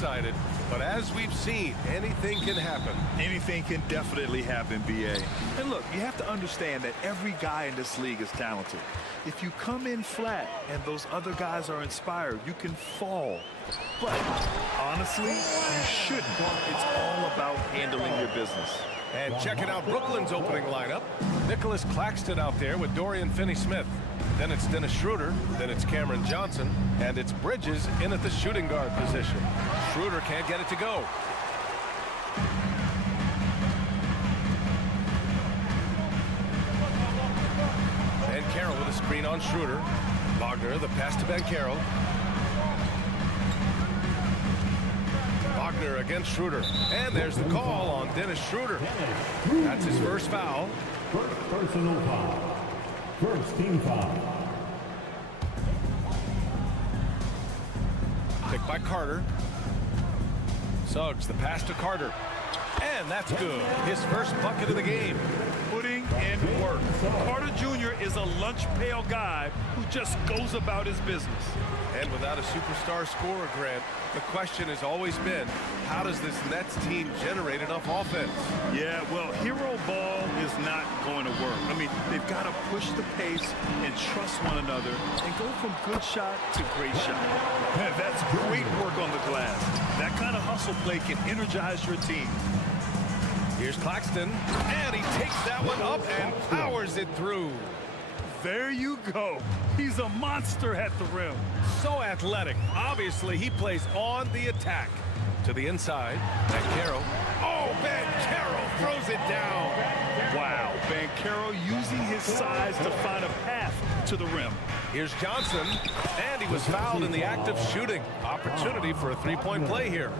lopsided, but as we've seen, anything can happen. Anything can definitely happen, BA. And look, you have to understand that every guy in this league is talented. If you come in flat and those other guys are inspired, you can fall. But honestly, you shouldn't. It's all about handling your business. And checking out Brooklyn's opening lineup, Nicholas Claxton out there with Dorian Finney-Smith. Then it's Dennis Schroeder, then it's Cameron Johnson, and it's Bridges in at the shooting guard position. Schroeder can't get it to go. Banchero with a screen on Schroeder. Wagner, the pass to Banchero. Wagner against Schroeder. And there's the call on Dennis Schroeder. That's his first foul. First personal foul. First team foul. Picked by Carter. Suggs, the pass to Carter. And that's good. His first bucket of the game. Putting in work. Carter Jr. is a lunch pail guy who just goes about his business. And without a superstar scorer, Grant, the question has always been, how does this Nets team generate enough offense? Yeah, well, hero ball is not going to work. I mean, they've got to push the pace and trust one another and go from good shot to great shot. That's great work on the glass. That kind of hustle play can energize your team. Here's Claxton, and he takes that one up and powers it through. There you go. He's a monster at the rim. So athletic. Obviously, he plays on the attack. To the inside, Banchero. Oh, Banchero throws it down. Wow, Banchero using his size to find a path to the rim. Here's Johnson, and he was fouled in the act of shooting. Opportunity for a three-point play here.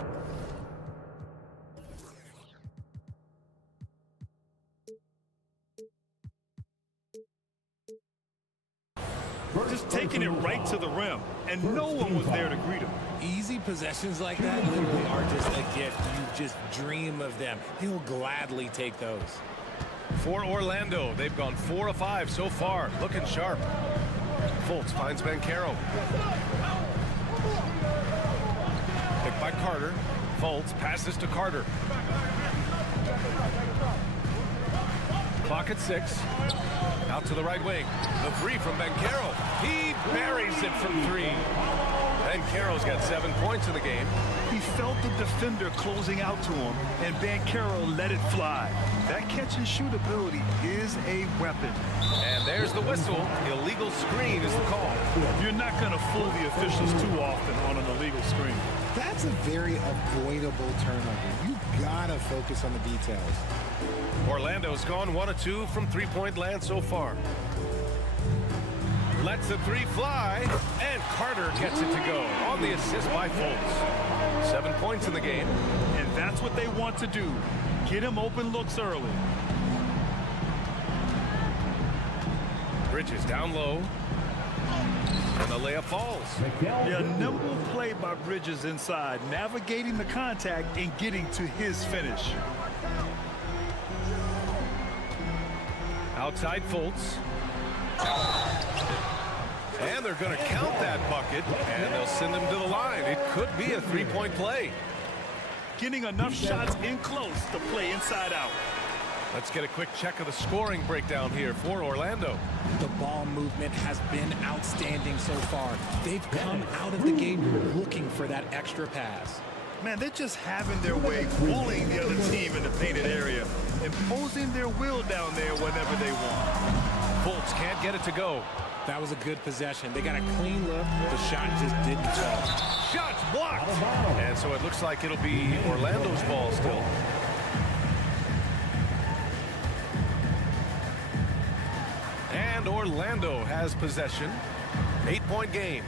Just taking it right to the rim, and no one was there to greet him. Easy possessions like that literally are just a gift. You just dream of them. He'll gladly take those. For Orlando, they've gone 4 of 5 so far. Looking sharp. Fultz finds Banchero. Picked by Carter. Fultz passes to Carter. Clock at 6. Out to the right wing. The three from Banchero. He buries it from 3. Banchero's got 7 points in the game. He felt the defender closing out to him, and Banchero let it fly. That catch-and-shoot ability is a weapon. And there's the whistle. Illegal screen is the call. You're not going to fool the officials too often on an illegal screen. That's a very avoidable turnover. You gotta focus on the details. Orlando's gone 1 of 2 from three-point land so far. Lets the 3 fly, and Carter gets it to go on the assist by Fultz. 7 points in the game. And that's what they want to do. Get him open looks early. Bridges down low. And the layup falls. Yeah, nimble play by Bridges inside, navigating the contact and getting to his finish. Outside Fultz. And they're going to count that bucket, and they'll send him to the line. It could be a three-point play. Getting enough shots in close to play inside out. Let's get a quick check of the scoring breakdown here for Orlando. The ball movement has been outstanding so far. They've come out of the gate looking for that extra pass. Man, they're just having their way, bullying the other team in the painted area, imposing their will down there whenever they want. Fultz can't get it to go. That was a good possession. They got a clean look. The shot just didn't fall. Shots blocked. And so it looks like it'll be Orlando's ball still. And Orlando has possession. 8-point game.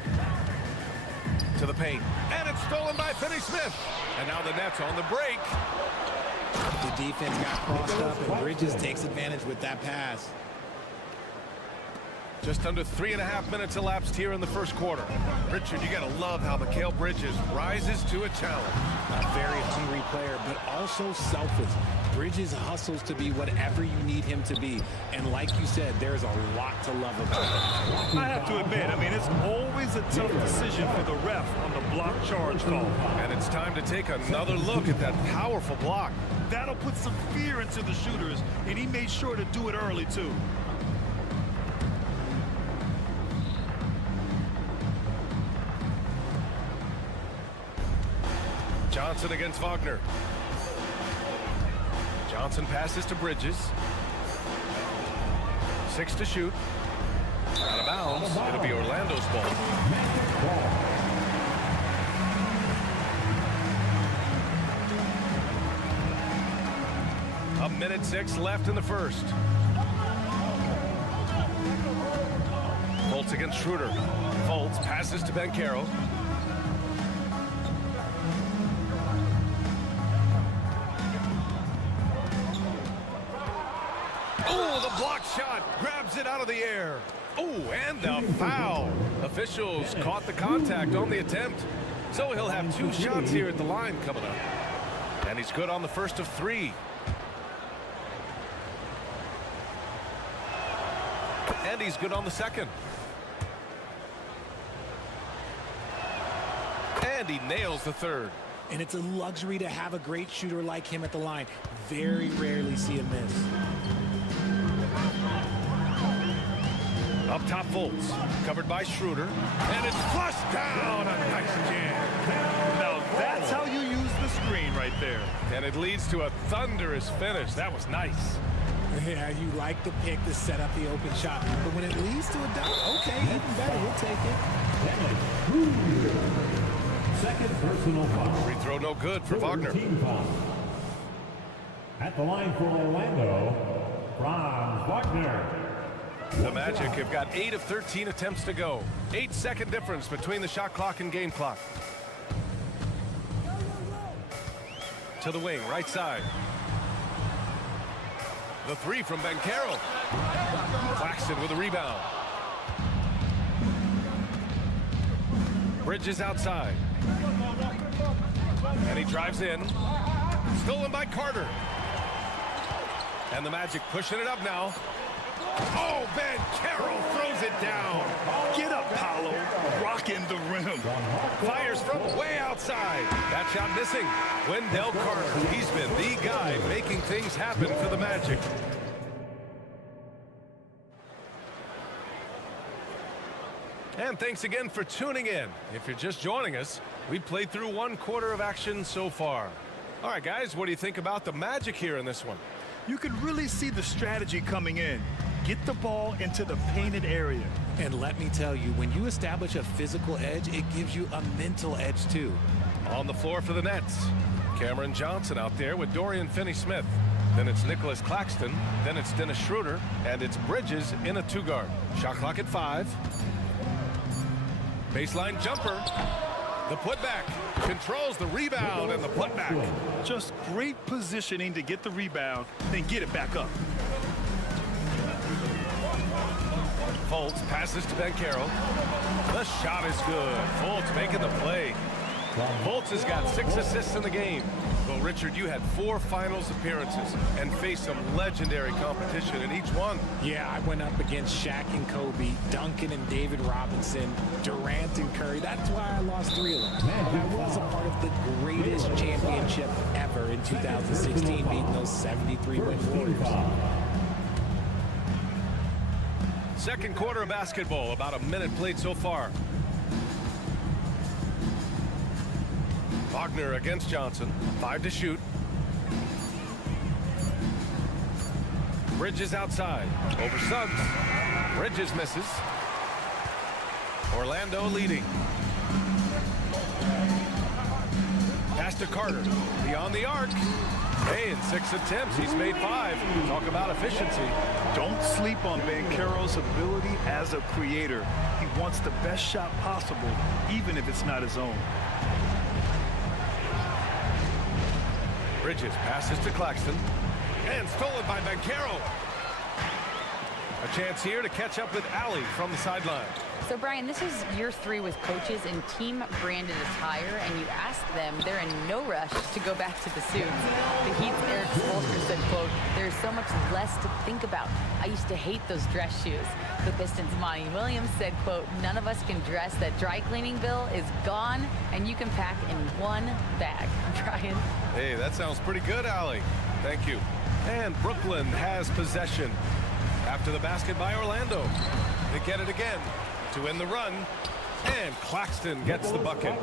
To the paint. And it's stolen by Finney-Smith. And now the Nets on the break. The defense got crossed up, and Bridges takes advantage with that pass. Just under 3.5 minutes elapsed here in the first quarter. Richard, you gotta love how Mikal Bridges rises to a challenge. A very hungry player, but also selfless. Bridges hustles to be whatever you need him to be. And like you said, there's a lot to love about him. I have to admit, I mean, it's always a tough decision for the ref on the block charge call. And it's time to take another look at that powerful block. That'll put some fear into the shooters, and he made sure to do it early, too. Johnson against Wagner. Johnson passes to Bridges. 6 to shoot. Out of bounds. It'll be Orlando's ball. A minute 6 left in the first. Fultz against Schroeder. Fultz passes to Banchero. Oh, the block shot grabs it out of the air. Oh, and the foul. Officials caught the contact on the attempt. So he'll have 2 shots here at the line coming up. And he's good on the first of 3. And he's good on the second. And he nails the third. And it's a luxury to have a great shooter like him at the line. Very rarely see him miss. Up top, Fultz, covered by Schroeder, and it's flushed down. A nice jam. Now, that's how you use the screen right there. And it leads to a thunderous finish. That was nice. Yeah, you like the pick to set up the open shot. But when it leads to a dunk, okay, even better, we'll take it. Second personal foul. Free throw no good for Wagner. Team foul. At the line for Orlando, Franz Wagner. The Magic have got 8 of 13 attempts to go. 8-second difference between the shot clock and game clock. To the wing, right side. The 3 from Banchero. Claxton with a rebound. Bridges outside. And he drives in. Stolen by Carter. And the Magic pushing it up now. Oh, Banchero throws it down. Get up, Paolo. Rocking the rim. Fires from way outside. That shot missing. Wendell Carter. He's been the guy making things happen for the Magic. And thanks again for tuning in. If you're just joining us, we've played through 1 quarter of action so far. All right, guys, what do you think about the Magic here in this one? You can really see the strategy coming in. Get the ball into the painted area. And let me tell you, when you establish a physical edge, it gives you a mental edge too. On the floor for the Nets, Cameron Johnson out there with Dorian Finney-Smith. Then it's Nicholas Claxton. Then it's Dennis Schroeder. And it's Bridges in a 2-guard. Shot clock at 5. Baseline jumper. The putback. Controls the rebound and the putback. Just great positioning to get the rebound, then get it back up. Fultz passes to Banchero. The shot is good. Fultz making the play. Fultz has got 6 assists in the game. Well, Richard, you had 4 finals appearances and faced some legendary competition in each one. Yeah, I went up against Shaq and Kobe, Duncan and David Robinson, Durant and Curry. That's why I lost 3 of them. But I was a part of the greatest championship ever in 2016, beating those 73-win Warriors. Second quarter of basketball, about a minute played so far. Wagner against Johnson, 5 to shoot. Bridges outside, over Suggs. Bridges misses. Orlando leading. Pass to Carter, beyond the arc. Hey, in 6 attempts, he's made 5. Talk about efficiency. Don't sleep on Banchero's ability as a creator. He wants the best shot possible, even if it's not his own. Bridges passes to Claxton. And stolen by Banchero. A chance here to catch up with Allie from the sideline. So, Brian, this is year 3 with coaches in team-branded attire, and you ask them, they're in no rush to go back to the suits. The Heat's Eric Spoelstra said, quote, "There's so much less to think about. I used to hate those dress shoes." The Pistons' Monty Williams said, quote, "None of us can dress. That dry cleaning bill is gone, and you can pack in one bag." Brian? Hey, that sounds pretty good, Allie. Thank you. And Brooklyn has possession after the basket by Orlando. They get it again to win the run, and Claxton gets the bucket.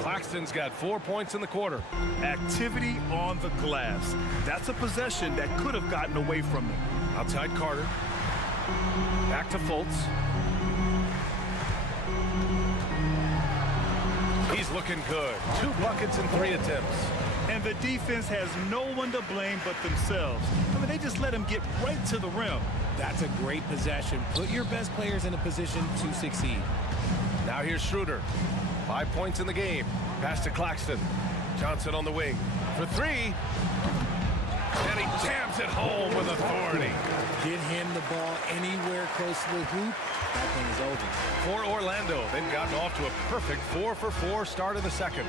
Claxton's got 4 points in the quarter. Activity on the glass. That's a possession that could have gotten away from them. Outside Carter. Back to Fultz. He's looking good. 2 buckets in 3 attempts. And the defense has no one to blame but themselves. I mean, they just let him get right to the rim. That's a great possession. Put your best players in a position to succeed. Now here's Schroeder. 5 points in the game. Pass to Claxton. Johnson on the wing for 3. And he jams it home with authority. Get him the ball anywhere close to the hoop. That thing is over. For Orlando, they've gotten off to a perfect 4-for-4 start in the second.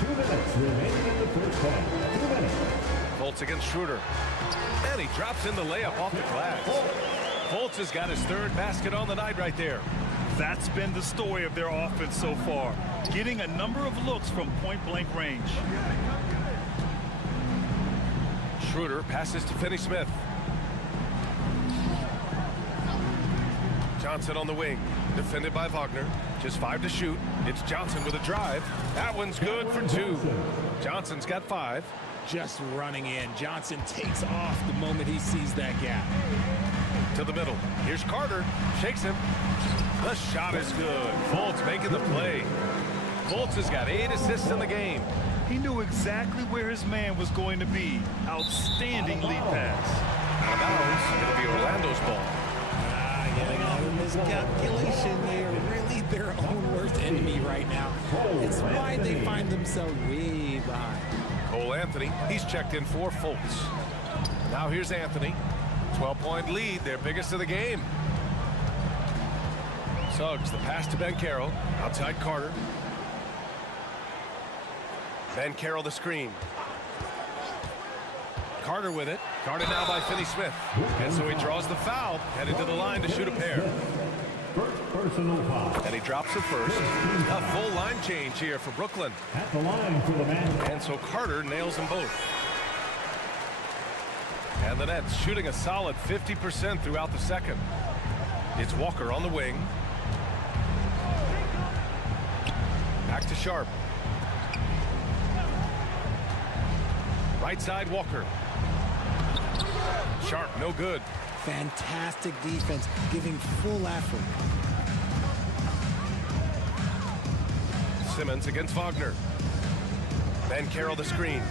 2 minutes remaining in the first half. 2 minutes. Fultz against Schroeder. And he drops in the layup off the glass. Fultz has got his 3rd basket on the night right there. That's been the story of their offense so far. Getting a number of looks from point-blank range. Schroeder passes to Finney Smith. Johnson on the wing, defended by Wagner. Just 5 to shoot. It's Johnson with a drive. That one's good for 2. Johnson's got 5. Just running in. Johnson takes off the moment he sees that gap. To the middle. Here's Carter. Shakes him. The shot is good. Fultz making the play. Fultz has got 8 assists in the game. He knew exactly where his man was going to be. Outstanding lead pass. Out of bounds. It'll be Orlando's ball. Getting out of miscalculation. They are really their own worst enemy right now. It's why they find themselves way behind. Cole Anthony, he's checked in for Fultz. Now here's Anthony. 12-point lead, their biggest of the game. Suggs, the pass to Banchero. Outside Carter. Banchero the screen. Carter with it. Guarded now by Finney Smith. And so he draws the foul, headed to the line to shoot a pair. First personal foul. And he drops it first. A full line change here for Brooklyn. At the line for the man. And so Carter nails them both. And the Nets shooting a solid 50% throughout the second. It's Walker on the wing. Back to Sharp. Right side Walker. Sharp, no good. Fantastic defense, giving full effort. Simmons against Wagner. Banchero the screen.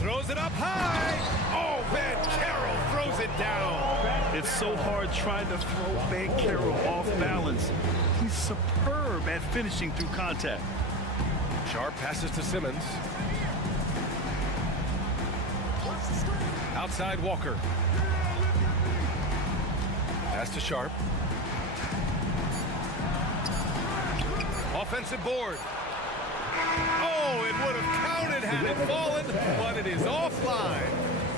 Throws it up high. Oh, Banchero throws it down. It's so hard trying to throw Banchero off balance. He's superb at finishing through contact. Sharp passes to Simmons. Outside Walker. Pass to Sharp. Offensive board. Oh, it would have counted had it fallen, but it is offline.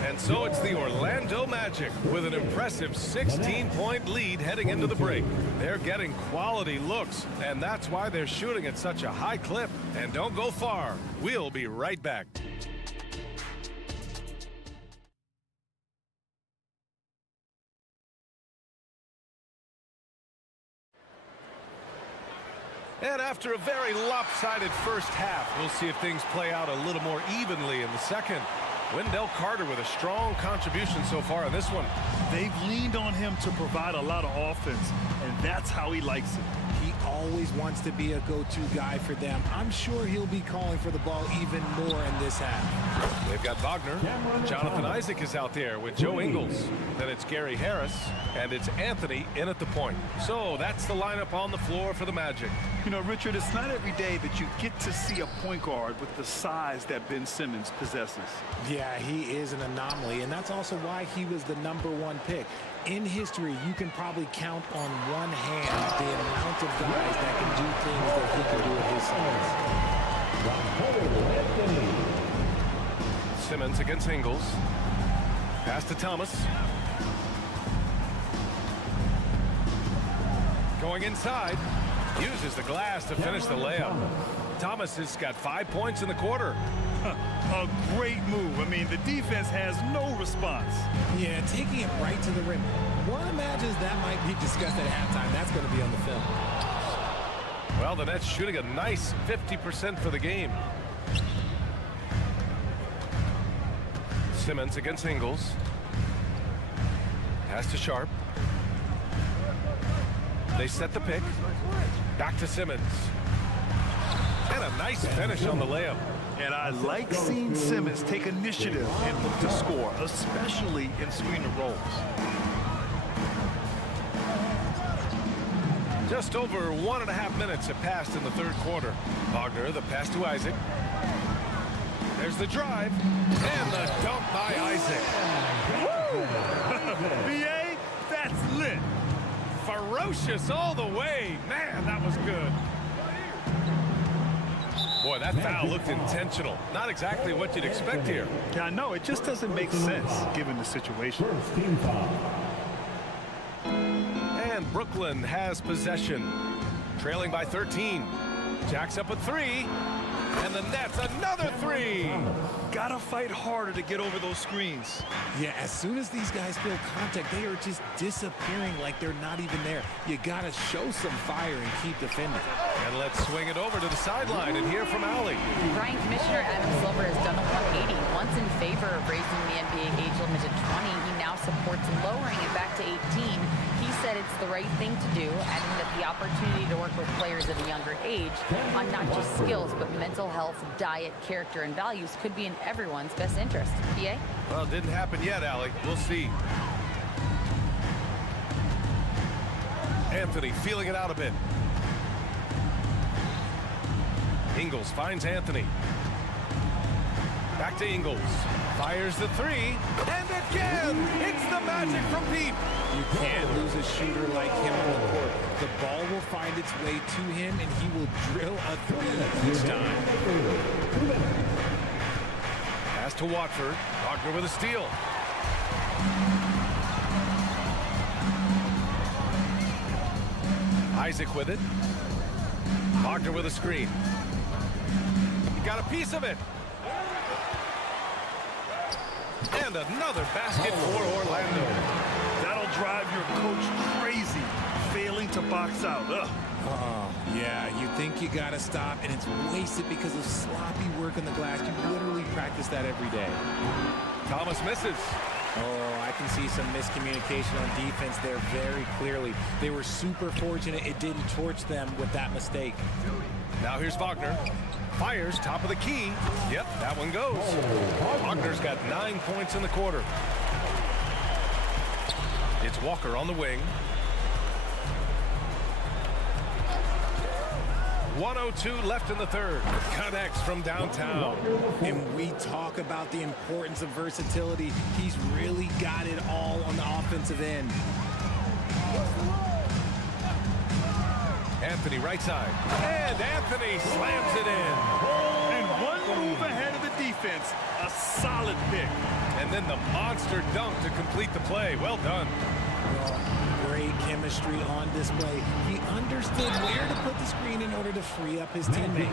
And so it's the Orlando Magic with an impressive 16-point lead heading into the break. They're getting quality looks, and that's why they're shooting at such a high clip. And don't go far. We'll be right back. And after a very lopsided first half, we'll see if things play out a little more evenly in the second. Wendell Carter with a strong contribution so far in this one. They've leaned on him to provide a lot of offense, and that's how he likes it. He always wants to be a go-to guy for them. I'm sure he'll be calling for the ball even more in this half. They've got Wagner. Jonathan Isaac is out there with Joe Ingles. Then it's Gary Harris, and it's Anthony in at the point. So that's the lineup on the floor for the Magic. You know, Richard, it's not every day that you get to see a point guard with the size that Ben Simmons possesses. Yeah, he is an anomaly, and that's also why he was the #1 pick. In history, you can probably count on one hand the amount of guys that can do things that he can do at his size. Simmons against Ingles. Pass to Thomas. Going inside. Uses the glass to finish the layup. Thomas has got 5 points in the quarter. A great move. I mean, the defense has no response. Yeah, taking it right to the rim. One imagines that might be discussed at halftime. That's going to be on the film. Well, the Nets shooting a nice 50% for the game. Simmons against Ingles. Pass to Sharp. They set the pick. Back to Simmons. And a nice finish on the layup. And I like seeing Simmons take initiative and look to score, especially in screener roles. Just over 1.5 minutes have passed in the third quarter. Wagner, the pass to Isaac. There's the drive. And the dunk by Isaac. BA, that's lit. Ferocious all the way. Man, that was good. Boy, that foul looked intentional. Not exactly what you'd expect here. Yeah, I know. It just doesn't make sense given the situation. First team foul. And Brooklyn has possession. Trailing by 13. Jacks up a 3. And the Nets, another 3. Gotta fight harder to get over those screens. Yeah, as soon as these guys feel contact, they are just disappearing like they're not even there. You gotta show some fire and keep defending. And let's swing it over to the sideline and hear from Allie. Brian Commissioner Adam Silver has done a 180. Once in favor of raising the NBA age limit to 20, he now supports lowering it back to 18. He said it's the right thing to do, adding that the opportunity to work with players at a younger age on not just skills, but mental health, diet, character, and values could be in everyone's best interest. BA? Well, it didn't happen yet, Allie. We'll see. Anthony feeling it out a bit. Ingles finds Anthony. Back to Ingles. Fires the 3. And again, it's the Magic from deep. You can't lose a shooter like him on the court. The ball will find its way to him, and he will drill a 3 each time. Pass to Watford. Wagner with a steal. Isaac with it. Wagner with a screen. He got a piece of it. And another basket for Orlando. That'll drive your coach crazy, failing to box out. Ugh. Yeah, you think you gotta stop, and it's wasted because of sloppy work on the glass. You literally practice that every day. Thomas misses. Oh, I can see some miscommunication on defense there very clearly. They were super fortunate it didn't torch them with that mistake. Now here's Wagner. Fires, top of the key. Yep, that one goes. Wagner's got 9 points in the quarter. It's Walker on the wing. 1:02 left in the third. Connects from downtown. And we talk about the importance of versatility. He's really got it all on the offensive end. Anthony right side. And Anthony slams it in. And one move ahead of the defense. A solid pick. And then the monster dunk to complete the play. Well done. Great chemistry on display. He understood where to put the screen in order to free up his teammate.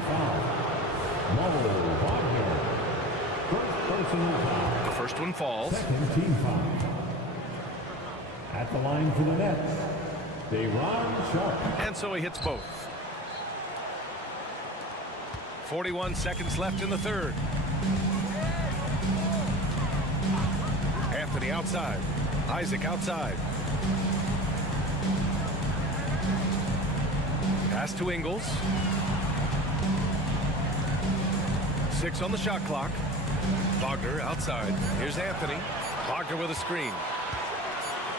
The first one falls. Second team foul. At the line for the Nets, Day'Ron Sharp. And so he hits both. 41 seconds left in the third. Anthony outside. Isaac outside. Pass Pass to Ingles. 6 on the shot clock. Wagner outside. Here's Anthony. Wagner with a screen.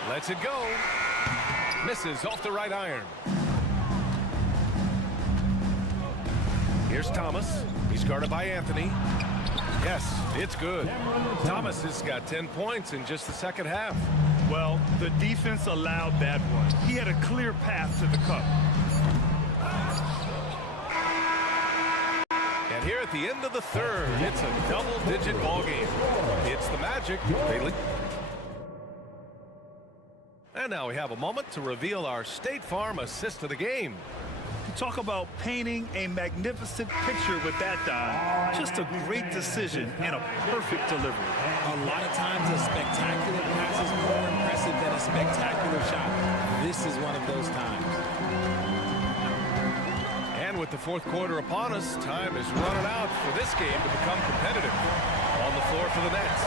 Lets it go. Misses off the right iron. Here's Thomas. He's guarded by Anthony. Yes, it's good. Thomas has got 10 points in just the second half. Well, the defense allowed that one. He had a clear path to the cup. And here at the end of the third, it's a double-digit ball game. It's the Magic. And now we have a moment to reveal our State Farm assist of the game. Talk about painting a magnificent picture with that dive. Just a great decision and a perfect delivery. A lot of times a spectacular pass is more impressive than a spectacular shot. This is one of those times. And with the fourth quarter upon us, time is running out for this game to become competitive. On the floor for the Nets,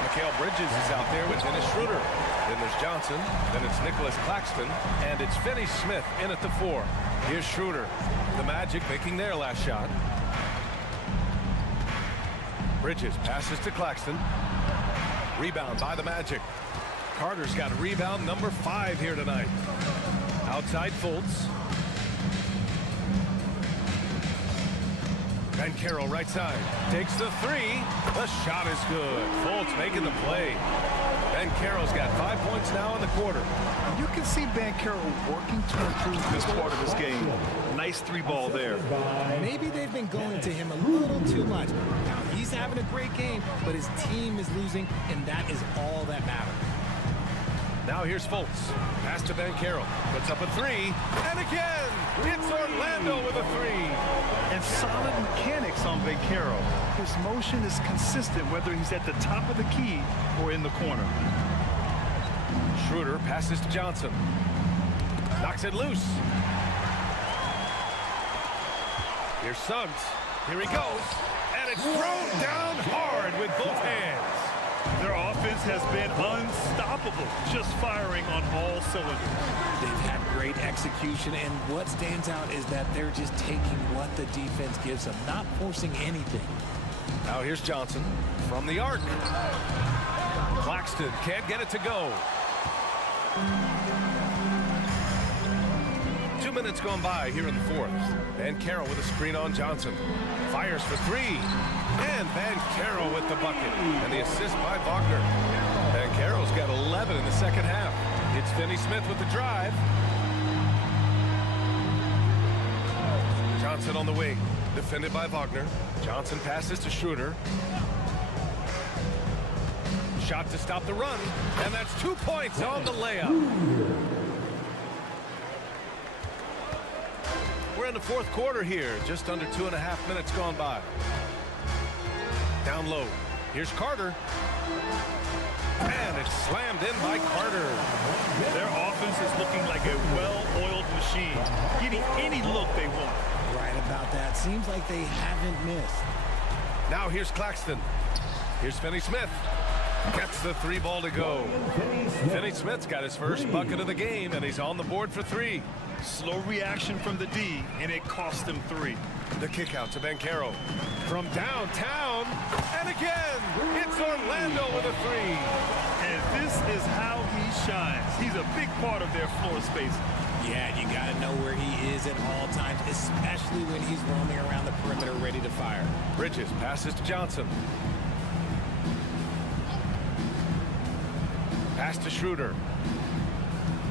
Mikal Bridges is out there with Dennis Schroeder. Then there's Johnson, then it's Nicholas Claxton, and it's Finney Smith in at the 4. Here's Schroeder. The Magic making their last shot. Bridges passes to Claxton. Rebound by the Magic. Carter's got rebound number 5 here tonight. Outside Fultz. Banchero right side. Takes the 3. The shot is good. Fultz making the play. Banchero's got 5 points now in the quarter. You can see Banchero working to improve this part of his game. Nice 3-ball there. Maybe they've been going to him a little too much. Now he's having a great game, but his team is losing, and that is all that matters. Now here's Fultz. Pass to Banchero. Puts up a 3. And again, it's Orlando with a 3. And solid mechanics on Banchero. His motion is consistent whether he's at the top of the key or in the corner. Schroeder passes to Johnson. Knocks it loose. Here's Suggs. Here he goes. And it's thrown down hard with both hands. Their offense has been unstoppable, just firing on all cylinders. They've had great execution, and what stands out is that they're just taking what the defense gives them, not forcing anything. Now here's Johnson from the arc. Claxton can't get it to go. 2 minutes gone by here in the fourth. Banchero with a screen on Johnson. Fires for 3. And Banchero with the bucket. And the assist by Wagner. Banchero's got 11 in the second half. It's Finney Smith with the drive. Johnson on the wing. Defended by Wagner. Johnson passes to Schroeder. Shot to stop the run. And that's 2 points on the layup. We're in the fourth quarter here. Just under 2.5 minutes gone by. Down low. Here's Carter. And it's slammed in by Carter. Their offense is looking like a well-oiled machine, getting any look they want. Right about that. Seems like they haven't missed. Now here's Claxton. Here's Finney Smith. Gets the 3-ball to go. Finney Smith's got his first bucket of the game, and he's on the board for 3. Slow reaction from the D, and it cost him 3. The kick out to Banchero. From downtown, and again, it's Orlando with a 3. And this is how he shines. He's a big part of their floor space. Yeah, you got to know where he is at all times, especially when he's roaming around the perimeter ready to fire. Bridges passes to Johnson. Pass to Schroeder.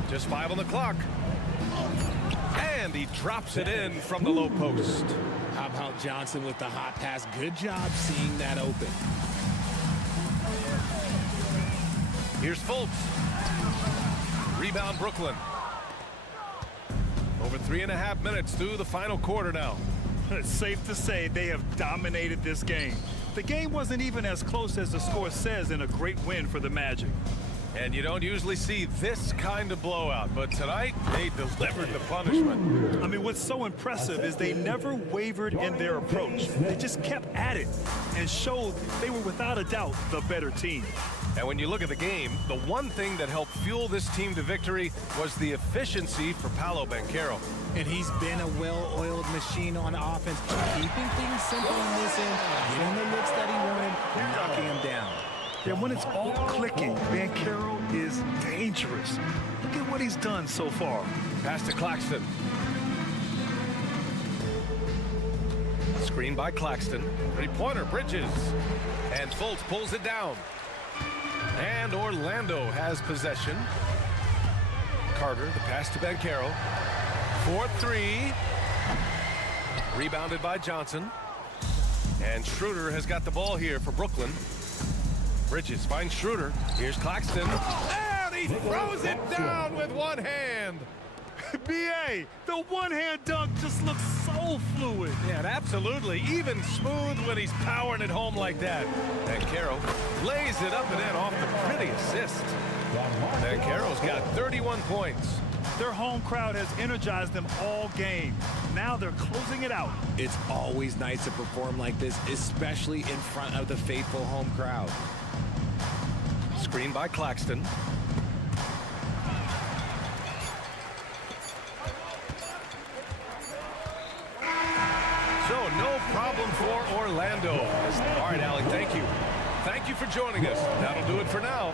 Just 5 on the clock. And he drops it in from the low post. How about Johnson with the hot pass? Good job seeing that open. Here's Fultz. Rebound Brooklyn. Over 3.5 minutes through the final quarter now. It's safe to say they have dominated this game. The game wasn't even as close as the score says in a great win for the Magic. And you don't usually see this kind of blowout, but tonight they delivered the punishment. I mean, what's so impressive is they never wavered in their approach. They just kept at it and showed they were without a doubt the better team. And when you look at the game, the one thing that helped fuel this team to victory was the efficiency for Paolo Banchero. And he's been a well-oiled machine on offense, keeping things simple in this end, getting the looks that he wanted, knocking him down. Yeah, when it's all clicking, Banchero is dangerous. Look at what he's done so far. Pass to Claxton. Screen by Claxton. Three-pointer, Bridges. And Fultz pulls it down. And Orlando has possession. Carter, the pass to Banchero. 4-3. Rebounded by Johnson. And Schroeder has got the ball here for Brooklyn. Bridges finds Schroeder. Here's Claxton. And he throws it down with one hand. B.A., the one-hand dunk just looks so fluid. Yeah, and absolutely. Even smooth when he's powering it home like that. Banchero lays it up and in off the pretty assist. Banchero's got 31 points. Their home crowd has energized them all game. Now they're closing it out. It's always nice to perform like this, especially in front of the faithful home crowd. Screen by Claxton. So no problem for Orlando. All right, Alec, thank you. Thank you for joining us. That'll do it for now.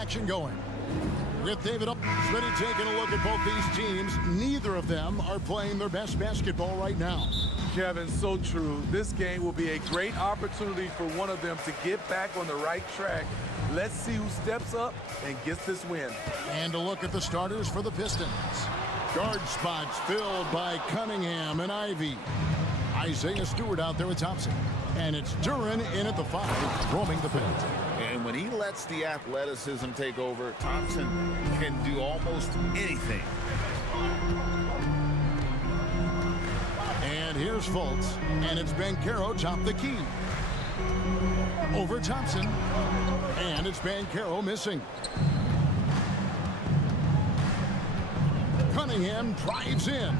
action going. With David Smitty taking a look at both these teams, neither of them are playing their best basketball right now. Kevin, so true. This game will be a great opportunity for one of them to get back on the right track. Let's see who steps up and gets this win. And a look at the starters for the Pistons. Guard spots filled by Cunningham and Ivy. Isaiah Stewart out there with Thompson. And it's Duren in at the 5, roaming the paint. And when he lets the athleticism take over, Thompson can do almost anything. And here's Fultz, and it's Banchero top the key. Over Thompson, and it's Banchero missing. Cunningham drives in,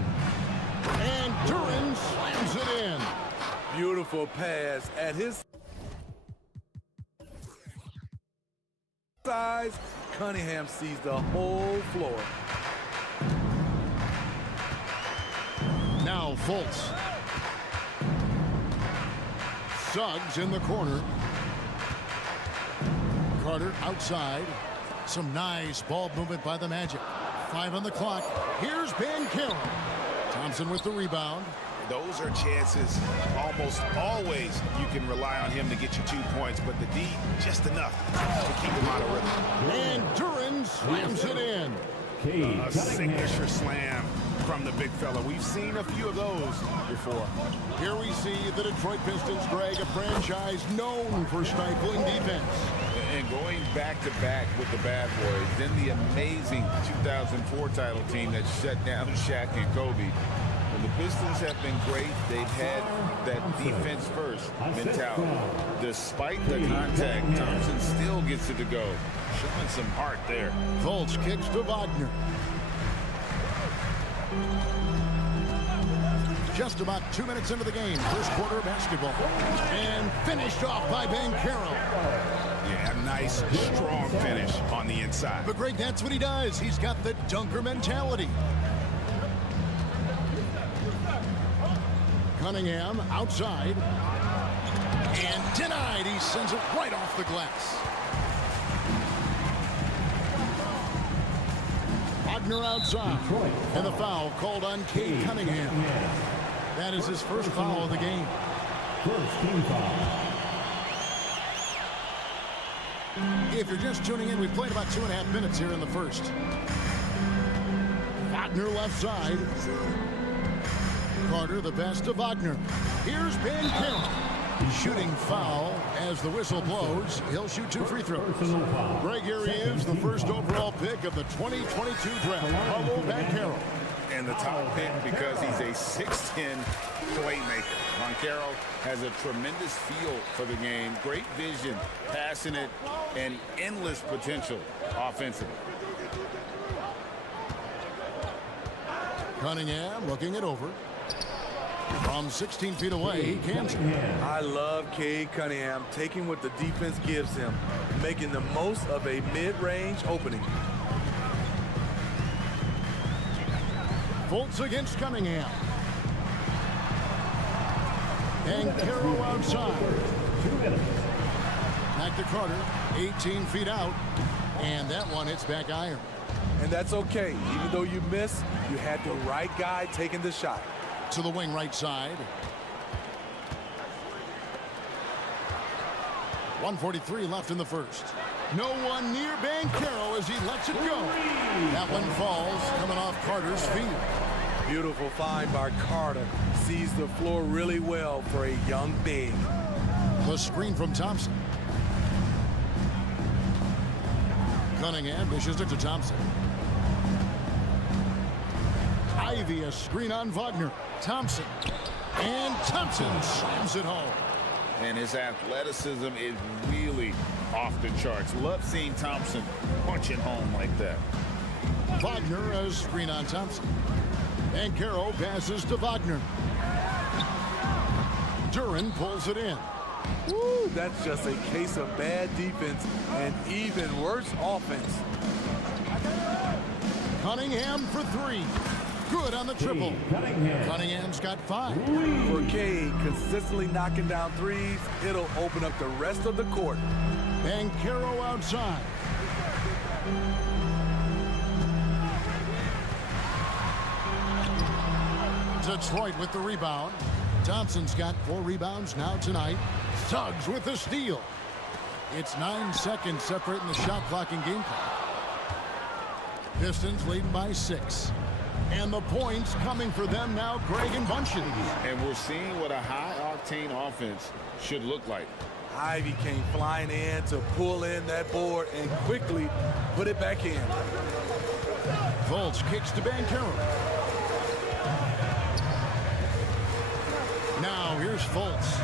and Duren slams it in. Beautiful pass at his size. Cunningham sees the whole floor. Now Fultz. Suggs in the corner. Carter outside. Some nice ball movement by the Magic. 5 on the clock. Here's Banchero. Thompson with the rebound. Those are chances almost always you can rely on him to get you 2 points, but the D just enough to keep him out of rhythm. And Duren slams it in. A signature slam from the big fella. We've seen a few of those before. Here we see the Detroit Pistons, Greg, a franchise known for stifling defense. And going back-to-back with the bad boys, then the amazing 2004 title team that shut down Shaq and Kobe. And the Pistons have been great. They've had that defense first mentality. Despite the contact, Thompson still gets it to go. Showing some heart there. Fultz kicks to Wagner. Just about 2 minutes into the game, first quarter of basketball. And finished off by Banchero. Yeah, nice, strong finish on the inside. But Greg, that's what he does. He's got the dunker mentality. Cunningham outside. And denied. He sends it right off the glass. Wagner outside. And the foul called on Cade Cunningham. That is his first foul of the game. First team foul. If you're just tuning in, we've played about 2.5 minutes here in the first. Wagner left side. Carter the best to Wagner. Here's Banchero. Shooting foul as the whistle blows. He'll shoot 2 free throws. Greg, here he is, the first overall pick of the 2022 draft. Paolo Banchero. And the top pick because he's a 6'10" playmaker. Banchero has a tremendous feel for the game, great vision, passing it, and endless potential offensively. Cunningham looking it over. From 16 feet away, he cans it. I love Cade Cunningham taking what the defense gives him, making the most of a mid-range opening. Fultz against Cunningham. And Banchero outside. 2 minutes. Back to Carter, 18 feet out. And that one hits back iron. And that's okay. Even though you miss, you had the right guy taking the shot. To the wing right side. 1:43 left in the first. No one near Banchero as he lets it go. That one falls, coming off Carter's feet. Beautiful find by Carter. Sees the floor really well for a young big. The screen from Thompson. Cunningham dishes it to Thompson. Ivy, a screen on Wagner. Thompson. And Thompson slams it home. And his athleticism is really off the charts. Love seeing Thompson punch it home like that. Wagner, a screen on Thompson. Banchero passes to Wagner. Duren pulls it in. Woo, that's just a case of bad defense and even worse offense. Cunningham for 3. Good on the triple. Cunningham's got 5. For Cade, consistently knocking down threes, it'll open up the rest of the court. Banchero outside. Detroit with the rebound. Thompson's got 4 rebounds now tonight. Suggs with the steal. It's 9 seconds separating the shot clock and game clock. Pistons leading by 6. And the points coming for them now, Greg and Bunches. And we're seeing what a high-octane offense should look like. Ivy came flying in to pull in that board and quickly put it back in. Fultz kicks to Banchero. Now here's Fultz.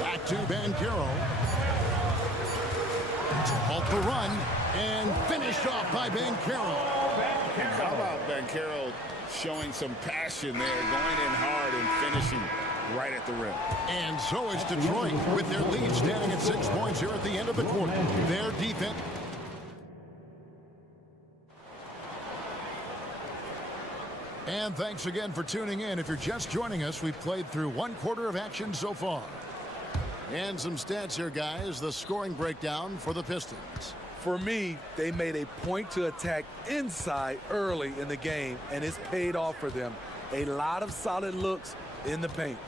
Back to Banchero. To halt the run and finished off by Banchero. How about Banchero showing some passion there, going in hard and finishing right at the rim. And so is Detroit with their lead standing at 6 points here at the end of the quarter. Their defense. And thanks again for tuning in. If you're just joining us, we've played through 1 quarter of action so far. And some stats here, guys. The scoring breakdown for the Pistons. For me, they made a point to attack inside early in the game, and it's paid off for them. A lot of solid looks in the paint.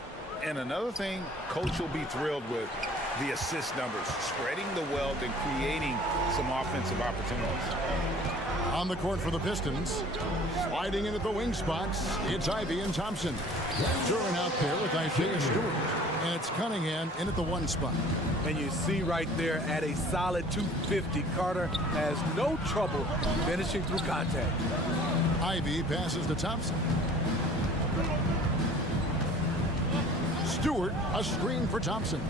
And another thing Coach will be thrilled with, the assist numbers, spreading the wealth and creating some offensive opportunities. On the court for the Pistons, sliding into the wing spots, it's Ivy and Thompson. Duran out there with Isaiah Stewart. And it's Cunningham in at the 1 spot. And you see right there at a solid 250, Carter has no trouble finishing through contact. Ivy passes to Thompson. Stewart, a screen for Thompson.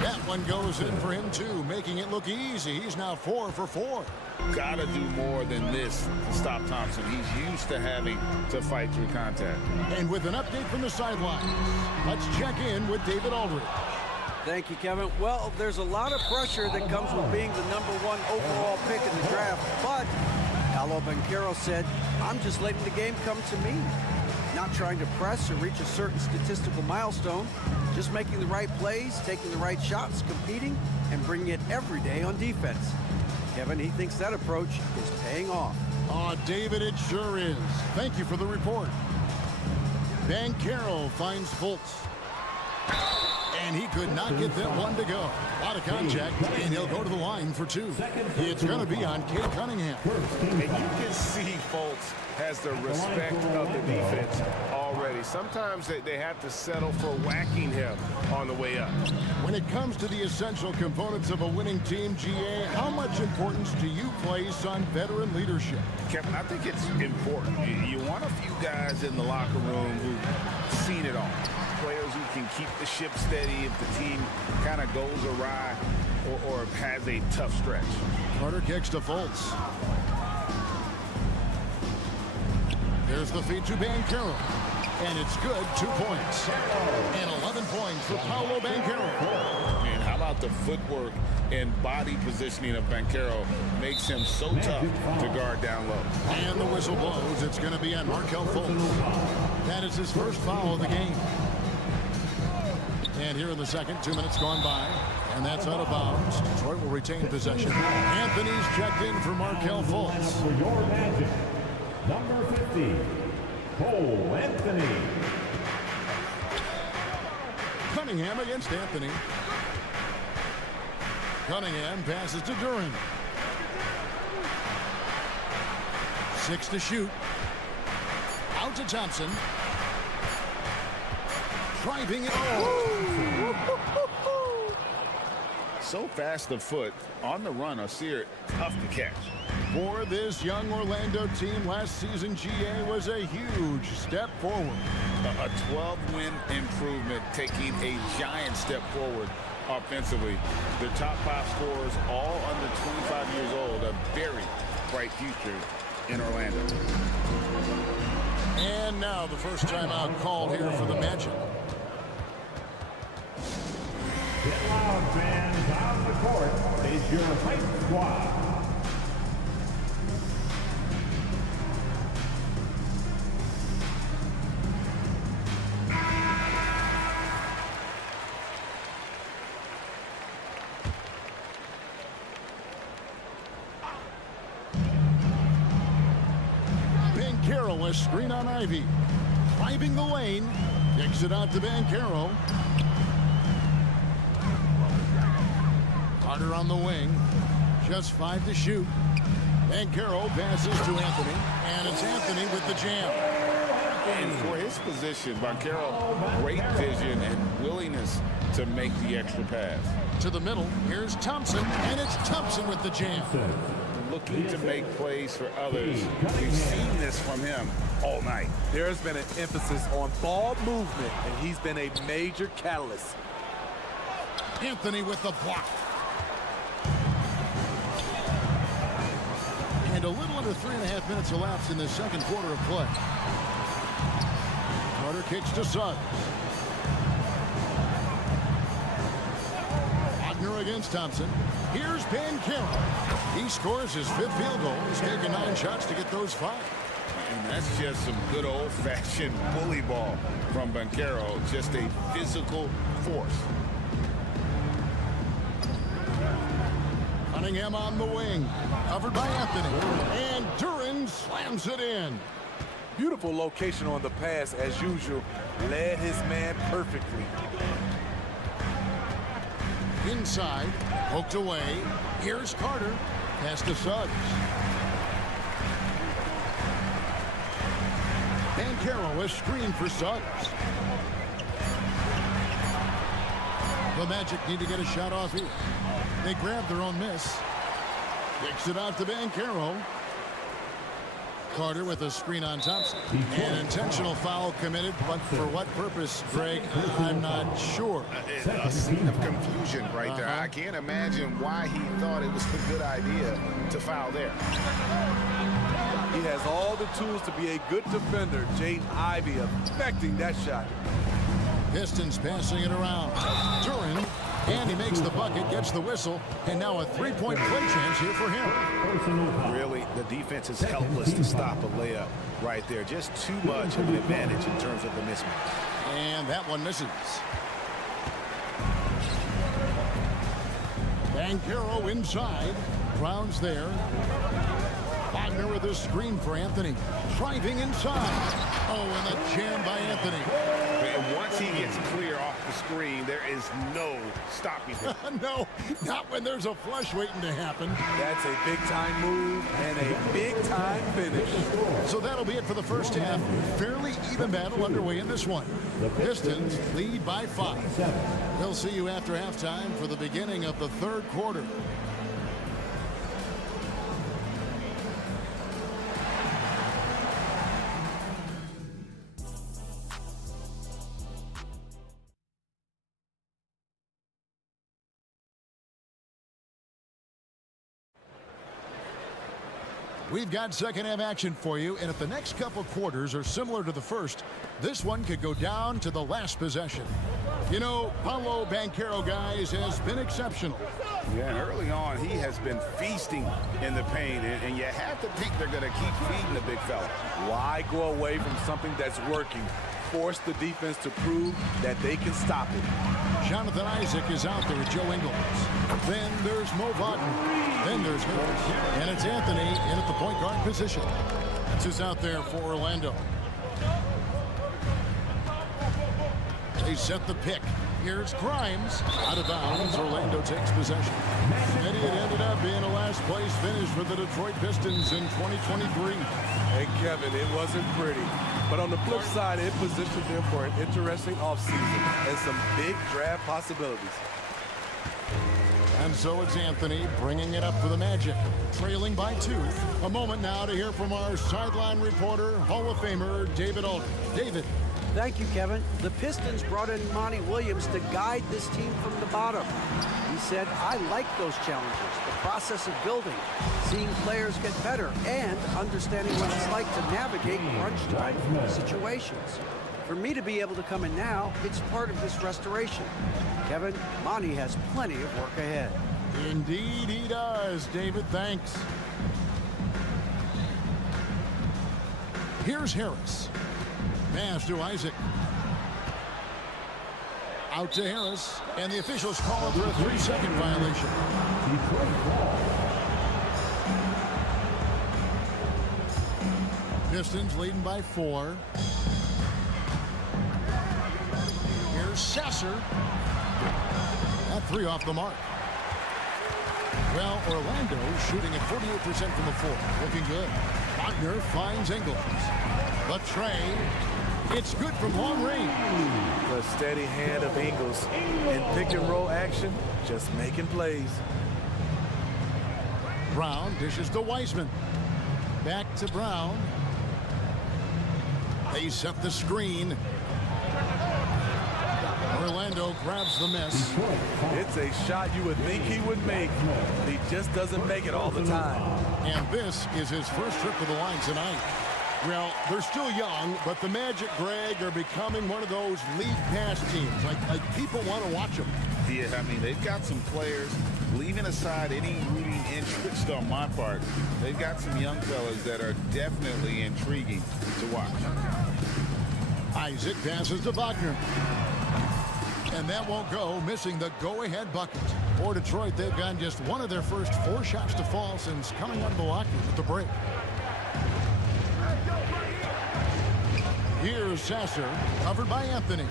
That one goes in for him too, making it look easy. He's now 4 for 4. Gotta do more than this to stop Thompson. He's used to having to fight through contact. And with an update from the sidelines, let's check in with David Aldridge. Thank you, Kevin. Well, there's a lot of pressure that comes with being the #1 overall pick in the draft, but Paolo Banchero said, I'm just letting the game come to me. Not trying to press or reach a certain statistical milestone, just making the right plays, taking the right shots, competing, and bringing it every day on defense. Kevin, he thinks that approach is paying off. Oh, David, it sure is. Thank you for the report. Banchero finds Fultz. And he could not get that one to go. A lot of contact, and he'll go to the line for 2. It's going to be on Kate Cunningham. And you can see Fultz has the respect of the defense already. Sometimes they have to settle for whacking him on the way up. When it comes to the essential components of a winning team, GA, how much importance do you place on veteran leadership? Kevin, I think it's important. You want a few guys in the locker room who've seen it all. Players who can keep the ship steady if the team kind of goes awry or has a tough stretch. Carter kicks to Fultz. There's the feed to Banchero. And it's good, 2 points. And 11 points for Paolo Banchero. And how about the footwork and body positioning of Banchero makes him so tough to guard down low. And the whistle blows. It's going to be on Markelle Fultz. That is his first foul of the game. And here in the second, 2 minutes gone by. And that's out of bounds. Detroit will retain possession. Anthony's checked in for Markelle Fultz. For your Magic, number 50, Cole Anthony. Cunningham against Anthony. Cunningham passes to Duran. 6 to shoot. Out to Thompson. Driving it. So fast of foot, on the run, Asir, tough to catch. For this young Orlando team, last season, GA was a huge step forward. A 12-win improvement, taking a giant step forward offensively. Their top 5 scorers, all under 25 years old, a very bright future in Orlando. And now the first timeout called here for the Magic. Get loud, fans. On the court is your hype squad. a screen on Ivy. Driving the lane. Kicks it out to Banchero. Carter on the wing. Just 5 to shoot. Banchero passes to Anthony. And it's Anthony with the jam. And for his position, Banchero, great vision and willingness to make the extra pass. To the middle. Here's Thompson. And it's Thompson with the jam. Looking to make plays for others. We've seen this from him all night. There's been an emphasis on ball movement, and he's been a major catalyst. Anthony with the block. And a little under 3.5 minutes elapsed in the second quarter of play. Carter kicks to Suggs. Wagner against Thompson. Here's Banchero. He scores his 5th field goal. He's taken 9 shots to get those 5. And that's just some good old-fashioned bully ball from Banchero. Just a physical force. Cunningham on the wing. Covered by Anthony. And Duran slams it in. Beautiful location on the pass, as usual. Led his man perfectly. Inside. Poked away. Here's Carter. Pass to Suggs. Banchero, a screen for Suggs. The Magic need to get a shot off here. They grab their own miss. Kicks it out to Banchero. Carter with a screen on Thompson. An intentional foul committed, but for what purpose, Greg, I'm not sure. A scene of confusion right there. I can't imagine why he thought it was a good idea to foul there. He has all the tools to be a good defender. Jaden Ivey affecting that shot. Pistons passing it around. Duran, and he makes the bucket, gets the whistle, and now a 3-point play chance here for him. Really, the defense is helpless to stop a layup right there. Just too much of an advantage in terms of the mismatch. And that one misses. Banchero inside. Browns there. Wagner with a screen for Anthony. Driving inside. Oh, and the jam by Anthony. And once he gets clear off the screen, there is no stopping him. No, not when there's a flush waiting to happen. That's a big-time move and a big-time finish. So that'll be it for the first half. Fairly even battle underway in this one. The Pistons lead by 5. We'll see you after halftime for the beginning of the third quarter. We've got second half action for you, and if the next couple quarters are similar to the first, this one could go down to the last possession. You know, Paolo Banchero, guys, has been exceptional. Yeah, and early on, he has been feasting in the paint, and you have to think they're going to keep feeding the big fella. Why go away from something that's working? Force the defense to prove that they can stop it. Jonathan Isaac is out there with Joe Ingles. Then there's Mo Vaughton. Then there's Harris. And it's Anthony in at the point guard position. That's who's out there for Orlando. They set the pick. Here's Grimes. Out of bounds. Orlando takes possession. And it ended up being a last place finish for the Detroit Pistons in 2023. Hey, Kevin, it wasn't pretty. But on the flip side, it positioned them for an interesting offseason and some big draft possibilities. And so it's Anthony bringing it up for the Magic, trailing by 2. A moment now to hear from our sideline reporter, Hall of Famer David Aldridge. David. Thank you, Kevin. The Pistons brought in Monty Williams to guide this team from the bottom. He said, I like those challenges, the process of building, seeing players get better, and understanding what it's like to navigate crunch time situations. For me to be able to come in now, it's part of this restoration. Kevin, Monty has plenty of work ahead. Indeed he does, David. Thanks. Here's Harris. Pass to Isaac. Out to Harris. And the officials call it for a 3-second violation. Pistons leading by 4. Here's Sasser. That 3 off the mark. Well, Orlando shooting at 48% from the floor. Looking good. Wagner finds Ingles. The tray. It's good from long range. The steady hand of Ingles in pick and roll action, just making plays. Brown dishes to Wiseman. Back to Brown. They set the screen. Orlando grabs the miss. It's a shot you would think he would make, but he just doesn't make it all the time. And this is his first trip to the line tonight. Well, they're still young, but the Magic, Greg, are becoming one of those league pass teams. Like people want to watch them. Yeah, I mean, they've got some players, leaving aside any rooting interest on my part, they've got some young fellas that are definitely intriguing to watch. Isaac passes to Wagner. And that won't go, missing the go-ahead bucket. For Detroit, they've gotten just one of their first 4 shots to fall since coming out of the locker room at the break. Here's Sasser, covered by Anthony.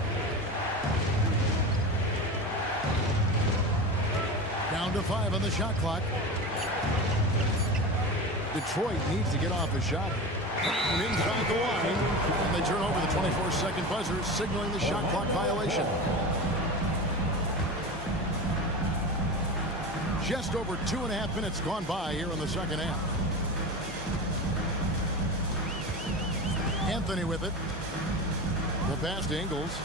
Down to 5 on the shot clock. Detroit needs to get off a shot. And inside the line, and they turn over the 24-second buzzer, signaling the shot clock violation. Just over 2.5 minutes gone by here in the second half. Anthony with it. The pass to Ingles.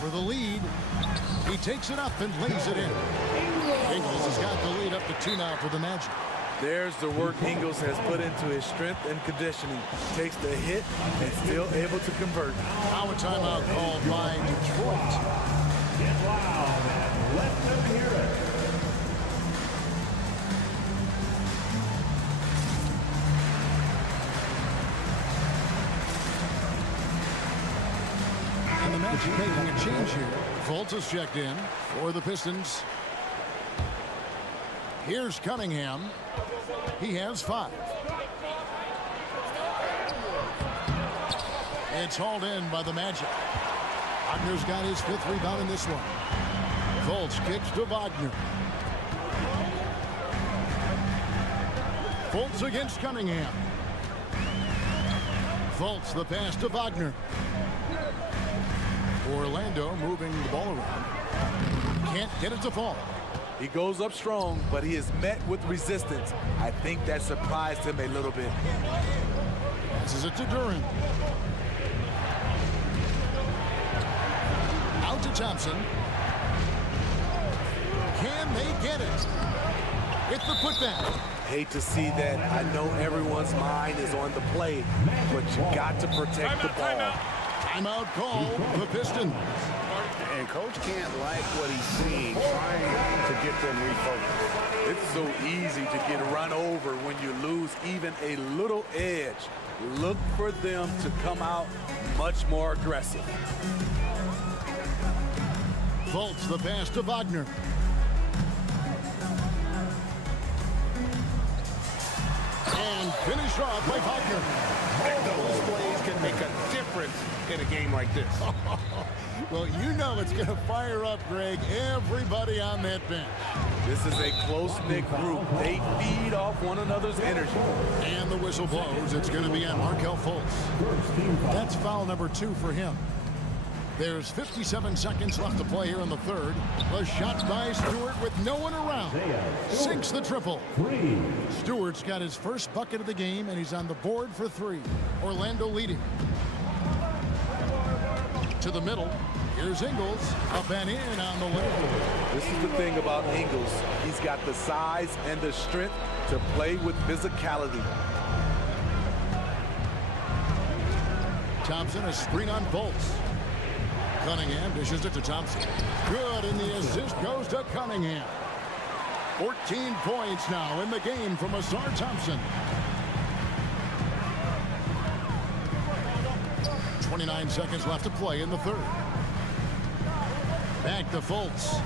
For the lead, he takes it up and lays it in. Ingles has got the lead up to 2 now for the Magic. There's the work Ingles has put into his strength and conditioning. Takes the hit and still able to convert. Now a timeout called by Detroit. Get loud and let them hear it. And the Magic making a change here. Fultz is checked in for the Pistons. Here's Cunningham. He has 5. It's hauled in by the Magic. Wagner's got his 5th rebound in this one. Fultz kicks to Wagner. Fultz against Cunningham. Fultz the pass to Wagner. Orlando moving the ball around. Can't get it to fall. He goes up strong, but he is met with resistance. I think that surprised him a little bit. Passes it to Duran. Out to Thompson. Can they get it? It's the putback. Hate to see that. I know everyone's mind is on the play, but you got to protect the ball. Timeout call, the Pistons. And coach can't like what he's seeing, trying to get them refocused. It's so easy to get run over when you lose even a little edge. Look for them to come out much more aggressive. Fultz the pass to Wagner. And finished off by Wagner. And those plays can make a difference in a game like this. Well, you know it's going to fire up, Greg, everybody on that bench. This is a close-knit group. They feed off one another's energy. And the whistle blows. It's going to be on Markelle Fultz. That's foul number 2 for him. There's 57 seconds left to play here in the third. The shot by Stewart with no one around. Sinks the triple. Stewart's got his first bucket of the game, and he's on the board for 3. Orlando leading. To the middle. Here's Ingles. Up and in on the level. This is the thing about Ingles. He's got the size and the strength to play with physicality. Thompson, a screen on Fultz. Cunningham dishes it to Thompson. Good, and the assist goes to Cunningham. 14 points now in the game from Asar Thompson. 29 seconds left to play in the third. Back to Fultz.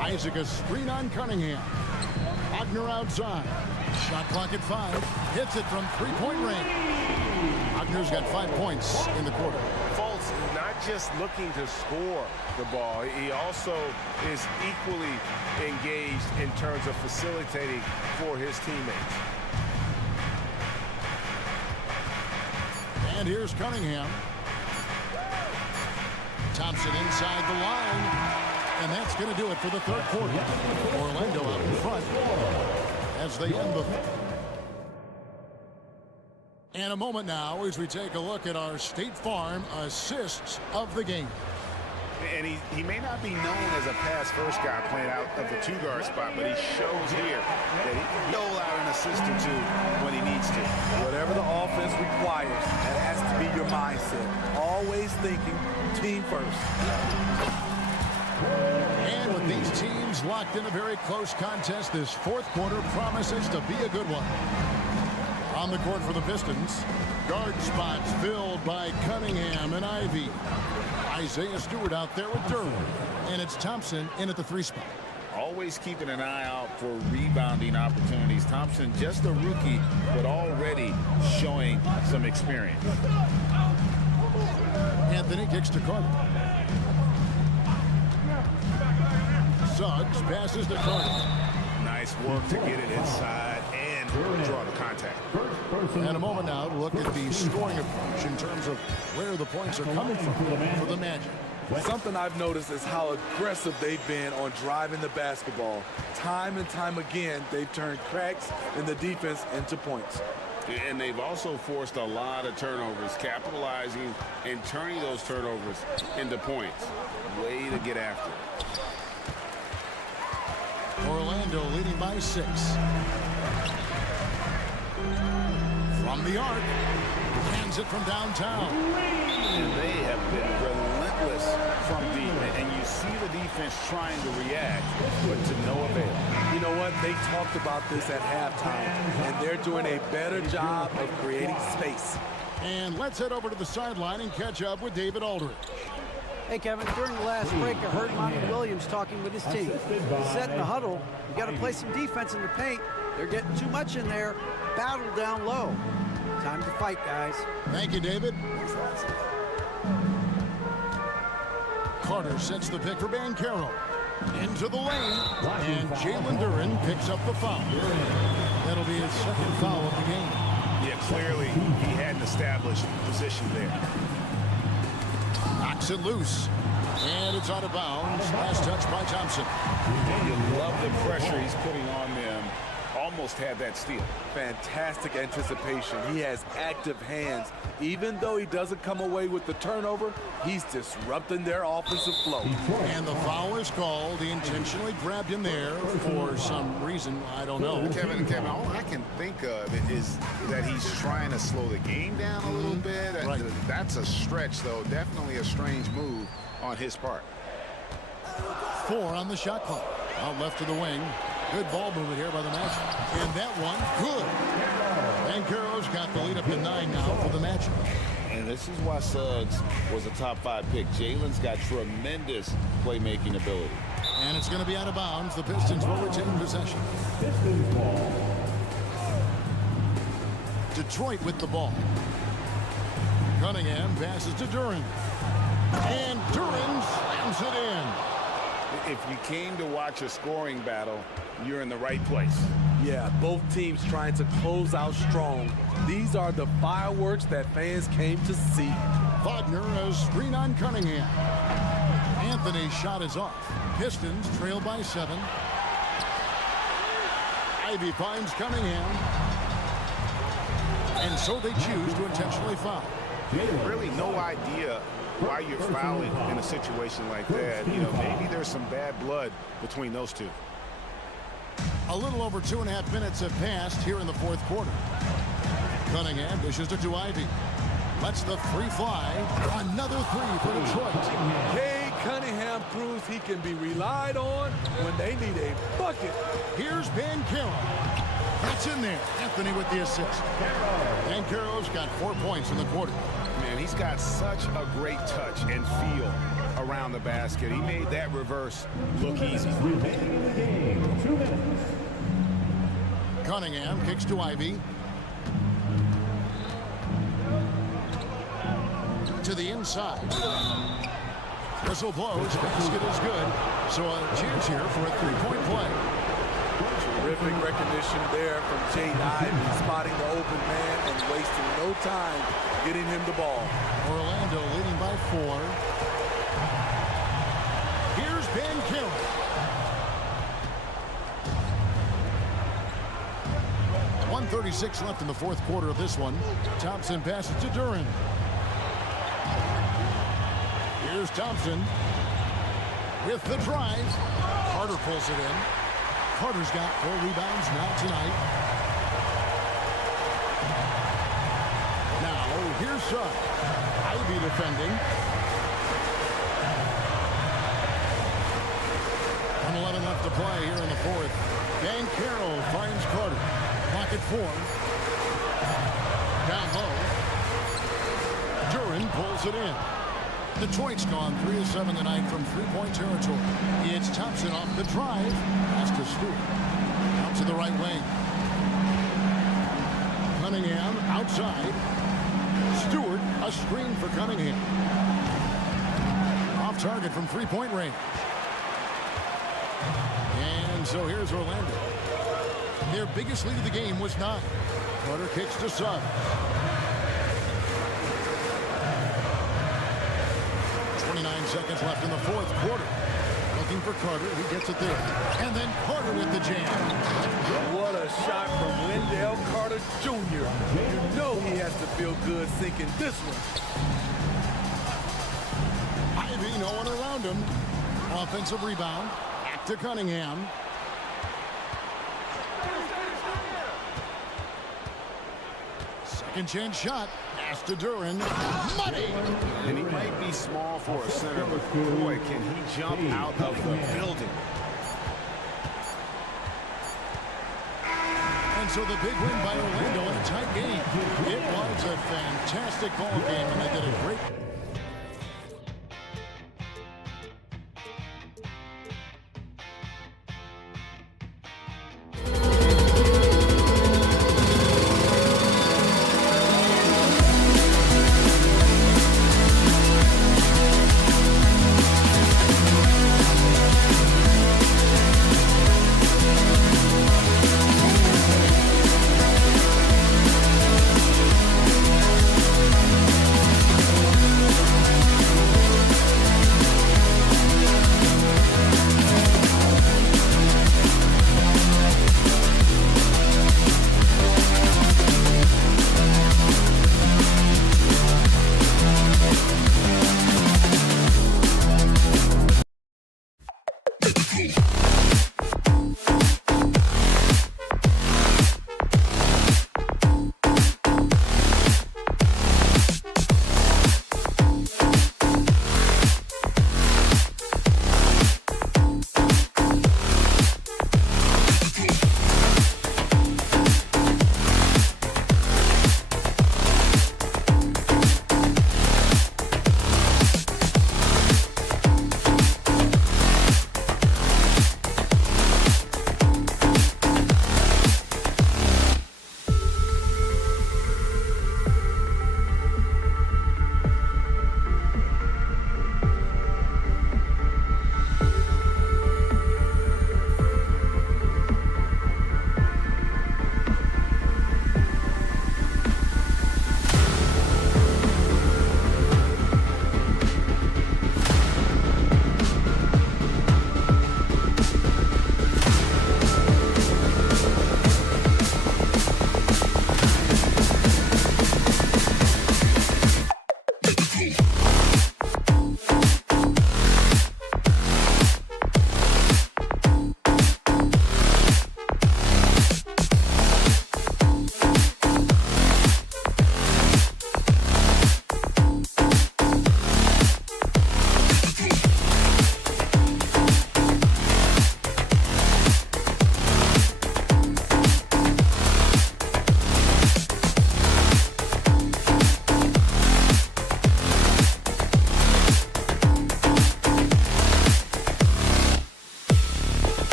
Isaac a screen on Cunningham. Wagner outside. Shot clock at 5. Hits it from three-point range. Wagner's got 5 points in the quarter. Fultz is not just looking to score the ball. He also is equally engaged in terms of facilitating for his teammates. And here's Cunningham. Thompson inside the line. And that's going to do it for the third quarter. Orlando out in front as they end the... And a moment now as we take a look at our State Farm assists of the game. And he may not be known as a pass-first guy playing out of the two-guard spot, but he shows here that he can dole out an assist or two when he needs to. Whatever the offense requires, that has to be your mindset. Always thinking team first. And with these teams locked in a very close contest, this fourth quarter promises to be a good one. On the court for the Pistons, guard spots filled by Cunningham and Ivy. Isaiah Stewart out there with Durham. And it's Thompson in at the 3 spot. Always keeping an eye out for rebounding opportunities. Thompson, just a rookie, but already showing some experience. Anthony kicks to Carter. Suggs passes to Carter. Nice work to get it inside and draw the contact. And a moment now to look at the scoring approach in terms of where the points are coming from for the Magic. Something I've noticed is how aggressive they've been on driving the basketball. Time and time again, they've turned cracks in the defense into points. And they've also forced a lot of turnovers, capitalizing and turning those turnovers into points. Way to get after it. Orlando leading by 6. From the arc, hands it from downtown. And they have been relentless from deep. And you see the defense trying to react, but to no avail. You know what? They talked about this at halftime, and they're doing a better job of creating space. And let's head over to the sideline and catch up with David Aldridge. Hey, Kevin, during the last break, I heard Monty Williams talking with his team. He said in the huddle, you got to play some defense in the paint. They're getting too much in there. Battle down low. Time to fight, guys. Thank you, David. Carter sets the pick for Banchero. Into the lane. And Jalen Duren picks up the foul. That'll be his second foul of the game. Yeah, clearly he had an established position there. Knocks it loose. And it's out of bounds. Last touch by Thompson. You love the pressure he's putting on them. Almost had that steal. Fantastic anticipation. He has active hands. Even though he doesn't come away with the turnover, he's disrupting their offensive flow. And the foul is called. He intentionally grabbed him there for some reason. I don't know. Kevin, all I can think of is that he's trying to slow the game down a little bit. Right. That's a stretch, though. Definitely a strange move on his part. 4 on the shot clock. Out left to the wing. Good ball movement here by the Magic. And that one, good. Banchero's got the lead up to 9 now for the Magic. And this is why Suggs was a top 5 pick. Jalen's got tremendous playmaking ability. And it's going to be out of bounds. The Pistons will retain possession. Detroit with the ball. Cunningham passes to Duren. And Duren slams it in. If you came to watch a scoring battle, you're in the right place. Yeah, both teams trying to close out strong. These are the fireworks that fans came to see. Wagner a screen on Cunningham. Anthony's shot is off. Pistons trail by 7. Ivy finds Cunningham. And so they choose to intentionally foul. Really no idea why you're fouling in a situation like that. You know, maybe there's some bad blood between those two. A little over 2.5 minutes have passed here in the fourth quarter. Cunningham dishes it to Ivy. Lets the 3 fly. Another 3 for Detroit. Cade Cunningham proves he can be relied on when they need a bucket. Here's Banchero. That's in there. Anthony with the assist. Banchero's got 4 points in the quarter. Man, He's got such a great touch and feel around the basket. He made that reverse look easy. Remaining in the game, 2 minutes. Cunningham kicks to Ivy. To the inside. Whistle blows. Basket is good. So a chance here for a three-point play. Terrific recognition there from Jaden Ivey, spotting the open man and wasting no time getting him the ball. Orlando leading by 4. Here's Ben Carroll. .136 left in the fourth quarter of this one. Thompson passes to Duran. Here's Thompson with the drive. Carter pulls it in. Carter's got 4 rebounds now tonight. Now here's Shag. Ivy defending. 1:11 left to play here in the fourth. Dan Carroll finds Carter. Clock at 4. Down low. Duran pulls it in. Detroit's gone 3 of 7 tonight from three-point territory. It's Thompson off the drive. Pass to Stewart. Out to the right wing. Cunningham outside. Stewart, a screen for Cunningham. Off target from three-point range. And so here's Orlando. Their biggest lead of the game was 9. Carter kicks to Suggs. 29 seconds left in the fourth quarter. Looking for Carter. He gets it there. And then Carter with the jam. What a shot from Wendell Carter Jr. You know he has to feel good sinking this one. Ivy, no one around him. Offensive rebound. Back to Cunningham. Second chance shot. Pass to Duran. Money! And he might be small for a center, but boy, can he jump out of the building. And so the big win by Orlando in a tight game. It was a fantastic ball game, and they did a great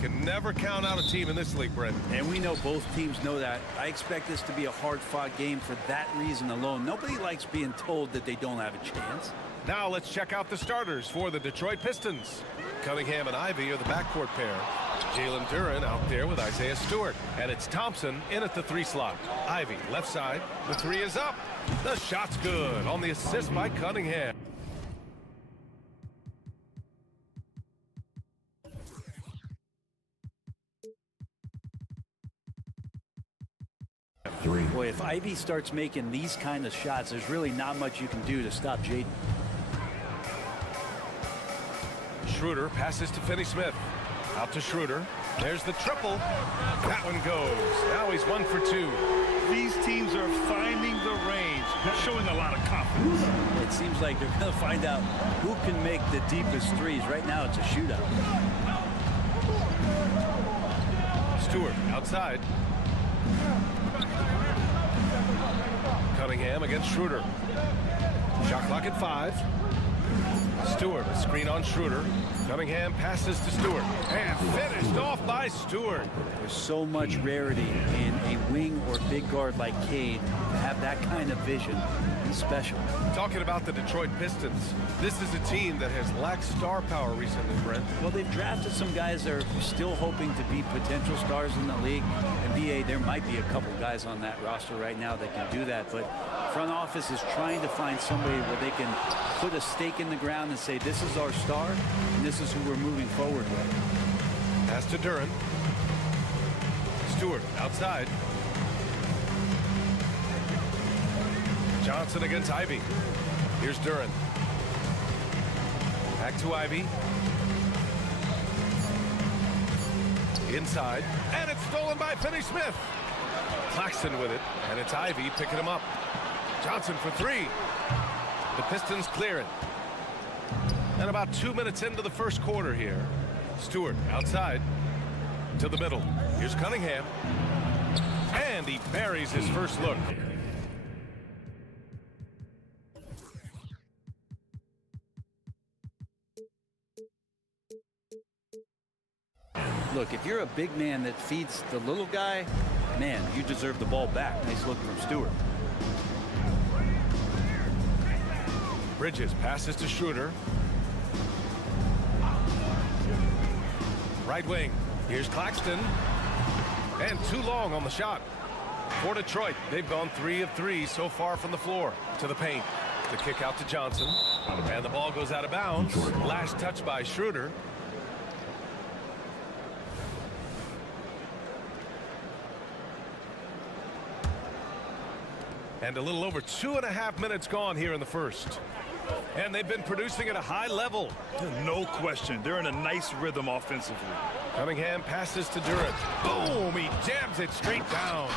can never count out a team in this league, Brent. And we know both teams know that. I expect this to be a hard-fought game for that reason alone. Nobody likes being told that they don't have a chance. Now let's check out the starters for the Detroit Pistons. Cunningham and Ivy are the backcourt pair. Jalen Duren out there with Isaiah Stewart. And it's Thompson in at the 3 slot. Ivy left side. The 3 is up. The shot's good on the assist by Cunningham. Boy, if Ivy starts making these kind of shots, there's really not much you can do to stop Jaden. Schroeder passes to Finney-Smith. Out to Schroeder. There's the triple. That one goes. Now he's 1 for 2. These teams are finding the range, showing a lot of confidence. It seems like they're going to find out who can make the deepest threes. Right now, it's a shootout. Stewart outside. Cunningham against Schroeder. Shot clock at 5. Stewart, a screen on Schroeder. Cunningham passes to Stewart. And finished off by Stewart. There's so much rarity in a wing or big guard like Cade to have that kind of vision. He's special. Talking about the Detroit Pistons, this is a team that has lacked star power recently, Brent. Well, they've drafted some guys that are still hoping to be potential stars in the league. And BA, there might be a couple guys on that roster right now that can do that. But front office is trying to find somebody where they can put a stake in the ground and say, this is our star, and this is who we're moving forward with. Pass to Duren. Stewart outside. Johnson against Ivy. Here's Duren. Back to Ivy. Inside. And it's stolen by Finney-Smith. Claxton with it. And it's Ivy picking him up. Johnson for 3. The Pistons clear it. And about 2 minutes into the first quarter here. Stewart outside to the middle. Here's Cunningham. And he buries his first look. Look, if you're a big man that feeds the little guy, man, you deserve the ball back. Nice look from Stewart. Bridges passes to Schroeder. Right wing. Here's Claxton. And too long on the shot. For Detroit, they've gone 3 of 3 so far from the floor. To the paint. The kick out to Johnson. And the ball goes out of bounds. Last touch by Schroeder. And a little over 2.5 minutes gone here in the first. And they've been producing at a high level. No question. They're in a nice rhythm offensively. Cunningham passes to Duren. Boom! He jams it straight down.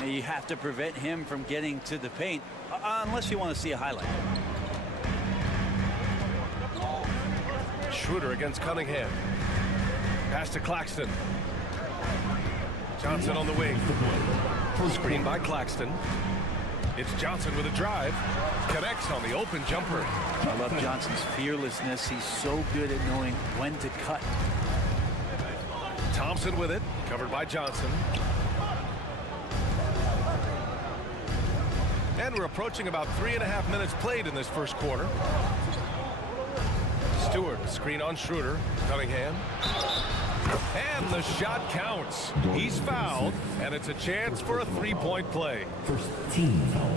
Now you have to prevent him from getting to the paint, unless you want to see a highlight. Schroeder against Cunningham. Pass to Claxton. Johnson on the wing. Screen by Claxton. It's Johnson with a drive. Connects on the open jumper. I love Johnson's fearlessness. He's so good at knowing when to cut. Thompson with it. Covered by Johnson. And we're approaching about 3.5 minutes played in this first quarter. Stewart, screen on Schroeder. Cunningham. And the shot counts. He's fouled, and it's a chance for a 3-point play.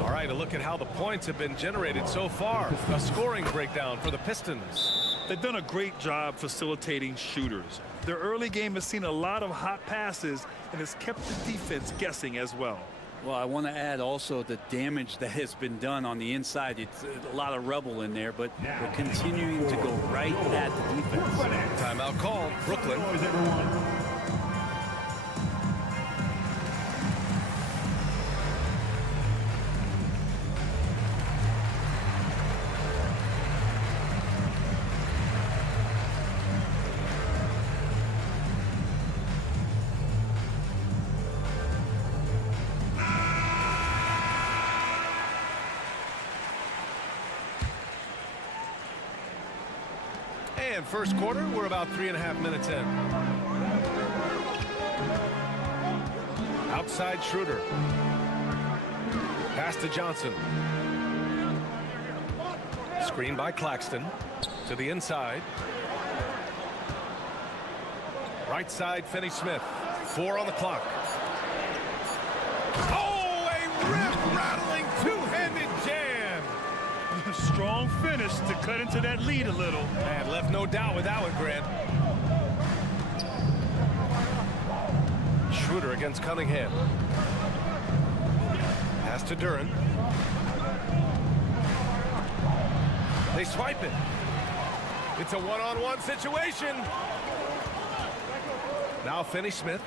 All right, a look at how the points have been generated so far. A scoring breakdown for the Pistons. They've done a great job facilitating shooters. Their early game has seen a lot of hot passes and has kept the defense guessing as well. Well, I want to add also the damage that has been done on the inside. It's a lot of rubble in there, but they're continuing to go right at the defense. Timeout called. Brooklyn. And first quarter, we're about 3.5 minutes in. Outside Schroeder. Pass to Johnson. Screen by Claxton. To the inside. Right side, Finney-Smith. 4 on the clock. Oh, a rip-rattling two-handed jam. Strong finish to cut into that lead a little. And left no doubt with that one, Grant. Schroeder against Cunningham. Pass to Duren. They swipe it. It's a one-on-one situation. Now Finney-Smith.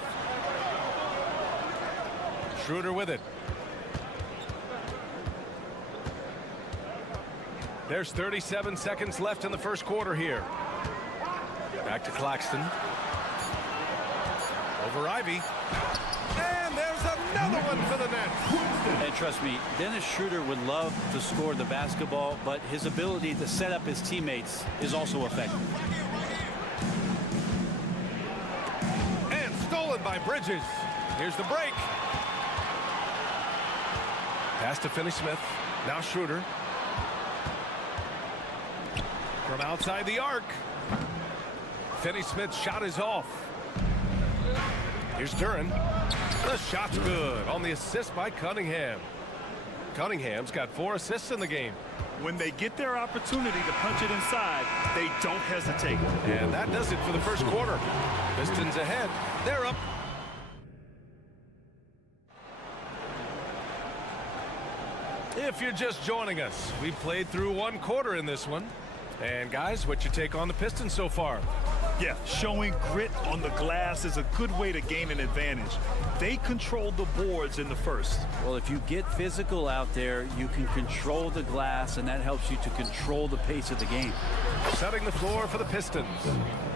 Schroeder with it. There's 37 seconds left in the first quarter here. Back to Claxton. Over Ivy. And there's another one for the net. And trust me, Dennis Schroeder would love to score the basketball, but his ability to set up his teammates is also effective. And stolen by Bridges. Here's the break. Pass to Finney-Smith. Now Schroeder. From outside the arc. Finney-Smith's shot is off. Here's Duren. The shot's good on the assist by Cunningham. Cunningham's got 4 assists in the game. When they get their opportunity to punch it inside, they don't hesitate. And that does it for the first quarter. Pistons ahead. They're up. If you're just joining us, we played through 1 quarter in this one. And guys, what's your take on the Pistons so far? Yeah, showing grit on the glass is a good way to gain an advantage. They controlled the boards in the first. Well, if you get physical out there, you can control the glass, and that helps you to control the pace of the game. Setting the floor for the Pistons.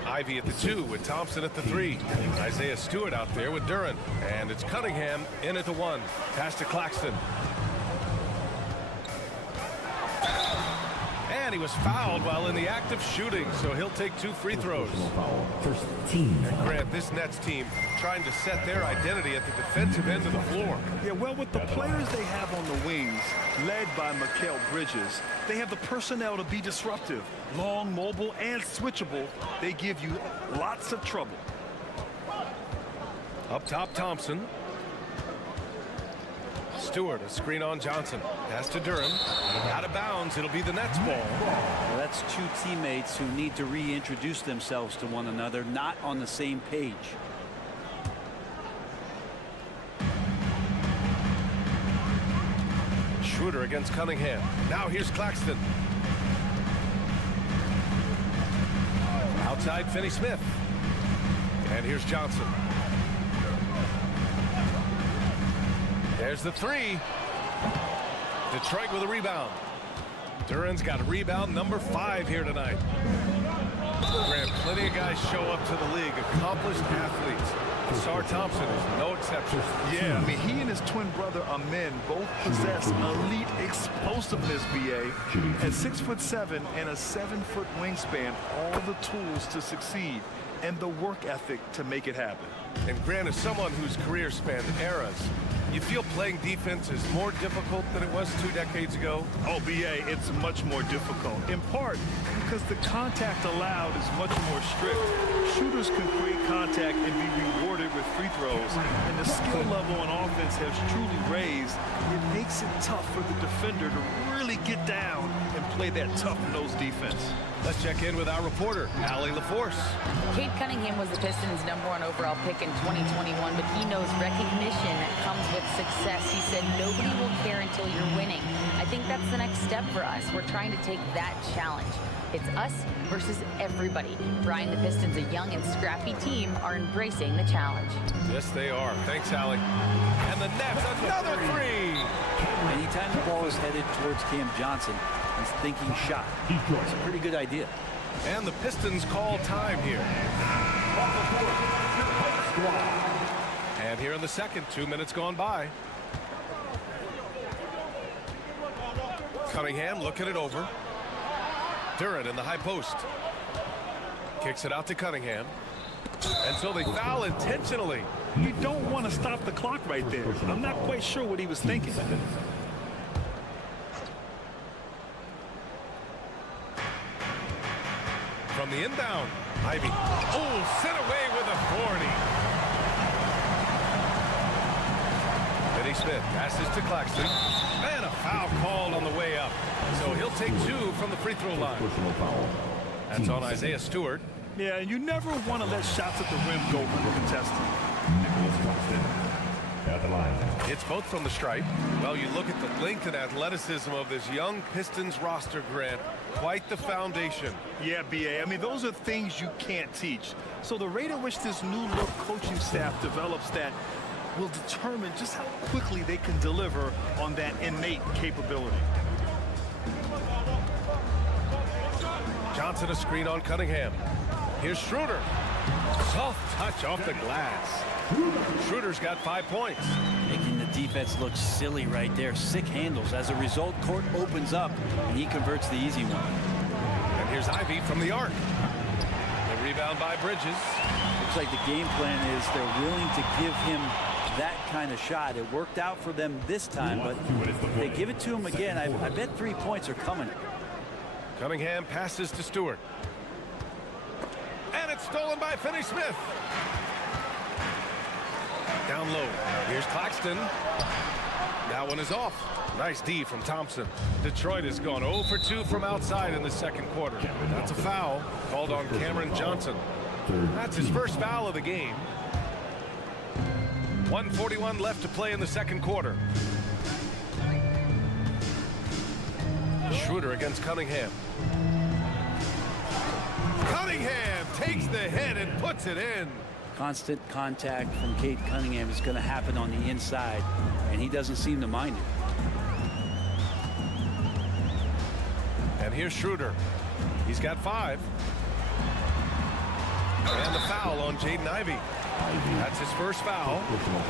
Ivy at the 2 with Thompson at the 3. Isaiah Stewart out there with Duren. And it's Cunningham in at the 1. Pass to Claxton. And he was fouled while in the act of shooting, so he'll take 2 free throws. First team. Grant, this Nets team trying to set their identity at the defensive end of the floor. Yeah, well, with the players they have on the wings, led by Mikal Bridges, they have the personnel to be disruptive. Long, mobile, and switchable. They give you lots of trouble. Up top, Thompson. Stewart, a screen on Johnson. Pass to Duren. Out of bounds. It'll be the Nets ball. Well, that's 2 teammates who need to reintroduce themselves to one another, not on the same page. Schroeder against Cunningham. Now here's Claxton. Outside Finney-Smith. And here's Johnson. There's the 3. Detroit with a rebound. Duren's got a rebound number 5 here tonight. Grant, plenty of guys show up to the league, accomplished athletes. Sar Thompson is no exception. Yeah, I mean, he and his twin brother Amin both possess elite explosiveness, BA. At 6'7" and a 7-foot wingspan, all the tools to succeed and the work ethic to make it happen. And Grant, as someone whose career spanned eras, you feel playing defense is more difficult than it was 2 decades ago? Oh, BA, it's much more difficult. In part because the contact allowed is much more strict. Shooters can create contact and be rewarded with free throws. And the skill level on offense has truly raised. It makes it tough for the defender to really get down and play that tough-nosed defense. Let's check in with our reporter, Allie LaForce. Cade Cunningham was the Pistons' #1 overall pick in 2021, but he knows recognition comes with success. He said nobody will care until you're winning. I think that's the next step for us. We're trying to take that challenge. It's us versus everybody. Brian, the Pistons, a young and scrappy team, are embracing the challenge. Yes, they are. Thanks, Allie. And the Nets, another 3. Anytime the ball is headed towards Cam Johnson, he's thinking shot. It's a pretty good idea. And the Pistons call time here. And here in the second, 2 minutes gone by. Cunningham looking it over. Duren in the high post. Kicks it out to Cunningham. And so they foul intentionally. You don't want to stop the clock right there. I'm not quite sure what he was thinking. From the inbound, Ivy. Oh, sent away with authority. Finney Smith passes to Claxton. And a foul called on the way up. So he'll take 2 from the free throw line. That's on Isaiah Stewart. Yeah, and you never want to let shots at the rim go uncontested. At the line. It's both from the stripe. Well, you look at the length and athleticism of this young Pistons roster, Grant. Quite the foundation. Yeah, B.A. I mean, those are things you can't teach. So the rate at which this new look coaching staff develops that will determine just how quickly they can deliver on that innate capability. Johnson a screen on Cunningham. Here's Schroeder. Soft touch off the glass. Schroeder's got 5 points. Making the defense look silly right there. Sick handles. As a result, court opens up, and he converts the easy one. And here's Ivy from the arc. The rebound by Bridges. Looks like the game plan is they're willing to give him that kind of shot. It worked out for them this time, but if they give it to him again, I bet 3 points are coming. Cunningham passes to Stewart. And it's stolen by Finney Smith. Down low. Here's Claxton. That one is off. Nice D from Thompson. Detroit has gone 0 for 2 from outside in the second quarter. That's a foul called on Cameron Johnson. That's his first foul of the game. 1:41 left to play in the second quarter. Schroeder against Cunningham. Cunningham takes the hit and puts it in. Constant contact from Cade Cunningham is going to happen on the inside, and he doesn't seem to mind it. And here's Schroeder. He's got 5. And the foul on Jaden Ivey. That's his first foul.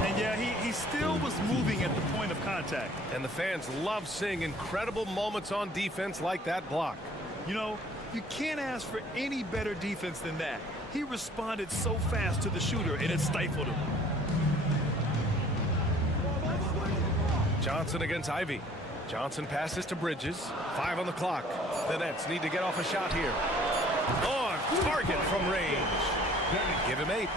And yeah, he still was moving at the point of contact. And the fans love seeing incredible moments on defense like that block. You know, you can't ask for any better defense than that. He responded so fast to the shooter, and it stifled him. Johnson against Ivy. Johnson passes to Bridges. 5 on the clock. The Nets need to get off a shot here. On target from range. Give him 8.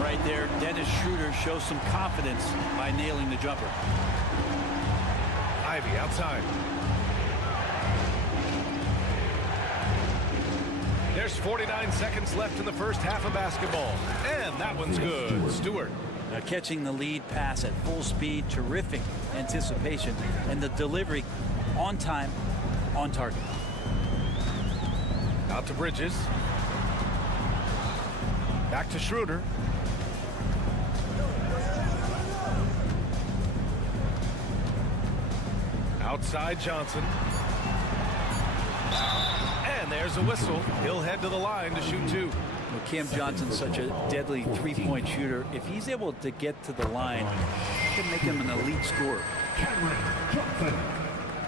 Right there, Dennis Schroeder shows some confidence by nailing the jumper. Ivy outside. There's 49 seconds left in the first half of basketball. And that one's good. Stewart. Now catching the lead pass at full speed, terrific anticipation, and the delivery on time, on target. Out to Bridges. Back to Schroeder. Outside Johnson. And there's a whistle. He'll head to the line to shoot 2. Well, Cam Johnson's such a deadly three-point shooter. If he's able to get to the line, it can make him an elite scorer. Cameron Johnson.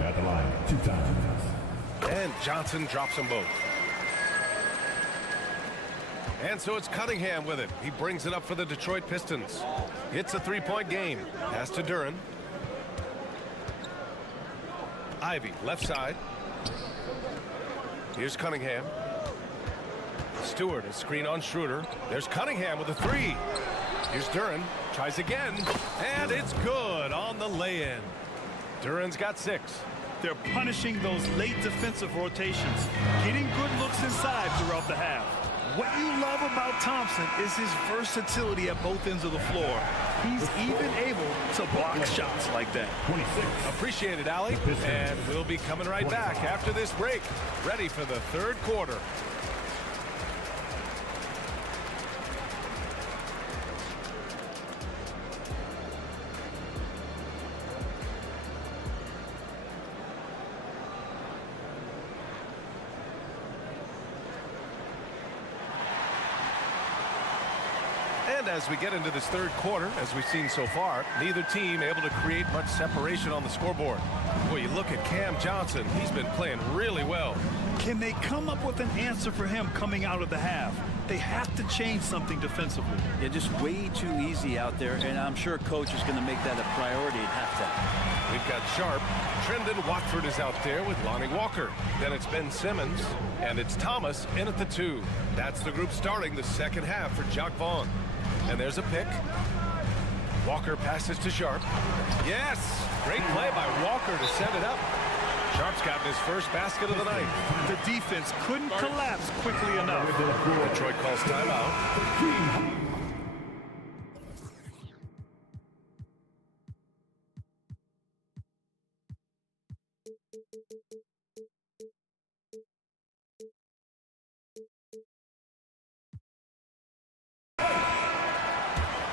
At the line 2 times. And Johnson drops them both. And so it's Cunningham with it. He brings it up for the Detroit Pistons. It's a 3-point game. Pass to Duren. Ivy, left side. Here's Cunningham. Stewart, a screen on Schroeder. There's Cunningham with a 3. Here's Duren. Tries again. And it's good on the lay-in. Duren's got 6. They're punishing those late defensive rotations, getting good looks inside throughout the half. What you love about Thompson is his versatility at both ends of the floor. He's even able to block shots like that. 26. Appreciate it, Allie. And we'll be coming right back after this break. Ready for the third quarter. And as we get into this third quarter, as we've seen so far, neither team able to create much separation on the scoreboard. Boy, you look at Cam Johnson, he's been playing really well. Can they come up with an answer for him coming out of the half? They have to change something defensively. Yeah, just way too easy out there, and I'm sure coach is going to make that a priority at halftime. We've got Sharp. Trendon Watford is out there with Lonnie Walker. Then it's Ben Simmons, and it's Thomas in at the 2. That's the group starting the second half for Jock Vaughn. And there's a pick. Walker passes to Sharp. Yes! Great play by Walker to set it up. Sharp's gotten his first basket of the night. The defense couldn't collapse quickly enough. Detroit calls timeout.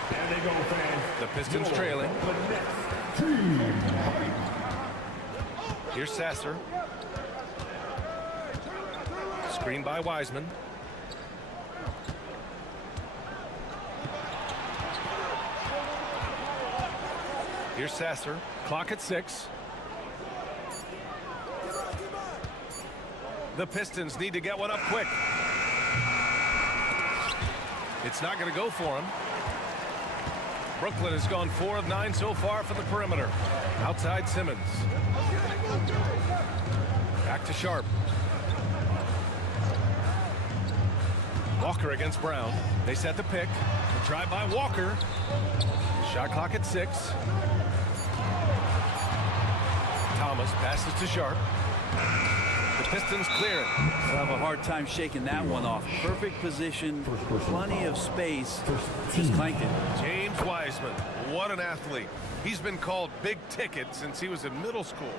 There they go, fans. The Pistons trailing. Here's Sasser. Screen by Wiseman. Here's Sasser. Clock at 6. The Pistons need to get one up quick. It's not going to go for him. Brooklyn has gone 4 of 9 so far from the perimeter. Outside Simmons. Back to Sharp. Walker against Brown. They set the pick. Drive by Walker. Shot clock at 6. Thomas passes to Sharp. The Pistons clear it. They'll have a hard time shaking that one off. Perfect position, plenty of space. Just clanked it. James Wiseman, what an athlete. He's been called big ticket since he was in middle school.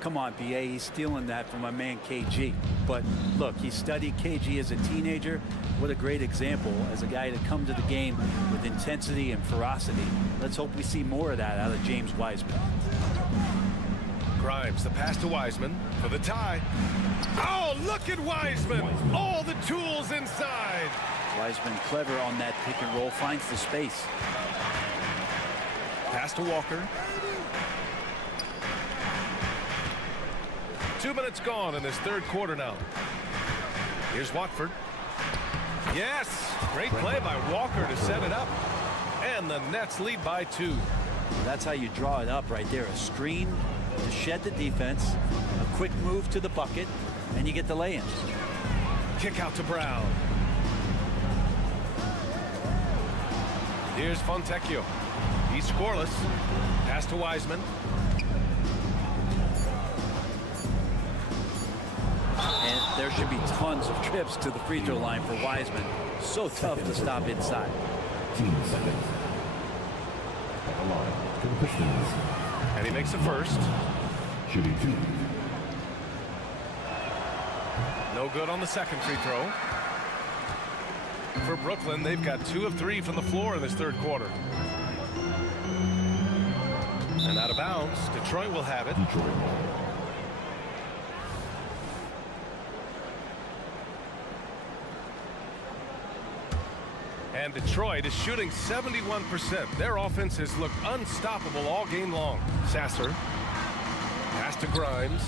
Come on, BA, he's stealing that from my man KG. But look, he studied KG as a teenager. What a great example as a guy to come to the game with intensity and ferocity. Let's hope we see more of that out of James Wiseman. Grimes, the pass to Wiseman for the tie. Oh, look at Wiseman. All the tools inside. Wiseman clever on that pick and roll, finds the space. Pass to Walker. 2 minutes gone in this third quarter now. Here's Watford. Yes, great play by Walker to set it up. And the Nets lead by 2. That's how you draw it up right there. A screen to shed the defense, a quick move to the bucket, and you get the lay-in. Kick out to Brown. Here's Fontecchio. He's scoreless. Pass to Wiseman. And there should be tons of trips to the free throw line for Wiseman. So tough to stop inside. 15 seconds. At the line to the Pistons. And he makes the first. Shooting 2. No good on the second free throw. For Brooklyn, they've got 2 of 3 from the floor in this third quarter. And out of bounds, Detroit will have it. Detroit. And Detroit is shooting 71%. Their offense has looked unstoppable all game long. Sasser. Pass to Grimes.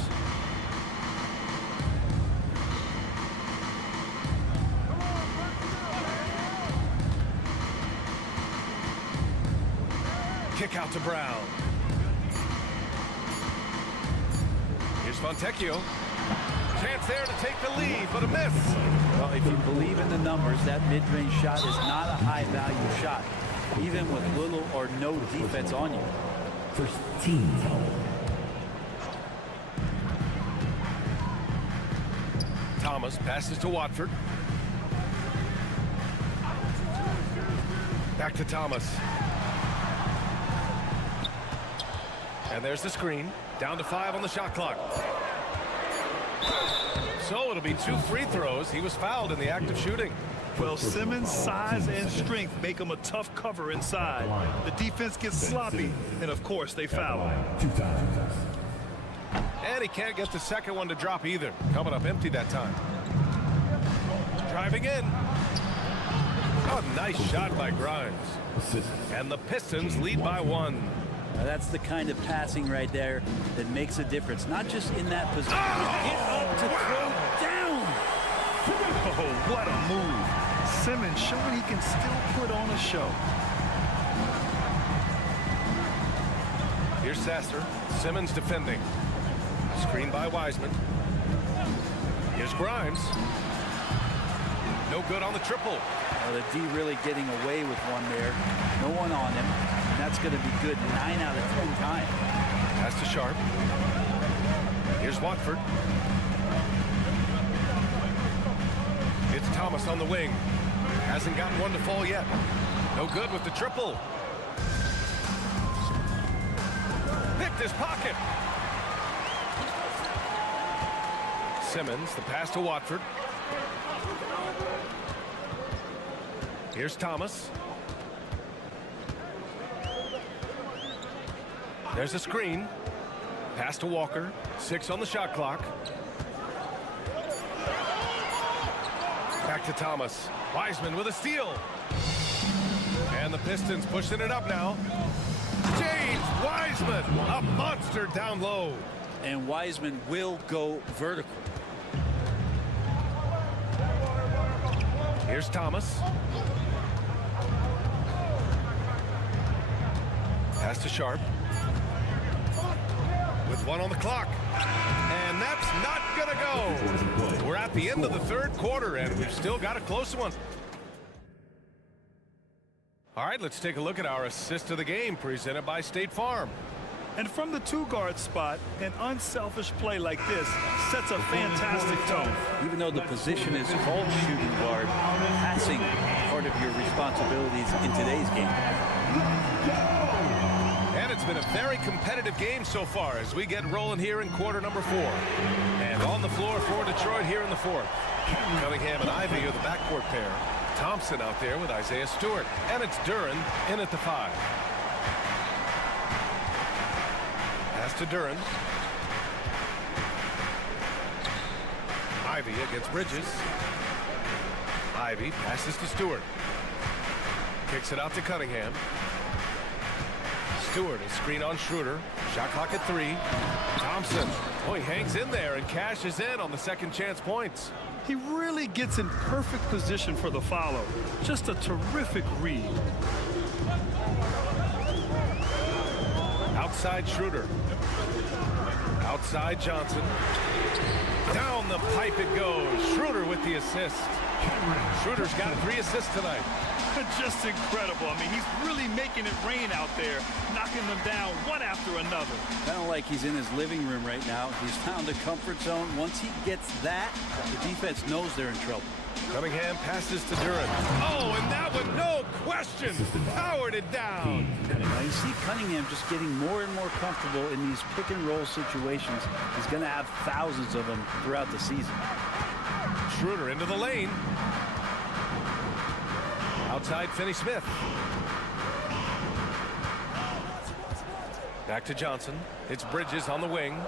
Kick out to Brown. Here's Fontecchio. Chance there to take the lead, but a miss. Well, if you believe in the numbers, that mid-range shot is not a high-value shot, even with little or no defense on you. First team foul. Thomas passes to Watford. Back to Thomas. And there's the screen. Down to 5 on the shot clock. So it'll be 2 free throws. He was fouled in the act of shooting. Well, Simmons' size and strength make him a tough cover inside. The defense gets sloppy, and of course they foul him. 2 times. And he can't get the second one to drop either. Coming up empty that time. Driving in. Oh, nice shot by Grimes. And the Pistons lead by 1. Now that's the kind of passing right there that makes a difference, not just in that position. Get up to throw down. What a move. Simmons showing he can still put on a show. Here's Sasser. Simmons defending. Screen by Wiseman. Here's Grimes. No good on the triple. The D really getting away with one there. No one on him. And that's going to be good 9 out of 10 times. Pass to Sharp. Here's Watford. It's Thomas on the wing. Hasn't gotten one to fall yet. No good with the triple. Picked his pocket. Simmons, the pass to Watford. Here's Thomas. There's a screen. Pass to Walker. 6 on the shot clock. Back to Thomas. Wiseman with a steal. And the Pistons pushing it up now. James Wiseman, a monster down low. And Wiseman will go vertical. Here's Thomas. Pass to Sharp. With 1 on the clock. And that's not going to go. We're at the end of the third quarter, and we've still got a close one. All right, let's take a look at our assist of the game presented by State Farm. And from the 2-guard spot, an unselfish play like this sets a fantastic tone. Even though the position is called shooting guard, passing part of your responsibilities in today's game. And it's been a very competitive game so far as we get rolling here in quarter number 4. And on the floor for Detroit here in the 4th. Cunningham and Ivy are the backcourt pair. Thompson out there with Isaiah Stewart. And it's Duren in at the 5. Pass to Duren. Ivy against Bridges. Ivy passes to Stewart. Kicks it out to Cunningham. Stewart, a screen on Schroeder. Shot clock at 3. Thompson. Oh, he hangs in there and cashes in on the second chance points. He really gets in perfect position for the follow. Just a terrific read. Outside Schroeder. Outside Johnson. Down the pipe it goes. Schroeder with the assist. Schroeder's got 3 assists tonight. Just incredible. I mean, he's really making it rain out there, knocking them down one after another. Kind of like he's in his living room right now. He's found a comfort zone. Once he gets that, the defense knows they're in trouble. Cunningham passes to Duren. Oh, and that one, no question, powered it down. Now you see Cunningham just getting more and more comfortable in these pick and roll situations. He's going to have thousands of them throughout the season. Schroeder into the lane. Outside Finney Smith. Back to Johnson. It's Bridges on the wing.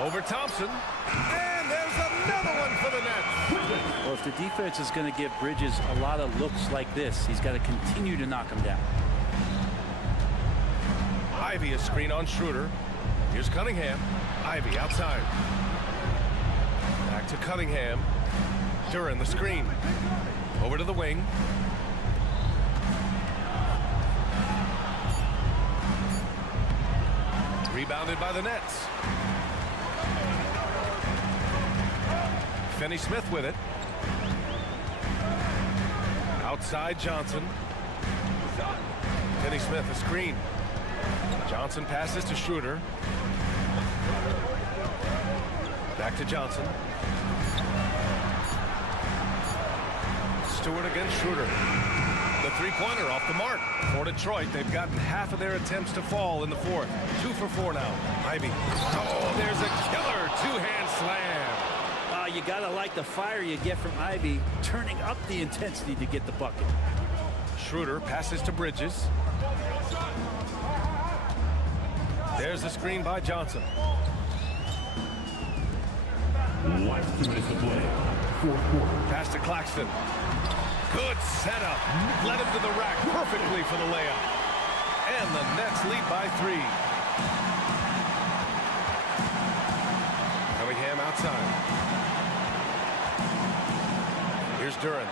Over Thompson. And there's another one for the Nets. Well, if the defense is going to give Bridges a lot of looks like this, he's got to continue to knock him down. Ivy, a screen on Schroeder. Here's Cunningham. Ivy outside. Back to Cunningham. Duren the screen. Over to the wing. Rebounded by the Nets. Finney Smith with it. Outside Johnson. Finney Smith a screen. Johnson passes to Schroeder. Back to Johnson. Stewart against Schroeder. The three-pointer off the mark. For Detroit, they've gotten half of their attempts to fall in the 4th. 2 for 4 now. Ivy. Oh, there's a killer two-hand slam. You got to like the fire you get from Ivy, turning up the intensity to get the bucket. Schroeder passes to Bridges. There's the screen by Johnson. Pass to Claxton. Good setup. Led him to the rack perfectly for the layup. And the Nets lead by 3. Cunningham outside. Here's Duran.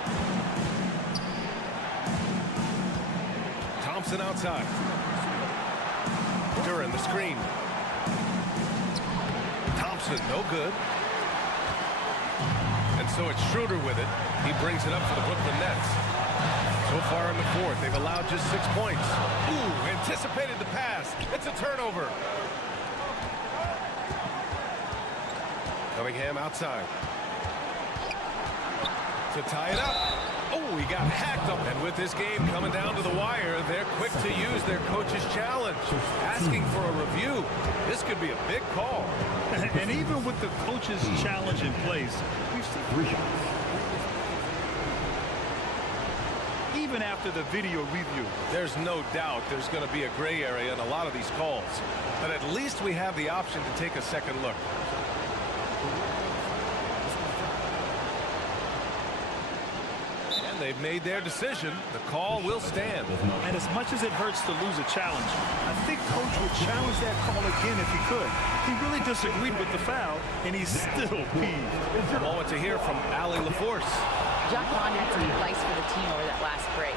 Thompson outside. Duran, the screen. Thompson, no good. And so it's Schroeder with it. He brings it up for the Brooklyn Nets. So far in the fourth, they've allowed just 6 points. Ooh, anticipated the pass. It's a turnover. Cunningham outside. To tie it up. Oh, he got hacked up. And with this game coming down to the wire, they're quick to use their coach's challenge. Asking for a review. This could be a big call. And even with the coach's challenge in place, we've seen 3 shots. even after the video review. There's no doubt there's going to be a gray area in a lot of these calls. But at least we have the option to take a second look. They've made their decision. The call will stand. And as much as it hurts to lose a challenge, I think Coach would challenge that call again if he could. He really disagreed with the foul, and he's still peeved. A moment to hear from Allie LaForce. Jacques Vaughn had some advice for the team over that last break.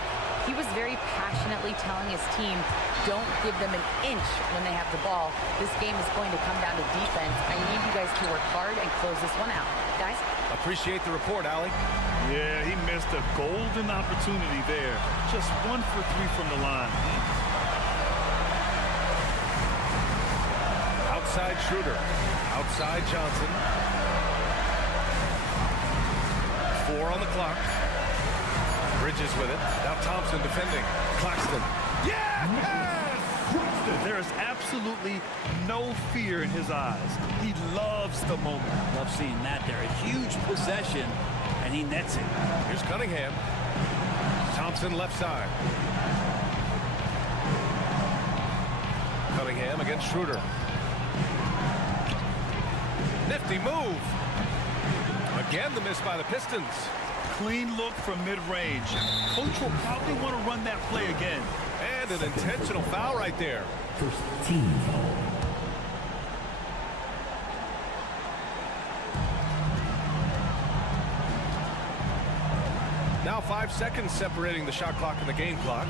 He was very passionately telling his team, don't give them an inch when they have the ball. This game is going to come down to defense. I need you guys to work hard and close this one out. Guys? Appreciate the report, Allie. Yeah, he missed a golden opportunity there. Just 1 for 3 from the line. Outside Schroeder. Outside Johnson. 4 on the clock. Bridges with it. Now Thompson defending. Claxton. Yes! There is absolutely no fear in his eyes. He loves the moment. Love seeing that there. A huge possession, and he nets it. Here's Cunningham. Thompson left side. Cunningham against Schroeder. Nifty move. Again, the miss by the Pistons. Clean look from mid-range. Coach will probably want to run that play again. And an intentional foul right there. First team foul. Now 5 seconds separating the shot clock and the game clock.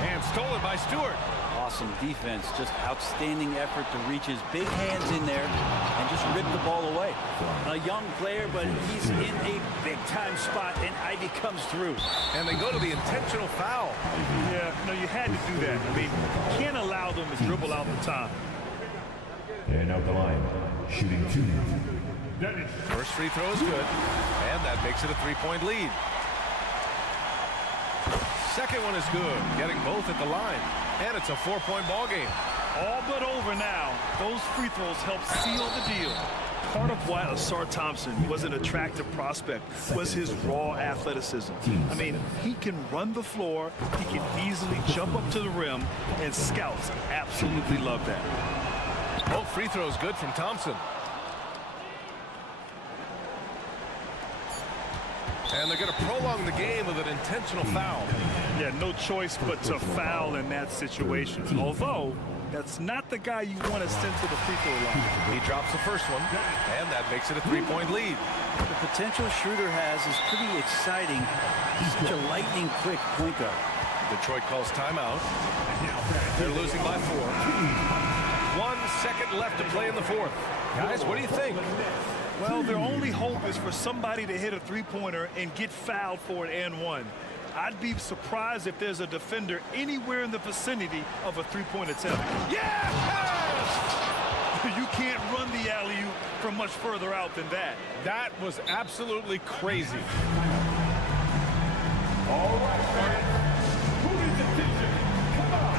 And stolen by Stewart. Awesome defense, just outstanding effort to reach his big hands in there and just rip the ball away. A young player, but he's in a big-time spot, and Ivy comes through. And they go to the intentional foul. Yeah, no, you had to do that. I mean, you can't allow them to dribble out the time. And out the line, shooting 2. First free throw is good, and that makes it a 3-point lead. Second one is good, getting both at the line. And it's a 4-point ball game. All but over now. Those free throws help seal the deal. Part of why Asar Thompson was an attractive prospect was his raw athleticism. I mean, he can run the floor, he can easily jump up to the rim, and scouts absolutely love that. Both free throws good from Thompson. And they're going to prolong the game with an intentional foul. Yeah, no choice but to foul in that situation. Although, that's not the guy you want to send to the free throw line. He drops the first one, and that makes it a 3-point lead. The potential Schroeder has is pretty exciting. He's such a lightning-quick point guard. Detroit calls timeout. They're losing by 4. 1 second left to play in the fourth. Guys, what do you think? Well, their only hope is for somebody to hit a three-pointer and get fouled for an and one. I'd be surprised if there's a defender anywhere in the vicinity of a three-point attempt. Yes! You can't run the alley-oop from much further out than that. That was absolutely crazy. All right, fans. Moving attention. Come on.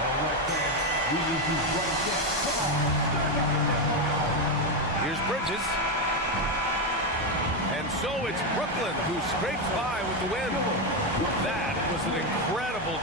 All right, fans. We need you right there. Come on. Here's Bridges. And so it's Brooklyn who scrapes by with the win. That was an incredible...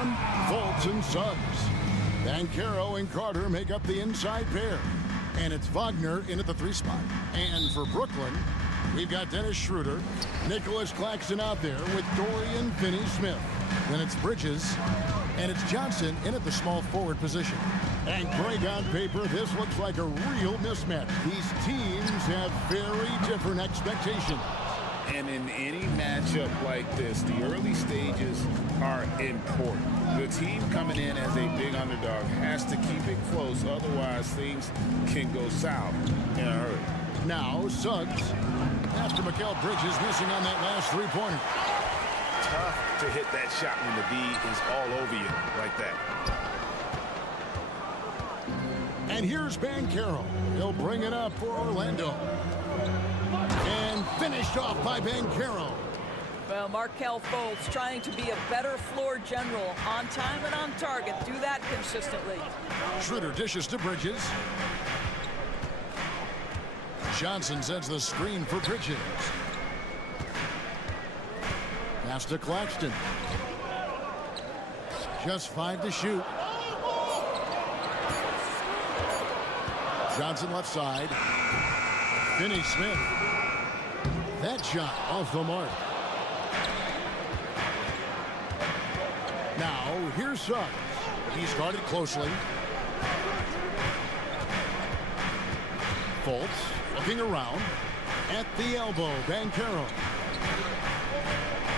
them, Fultz and Suggs. Banchero and Carter make up the inside pair. And it's Wagner in at the 3 spot. And for Brooklyn, we've got Dennis Schroeder, Nicholas Claxton out there with Dorian Finney-Smith. Then it's Bridges, and it's Johnson in at the small forward position. And Greg, on paper, this looks like a real mismatch. These teams have very different expectations. And in any matchup like this, the early stages are important. The team coming in as a big underdog has to keep it close, otherwise things can go south in a hurry. Now Suggs, after Mikal Bridges missing on that last 3-pointer. Tough to hit that shot when the D is all over you like that. And here's Banchero. He'll bring it up for Orlando. And finished off by Banchero. Well, Markelle Fultz trying to be a better floor general, on time and on target. Do that consistently. Schroeder dishes to Bridges. Johnson sends the screen for Bridges. Pass to Claxton. Just 5 to shoot. Johnson left side. Finney-Smith. That shot off the mark. Now, here's Suggs. He's guarded closely. Fultz looking around. At the elbow, Banchero.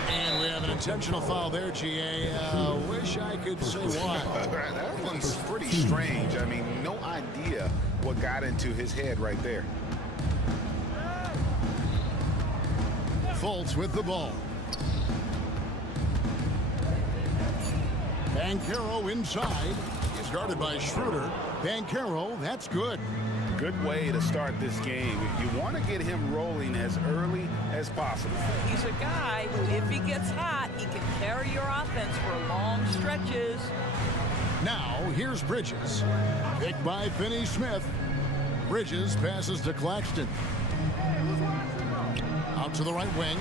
And we have an intentional foul there, GA. Wish I could say why. That one's pretty strange. I mean, no idea what got into his head right there. Fultz with the ball. Banchero inside. He's guarded by Schroeder. Banchero, that's good. Good way to start this game. You want to get him rolling as early as possible. He's a guy who, if he gets hot, he can carry your offense for long stretches. Now, here's Bridges. Picked by Finney-Smith. Bridges passes to Claxton. Out to the right wing.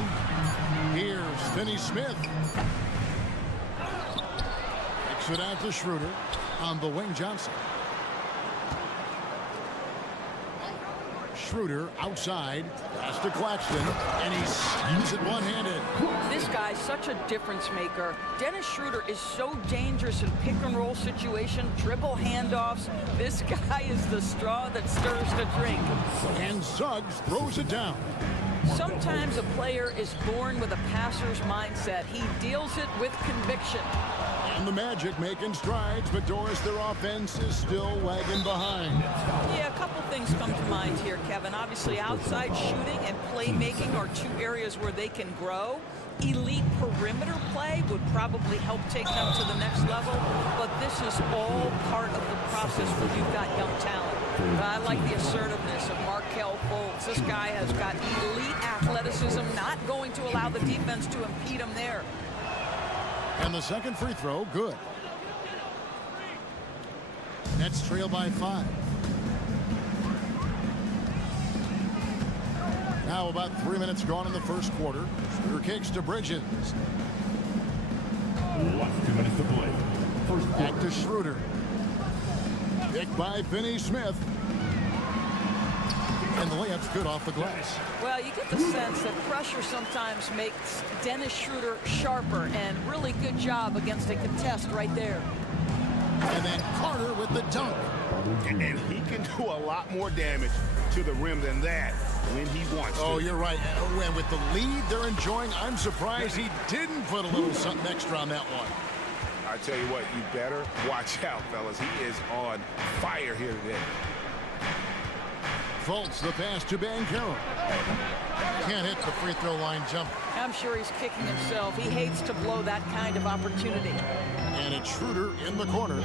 Here's Finney-Smith. Kicks it out to Schroeder. On the wing, Johnson. Schroeder outside. Pass to Claxton. And he slams it one-handed. This guy's such a difference maker. Dennis Schroeder is so dangerous in pick-and-roll situation, dribble handoffs. This guy is the straw that stirs the drink. And Suggs throws it down. Sometimes a player is born with a passer's mindset. He deals it with conviction. And the Magic making strides, but Doris, their offense is still lagging behind. Yeah, a couple things come to mind here, Kevin. Obviously, outside shooting and playmaking are 2 areas where they can grow. Elite perimeter play would probably help take them to the next level, but this is all part of the process when you've got young talent. I like the assertiveness of Markelle Fultz. This guy has got elite athleticism, not going to allow the defense to impede him there. And the second free throw, good. Nets trail by 5. Now about 3 minutes gone in the first quarter. Schroeder kicks to Bridges. Last 2 minutes to play. First back to Schroeder. Picked by Finney-Smith. And the layup's good off the glass. Well, you get the sense that pressure sometimes makes Dennis Schroeder sharper, and really good job against a contest right there. And then Carter with the dunk. And he can do a lot more damage to the rim than that when he wants to. Oh, you're right. And with the lead they're enjoying, I'm surprised he didn't put a little something extra on that one. I tell you what, you better watch out, fellas. He is on fire here today. Fultz the pass to Banchero. Can't hit the free throw line jump. I'm sure he's kicking himself. He hates to blow that kind of opportunity. And it's Schroeder in the corner.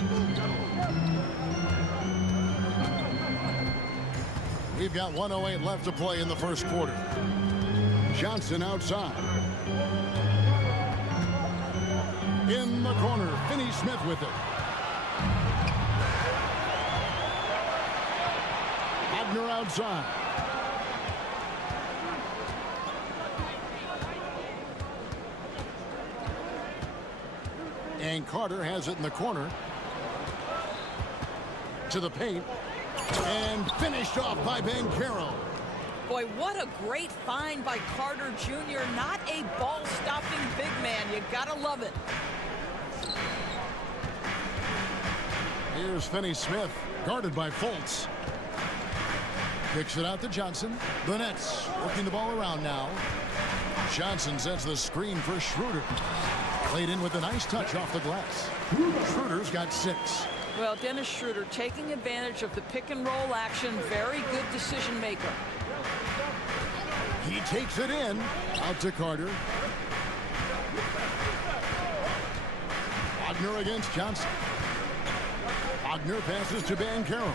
We've got 1:08 left to play in the first quarter. Johnson outside. In the corner, Finney-Smith with it. Wagner outside. And Carter has it in the corner. To the paint. And finished off by Banchero. Boy, what a great find by Carter Jr. Not a ball-stopping big man. You gotta love it. Here's Finney-Smith, guarded by Fultz. Kicks it out to Johnson. The Nets working the ball around now. Johnson sets the screen for Schroeder. Played in with a nice touch off the glass. Schroeder's got 6. Well, Dennis Schroeder taking advantage of the pick-and-roll action. Very good decision maker. He takes it in. Out to Carter. Wagner against Johnson. Wagner passes to Banchero.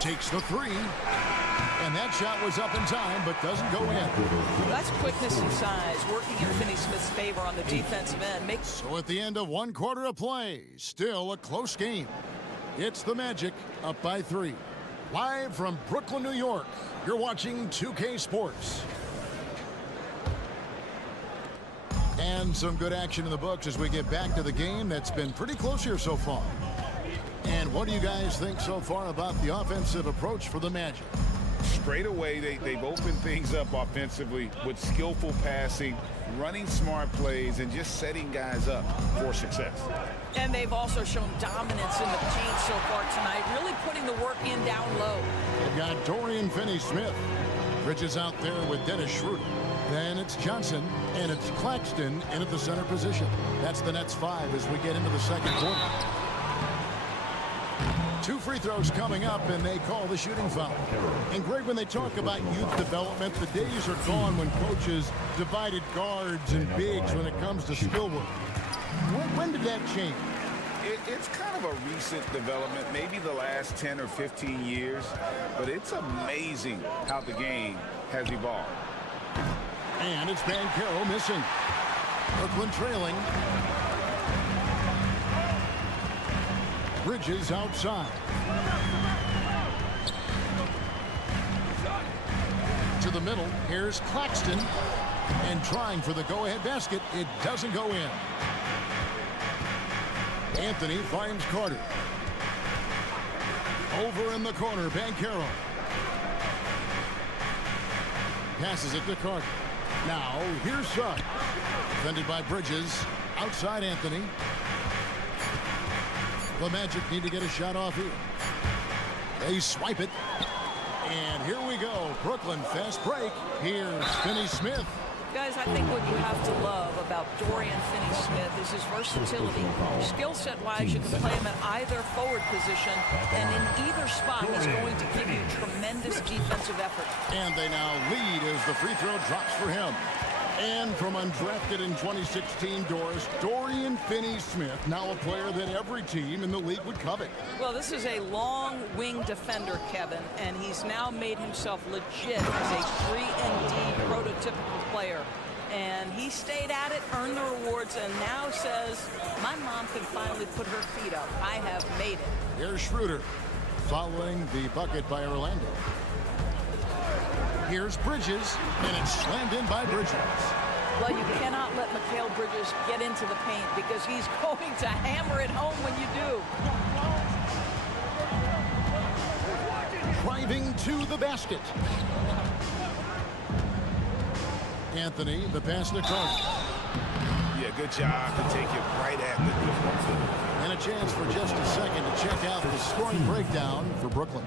Takes the 3. And that shot was up in time, but doesn't go in. That's quickness and size working in Finney-Smith's favor on the defensive end. So at the end of 1 quarter of play, still a close game. It's the Magic up by 3. Live from Brooklyn, New York, you're watching 2K Sports. And some good action in the books as we get back to the game that's been pretty close here so far. And what do you guys think so far about the offensive approach for the Magic? Straight away, they've opened things up offensively with skillful passing, running smart plays, and just setting guys up for success. And they've also shown dominance in the paint so far tonight, really putting the work in down low. They've got Dorian Finney-Smith. Bridges out there with Dennis Schroeder. Then it's Johnson, and it's Claxton in at the center position. That's the Nets 5 as we get into the second quarter. 2 free throws coming up, and they call the shooting foul. And Greg, when they talk about youth development, the days are gone when coaches divided guards and bigs when it comes to skill work. When did that change? It's kind of a recent development, maybe the last 10 or 15 years, but it's amazing how the game has evolved. And it's Banchero missing. Brooklyn trailing. Bridges outside. To the middle. Here's Claxton. And trying for the go-ahead basket. It doesn't go in. Anthony finds Carter. Over in the corner, Banchero. Passes it to Carter. Now, here's Shag. Defended by Bridges. Outside Anthony. The Magic need to get a shot off here. They swipe it. And here we go. Brooklyn fast break. Here's Finney-Smith. Guys, I think what you have to love about Dorian Finney-Smith is his versatility. Skill set-wise, you can play him at either forward position, and in either spot, he's going to give you tremendous defensive effort. And they now lead as the free throw drops for him. And from undrafted in 2016, Doris, Dorian Finney-Smith, now a player that every team in the league would covet. Well, this is a long wing defender, Kevin, and he's now made himself legit as a 3-and-D prototypical player. And he stayed at it, earned the rewards, and now says, my mom can finally put her feet up. I have made it. Here's Schroeder following the bucket by Orlando. Here's Bridges, and it's slammed in by Bridges. Well, you cannot let Mikal Bridges get into the paint because he's going to hammer it home when you do. Driving to the basket. Anthony, the pass to Carter. Yeah, good job to take it right at the defense. And a chance for just a second to check out the scoring breakdown for Brooklyn.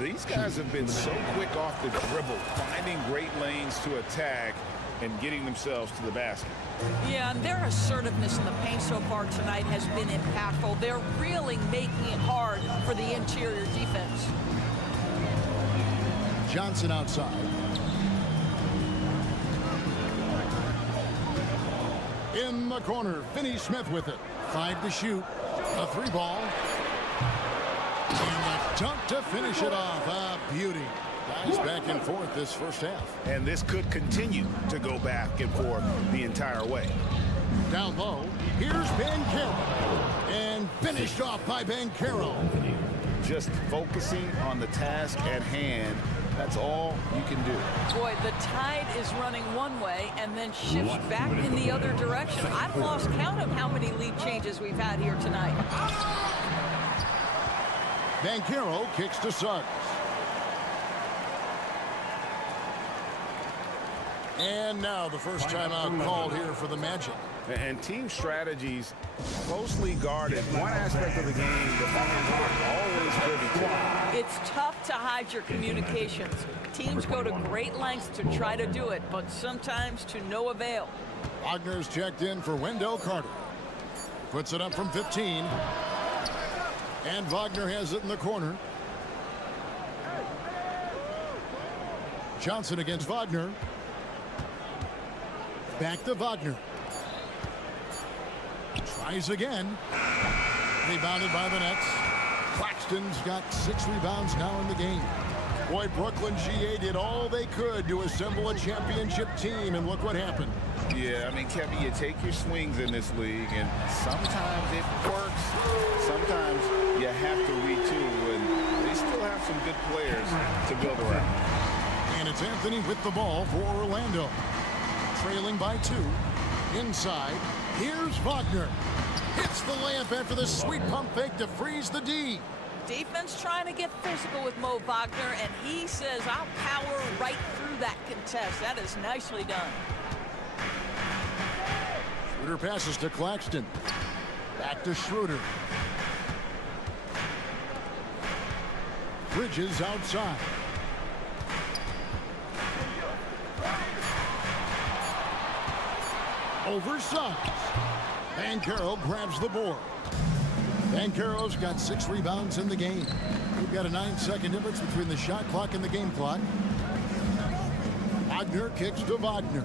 These guys have been so quick off the dribble, finding great lanes to attack and getting themselves to the basket. Yeah, and their assertiveness in the paint so far tonight has been impactful. They're really making it hard for the interior defense. Johnson outside. In the corner, Finney-Smith with it. 5 to shoot. A 3-ball. And a dunk to finish it off. A beauty. Guys back and forth this first half. And this could continue to go back and forth the entire way. Down low, here's Banchero. And finished off by Banchero. Just focusing on the task at hand That's all you can do. Boy, the tide is running one way and then shifts back in the other direction. I've lost count of how many lead changes we've had here tonight. Banchero kicks to Suggs. And now the first timeout called here for the Magic. And team strategies closely guarded. One aspect of the game the fans aren't always privy to. It's tough to hide your communications. Teams go to great lengths to try to do it, but sometimes to no avail. Wagner's checked in for Wendell Carter. Puts it up from 15. And Wagner has it in the corner. Johnson against Wagner. Back to Wagner. Tries again. Rebounded by the Nets. Claxton's got 6 rebounds now in the game. Boy, Brooklyn GA did all they could to assemble a championship team, and look what happened. Yeah, I mean, Kevin, you take your swings in this league, and sometimes it works. Sometimes you have to retool, and they still have some good players to build around. And it's Anthony with the ball for Orlando. Trailing by 2. Inside. Here's Wagner. Hits the layup after the sweet pump fake to freeze the D. Defense trying to get physical with Mo Wagner, and he says, I'll power right through that contest. That is nicely done. Schroeder passes to Claxton. Back to Schroeder. Bridges outside. Over Suggs. Banchero grabs the board. Banchero's got 6 rebounds in the game. We've got a 9-second difference between the shot clock and the game clock. Wagner kicks to Wagner.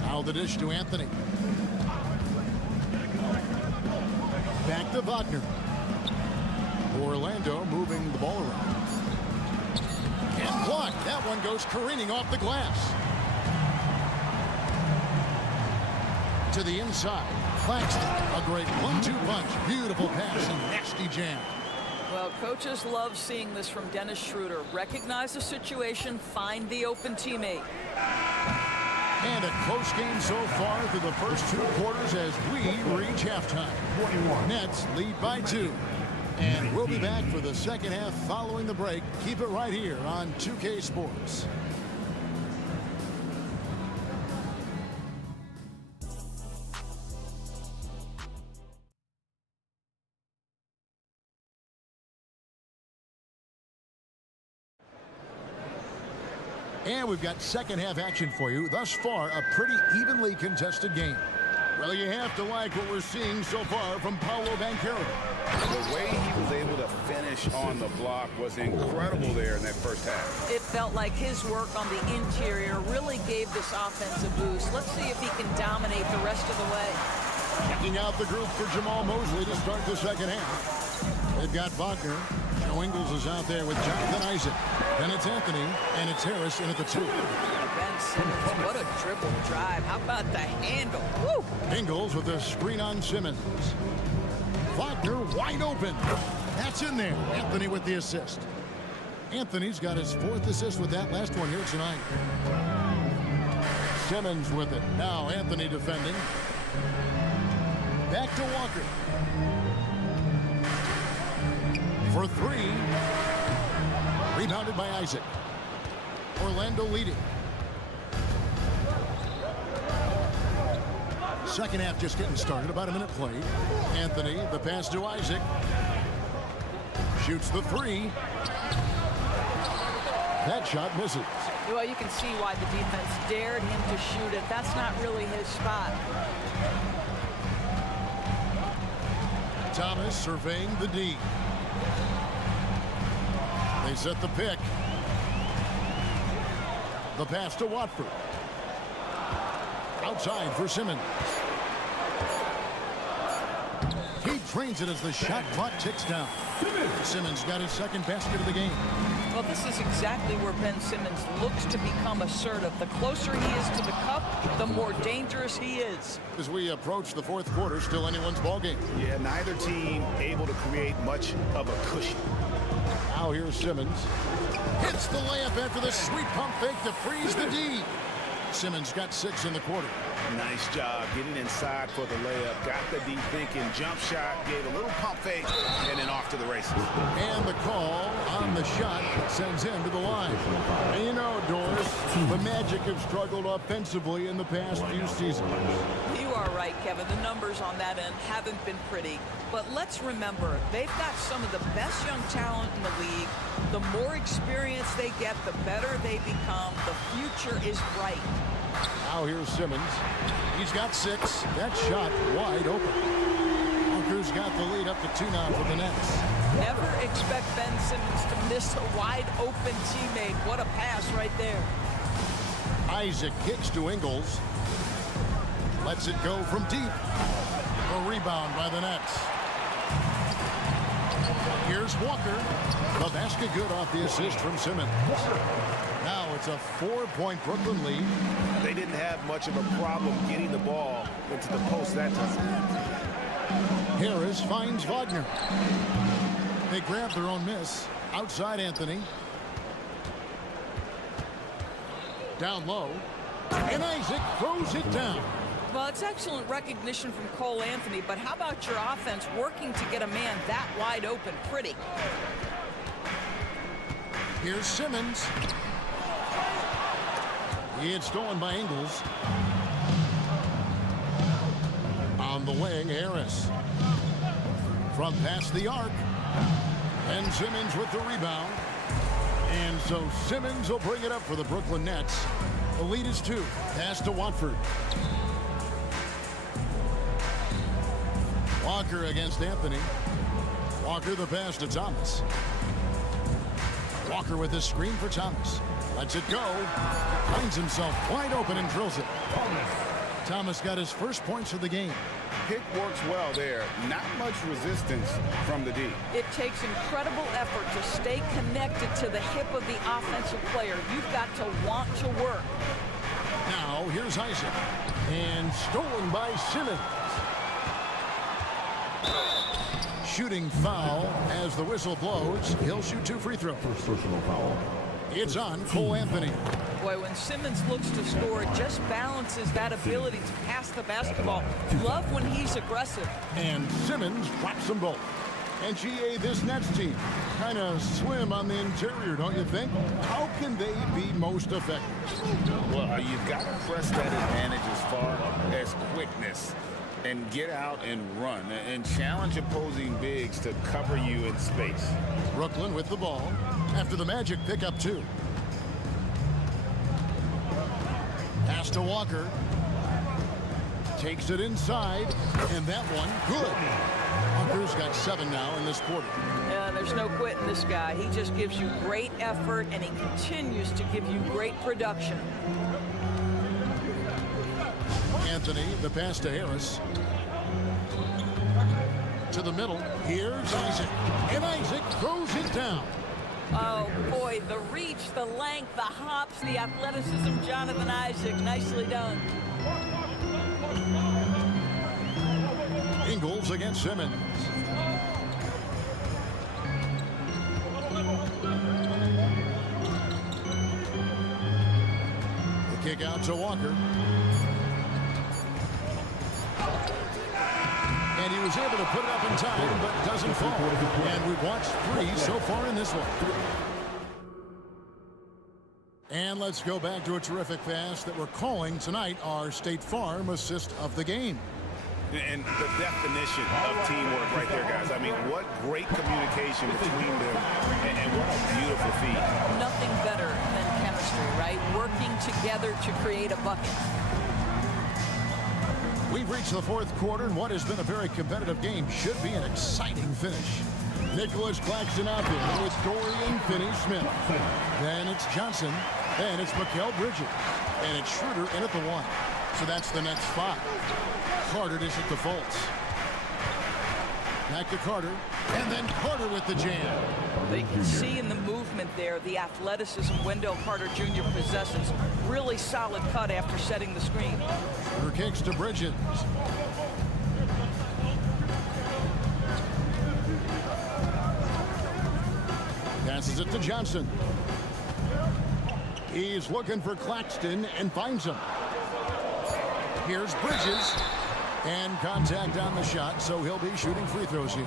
Now the dish to Anthony. Back to Wagner. Orlando moving the ball around. And blocked. That one goes careening off the glass. To the inside. Claxton, a great 1-2 punch. Beautiful pass and nasty jam. Well, coaches love seeing this from Dennis Schroeder. Recognize the situation, find the open teammate. And a close game so far through the first 2 quarters as we reach halftime. Nets lead by 2. And we'll be back for the second half following the break. Keep it right here on 2K Sports. And we've got second half action for you. Thus far, a pretty evenly contested game. Well, you have to like what we're seeing so far from Paolo Banchero. The way he was able to finish on the block was incredible there in that first half. It felt like his work on the interior really gave this offense a boost. Let's see if he can dominate the rest of the way. Checking out the group for Jamal Mosley to start the second half. They've got Wagner. Joe Ingles is out there with Jonathan Isaac. Then it's Anthony, and it's Harris in at the 2. Ben Simmons, what a dribble drive. How about the handle? Woo! Ingles with a screen on Simmons. Wagner wide open. That's in there. Anthony with the assist. Anthony's got his 4th assist with that last one here tonight. Simmons with it. Now Anthony defending. Back to Walker. For 3. Rebounded by Isaac. Orlando leading. Second half just getting started. About a minute played. Anthony, the pass to Isaac. Shoots the 3. That shot misses. Well, you can see why the defense dared him to shoot it. That's not really his spot. Thomas surveying the D. They set the pick. The pass to Watford. Outside for Simmons. He drains it as the shot clock ticks down. Simmons got his 2nd basket of the game. Well, this is exactly where Ben Simmons looks to become assertive. The closer he is to the cup, the more dangerous he is. As we approach the 4th quarter, still anyone's ball game. Yeah, neither team able to create much of a cushion. Now Now here's Simmons. Hits the layup after the sweet pump fake to freeze the D. Simmons got 6 in the quarter. Nice job getting inside for the layup. Got the D thinking. Jump shot. Gave a little pump fake. And then off to the races. And the call on the shot sends him to the line. And you know, Doris, the Magic have struggled offensively in the past few seasons. You are right, Kevin. The numbers on that end haven't been pretty. But let's remember, they've got some of the best young talent in the league. The more experience they get, the better they become. The future is bright. Now here's Simmons. He's got 6. That shot wide open. Walker's got the lead up to 2 now for the Nets. Never expect Ben Simmons to miss a wide open teammate. What a pass right there. Isaac kicks to Ingles. Lets it go from deep. A rebound by the Nets. Here's Walker. The basket good off the assist from Simmons. Now it's a 4-point Brooklyn lead. They didn't have much of a problem getting the ball into the post that time. Harris finds Wagner. They grab their own miss. Outside Anthony. Down low. And Isaac throws it down. Well, it's excellent recognition from Cole Anthony, but how about your offense working to get a man that wide open? Pretty. Here's Simmons. It's stolen by Ingles. On the wing, Harris. From past the arc. And Simmons with the rebound. And so Simmons will bring it up for the Brooklyn Nets. The lead is 2. Pass to Watford. Walker against Anthony. Walker the pass to Thomas. Walker with his screen for Thomas. Lets it go. Finds himself wide open and drills it. Thomas got his first points of the game. Pick works well there. Not much resistance from the D. It takes incredible effort to stay connected to the hip of the offensive player. You've got to want to work. Now here's Isaac. And stolen by Simmons. Shooting foul as the whistle blows. He'll shoot 2 free throws. First personal foul. It's on Cole Anthony. Boy, when Simmons looks to score, it just balances that ability to pass the basketball. Love when he's aggressive. And Simmons drops them both. And GA, this Nets team kind of swim on the interior, don't you think? How can they be most effective? Well, you've got to press that advantage as far as quickness. And get out and run and challenge opposing bigs to cover you in space. Brooklyn with the ball after the Magic pick up 2. Pass to Walker. Takes it inside, and that one good. Walker's got 7 now in this quarter. Yeah, there's no quitting this guy. He just gives you great effort, and he continues to give you great production. Anthony, the pass to Harris. To the middle. Here's Isaac. And Isaac throws it down. Oh, boy, the reach, the length, the hops, the athleticism, Jonathan Isaac. Nicely done. Ingles against Simmons. The kick out to Walker. And he was able to put it up in time, but doesn't fall. And we've watched 3 so far in this one. And let's go back to a terrific pass that we're calling tonight our State Farm assist of the game. And the definition of teamwork right there, guys. I mean, what great communication between them, and what a beautiful feat. Nothing better than chemistry, right? Working together to create a bucket. We've reached the 4th quarter, and what has been a very competitive game should be an exciting finish. Nicholas Claxton out there with Dorian Finney-Smith. Then it's Johnson. Then it's Mikal Bridges. And it's Schroeder in at the 1. So that's the next 5. Carter to hit the Fultz. Back to Carter. And then Carter with the jam. They can see in the movement there the athleticism Wendell Carter Jr. possesses. Really solid cut after setting the screen. Her kicks to Bridges. Pass Passes it to Johnson. He's looking for Claxton and finds him. Here's Bridges. And contact on the shot, so he'll be shooting free throws here.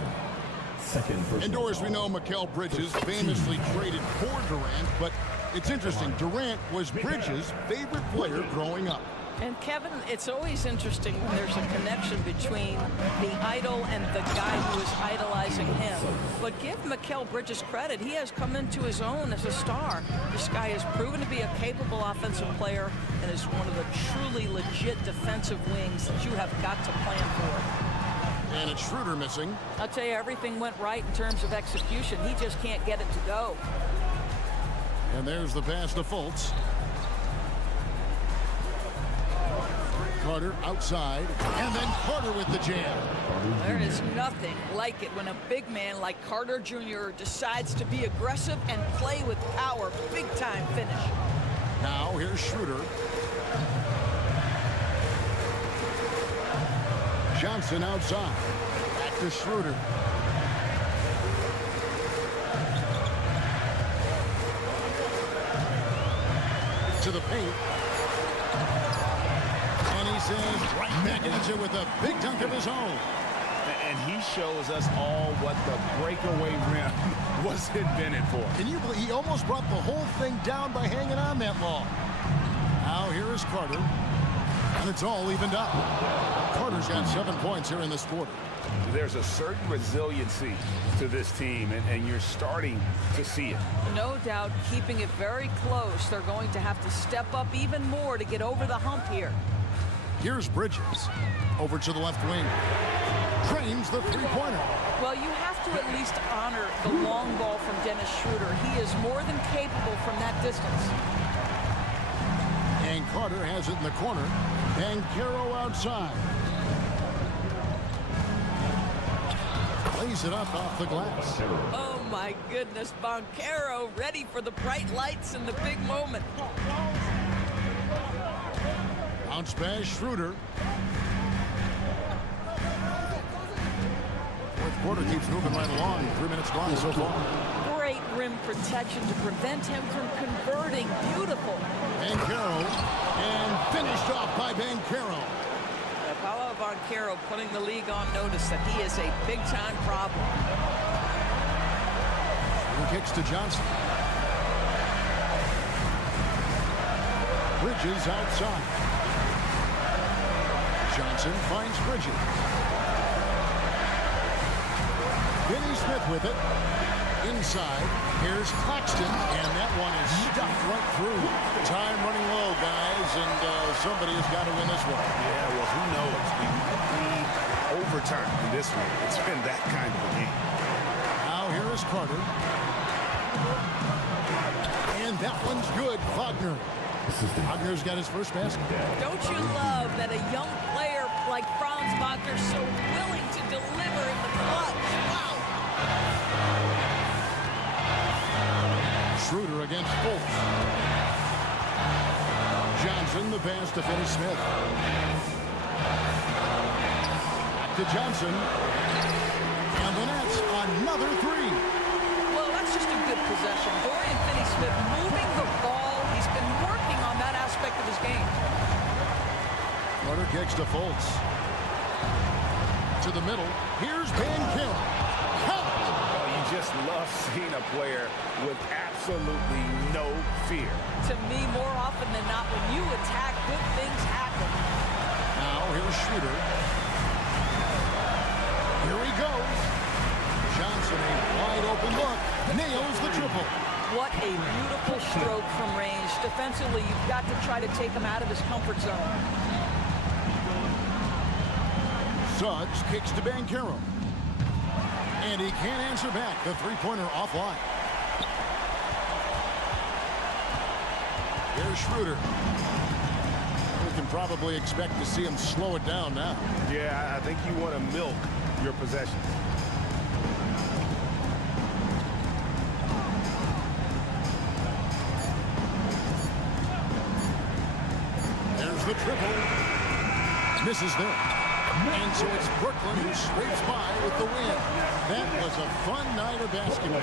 Indoors, we know Mikal Bridges famously traded for Durant, but it's interesting. Durant was Bridges' favorite player growing up. And Kevin, it's always interesting when there's a connection between the idol and the guy who is idolizing him. But give Mikal Bridges credit. He has come into his own as a star. This guy has proven to be a capable offensive player and is one of the truly legit defensive wings that you have got to plan for. And it's Schroeder missing. I'll tell you, everything went right in terms of execution. He just can't get it to go. And there's the pass to Fultz. Carter outside, and then Carter with the jam. There is nothing like it when a big man like Carter Jr. decides to be aggressive and play with power. Big time finish. Now here's Schroeder. Johnson outside. Back to Schroeder. To the paint. Says right back at you with a big dunk of his own. And he shows us all what the breakaway rim was invented for. Can you believe he almost brought the whole thing down by hanging on that long? Now here is Carter. And it's all evened up. Carter's got 7 points here in this quarter. There's a certain resiliency to this team, and you're starting to see it. No doubt, keeping it very close. They're going to have to step up even more to get over the hump here. Here's Bridges. Over to the left wing. Trains the three-pointer. Well, you have to at least honor the long ball from Dennis Schroeder. He is more than capable from that distance. And Carter has it in the corner. And Caro outside. Lays it up off the glass. Oh, my goodness. Boncaro ready for the bright lights and the big moment. Bounce pass, Schroeder. Fourth quarter keeps moving right along. 3 minutes gone so far. Great rim protection to prevent him from converting. Beautiful. Boncaro, and finished off by Boncaro. Paolo Boncaro putting the league on notice that he is a big-time problem. Kicks to Johnson. Bridges outside. Johnson finds Bridges. Finney Smith with it. Inside. Here's Claxton. And that one is stuffed right through. Time running low, guys. And somebody has got to win this one. Yeah, well, who knows? We might need overtime in this one. It's been that kind of a game. Now here is Carter. And that one's good. Wagner. Wagner's got his first basket. Don't you love that a young player like Franz Wagner so willing to deliver in the clutch? Wow. Schroeder against Fultz. Johnson, the pass to Finney Smith. Back to Johnson. And then that's another three. Well, that's just a good possession. Dorian Finney-Smith moving the ball. He's been working on that aspect of his game. Carter kicks to Fultz. To the middle. Here's Boncaro. Oh, you just love seeing a player with absolutely no fear. To me, more often than not, when you attack, good things happen. Now here's Schroeder. Here he goes. Johnson, a wide open look. Nails the triple. What a beautiful stroke from range. Defensively, you've got to try to take him out of his comfort zone. Suggs kicks to Boncaro. And he can't answer back. The three-pointer offline. There's Schroeder. We can probably expect to see him slow it down now. Yeah, I think you want to milk your possessions. There's the triple. Misses there. And so it's Brooklyn who scrapes by with the win. That was a fun night of basketball.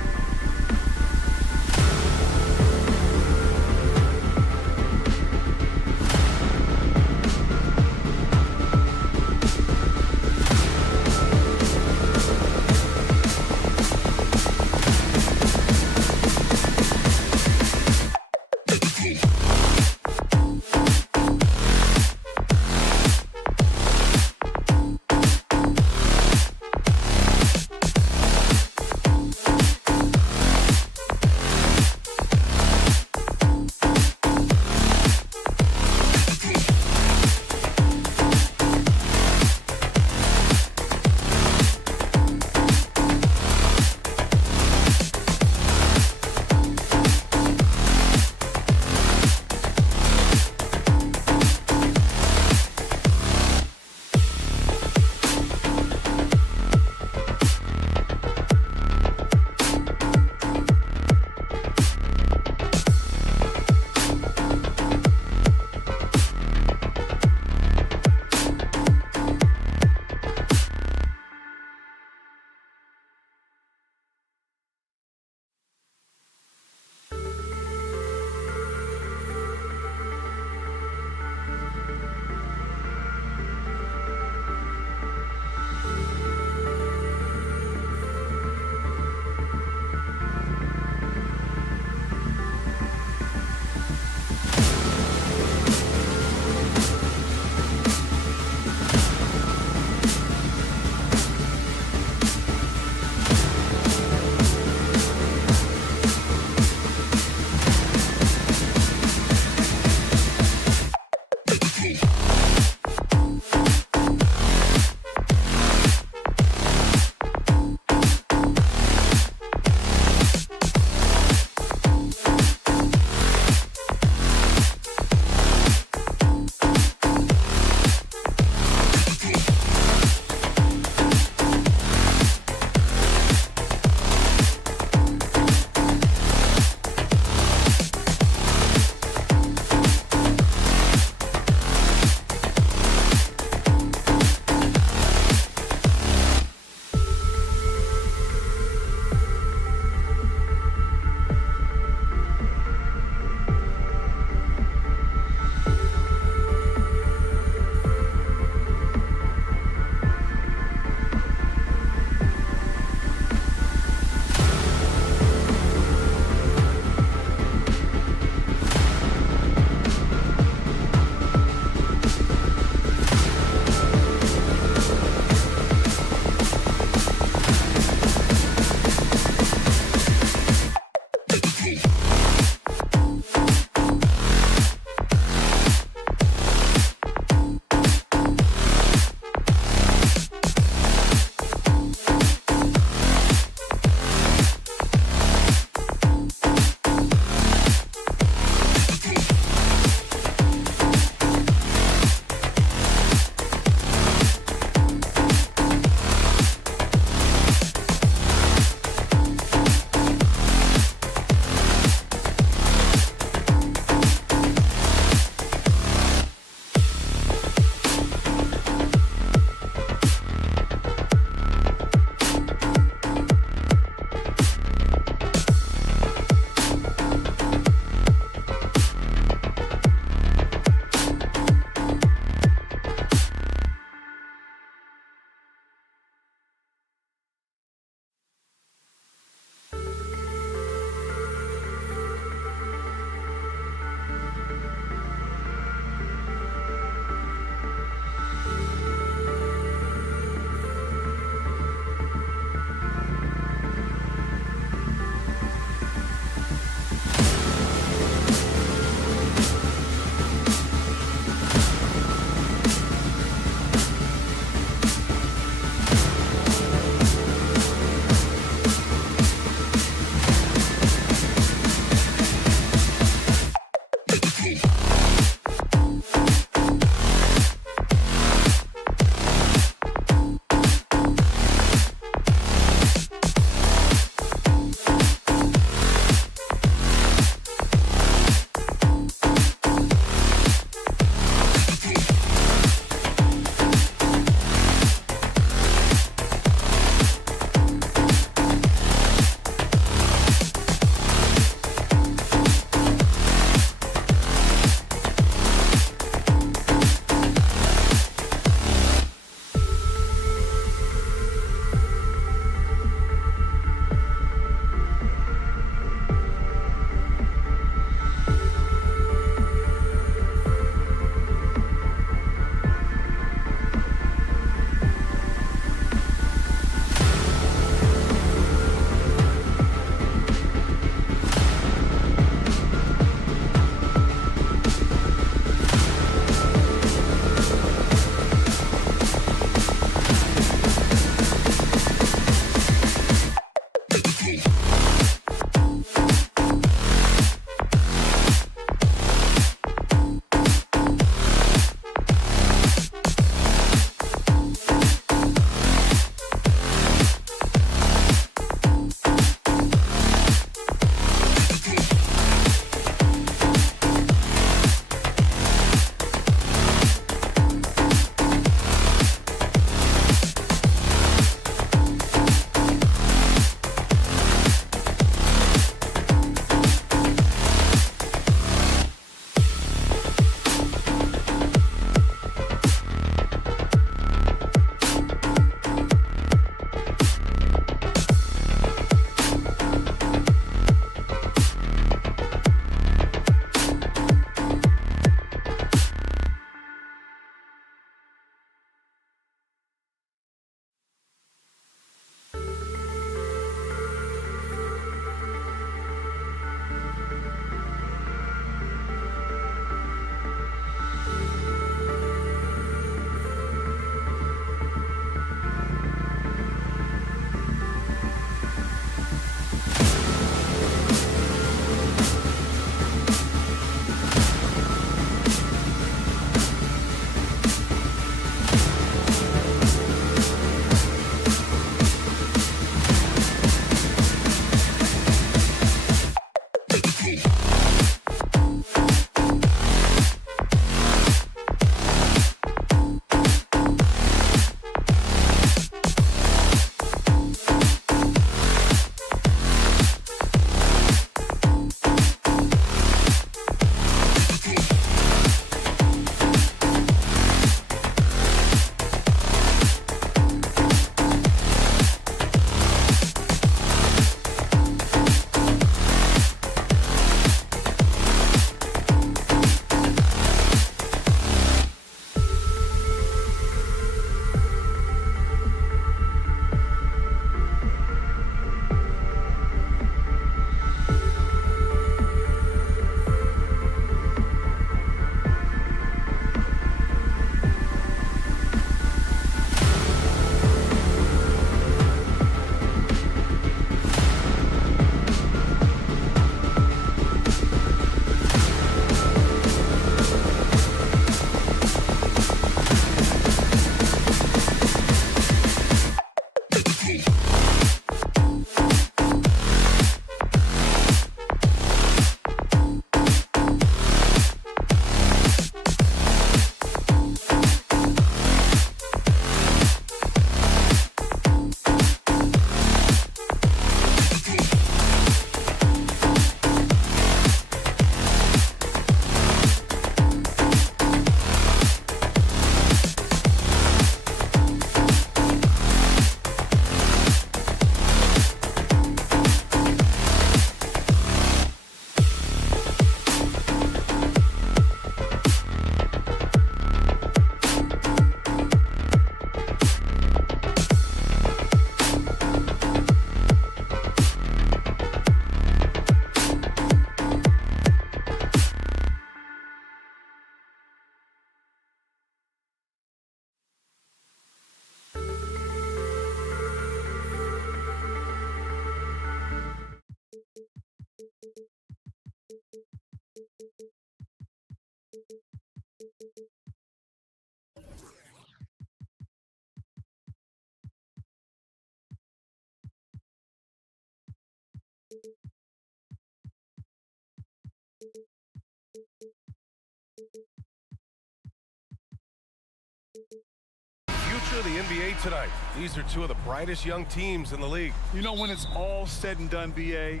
Future of the NBA tonight. These are two of the brightest young teams in the league. You know, when it's all said and done, BA,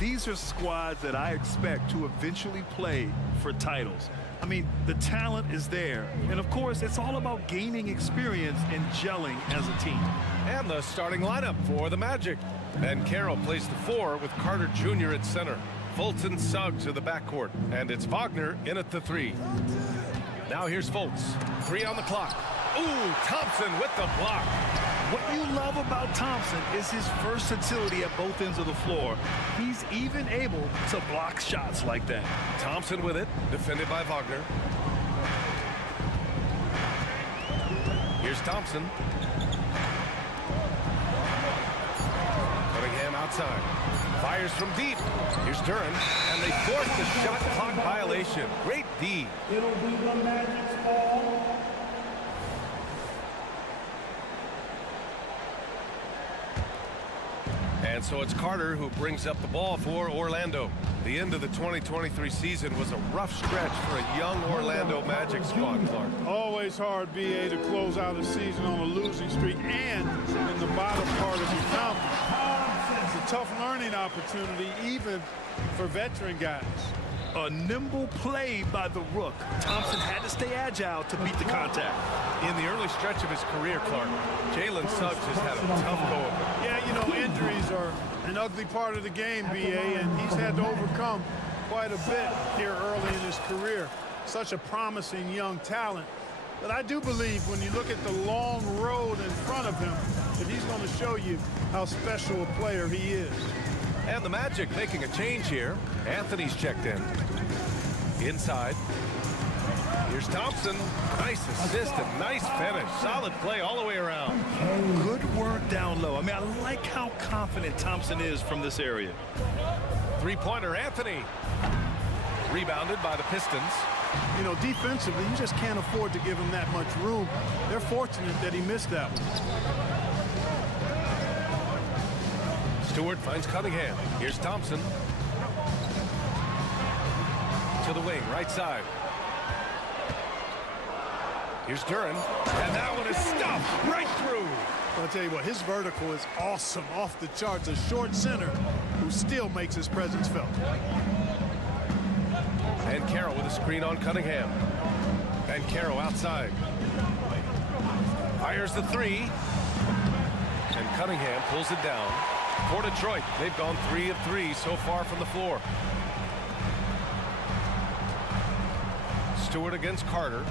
these are squads that I expect to eventually play for titles. I mean, the talent is there. And, of course, it's all about gaining experience and gelling as a team. And the starting lineup for the Magic. Ben Carroll plays the 4 with Carter Jr. at center. Fulton Suggs to the backcourt. And it's Wagner in at the 3. Now here's Fultz. 3 on the clock. Ooh, Thompson with the block. What you love about Thompson is his versatility at both ends of the floor. He's even able to block shots like that. Thompson with it, defended by Wagner. Here's Thompson. Cunningham outside. Fires from deep. Here's Duran, and they force the shot clock violation. Great D. It'll be the Magic's ball. And so it's Carter who brings up the ball for Orlando. The end of the 2023 season was a rough stretch for a young Orlando Magic squad, Clark. Always hard, BA, to close out a season on a losing streak and in the bottom part of the mountain. It's a tough learning opportunity, even for veteran guys. A nimble play by the Rook. Thompson had to stay agile to beat the contact. In the early stretch of his career, Clark, Jalen Suggs has had a tough go of it. Yeah, you know, injuries are an ugly part of the game, BA, and he's had to overcome quite a bit here early in his career. Such a promising young talent. But I do believe when you look at the long road in front of him, that he's going to show you how special a player he is. And the Magic making a change here. Anthony's checked in. Inside. Here's Thompson. Nice assist and nice finish. Solid play all the way around. Good work down low. I mean, I like how confident Thompson is from this area. Three-pointer, Anthony. Rebounded by the Pistons. You know, defensively, you just can't afford to give him that much room. They're fortunate that he missed that one. Stewart finds Cunningham. Here's Thompson. To the wing, right side. Here's Duran. And that one is stuffed right through. I'll tell you what, his vertical is awesome, off the charts. A short center who still makes his presence felt. And Carroll with a screen on Cunningham. And Carroll outside. Fires the 3. And Cunningham pulls it down. For Detroit, they've gone 3 of 3 so far from the floor. Stewart against Carter.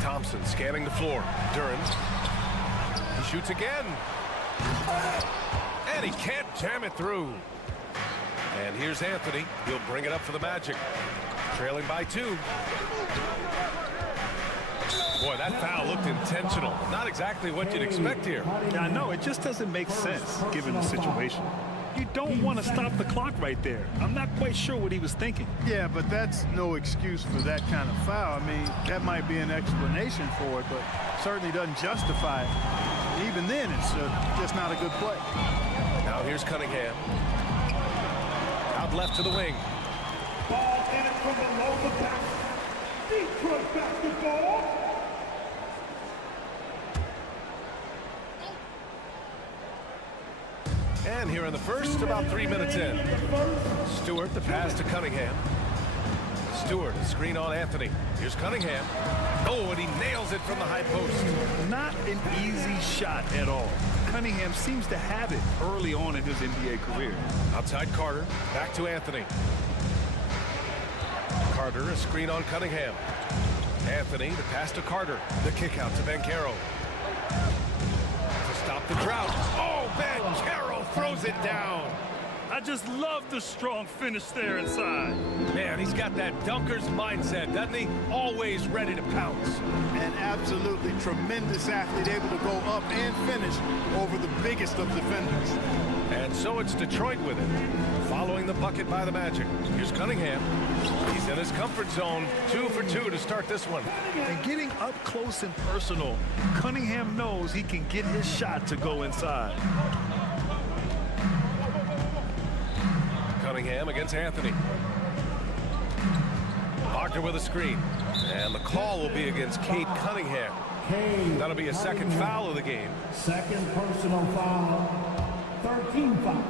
Thompson scanning the floor. Duran. He shoots again. And he can't jam it through. And here's Anthony. He'll bring it up for the Magic. Trailing by 2. Boy, that foul looked intentional. Not exactly what you'd expect here. Yeah, I know. It just doesn't make sense given the situation. You don't want to stop the clock right there. I'm not quite sure what he was thinking. Yeah, but that's no excuse for that kind of foul. I mean, that might be an explanation for it, but certainly doesn't justify it. Even then, it's just not a good play. Now here's Cunningham. Out left to the wing. Ball in it from below the basket. Detroit basketball. And here in the first, about 3 minutes in. Stewart, the pass to Cunningham. Stewart, a screen on Anthony. Here's Cunningham. Oh, and he nails it from the high post. Not an easy shot at all. Cunningham seems to have it early on in his NBA career. Outside Carter, back to Anthony. Carter, a screen on Cunningham. Anthony, the pass to Carter. The kick out to Banchero. To stop the drought. Oh, Banchero throws it down. I just love the strong finish there inside. Man, he's got that dunker's mindset, doesn't he? Always ready to pounce. An absolutely tremendous athlete, able to go up and finish over the biggest of defenders. And so it's Detroit with it, following the bucket by the Magic. Here's Cunningham. He's in his comfort zone. 2 for 2 to start this one. And getting up close and personal, Cunningham knows he can get his shot to go inside. Cunningham against Anthony. Wagner with a screen. And the call will be against Cade Cunningham. That'll be a second foul of the game. Second personal foul. 13 foul.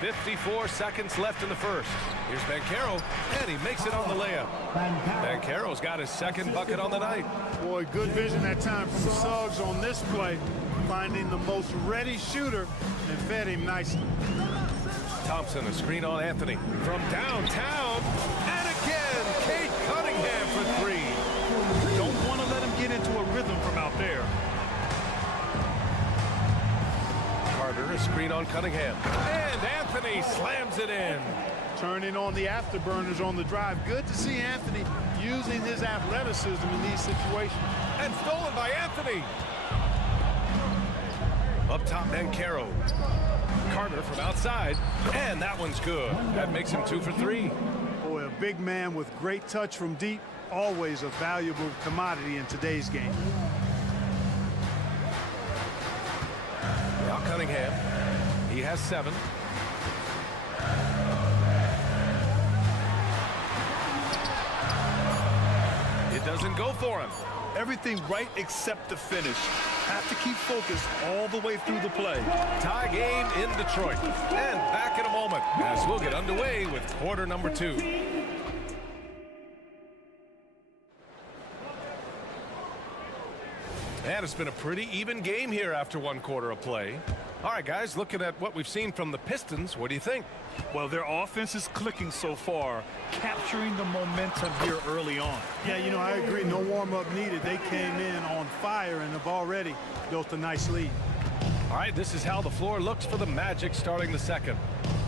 54 seconds left in the first. Here's Banchero, and he makes it on the layup. Banchero's got his second bucket on the night. Boy, good vision that time from Suggs on this play, finding the most ready shooter and fed him nicely. Thompson, a screen on Anthony from downtown, and again, Cade Cunningham for 3. Don't want to let him get into a rhythm from out there. Carter, a screen on Cunningham, and Anthony slams it in. Turning on the afterburners on the drive. Good to see Anthony using his athleticism in these situations. And stolen by Anthony. Up top, Banchero. Carter from outside, and that one's good. That makes him 2 for 3. Boy, a big man with great touch from deep, always a valuable commodity in today's game. Now Cunningham, he has 7. It doesn't go for him. Everything right except the finish. Have to keep focused all the way through the play. Tie game in Detroit. And back in a moment as we'll get underway with quarter number 2. And it's been a pretty even game here after 1 quarter of play. All right, guys, looking at what we've seen from the Pistons, what do you think? Well, their offense is clicking so far, capturing the momentum here early on. Yeah, you know, I agree. No warm-up needed. They came in on fire and have already built a nice lead. All right, this is how the floor looks for the Magic starting the second.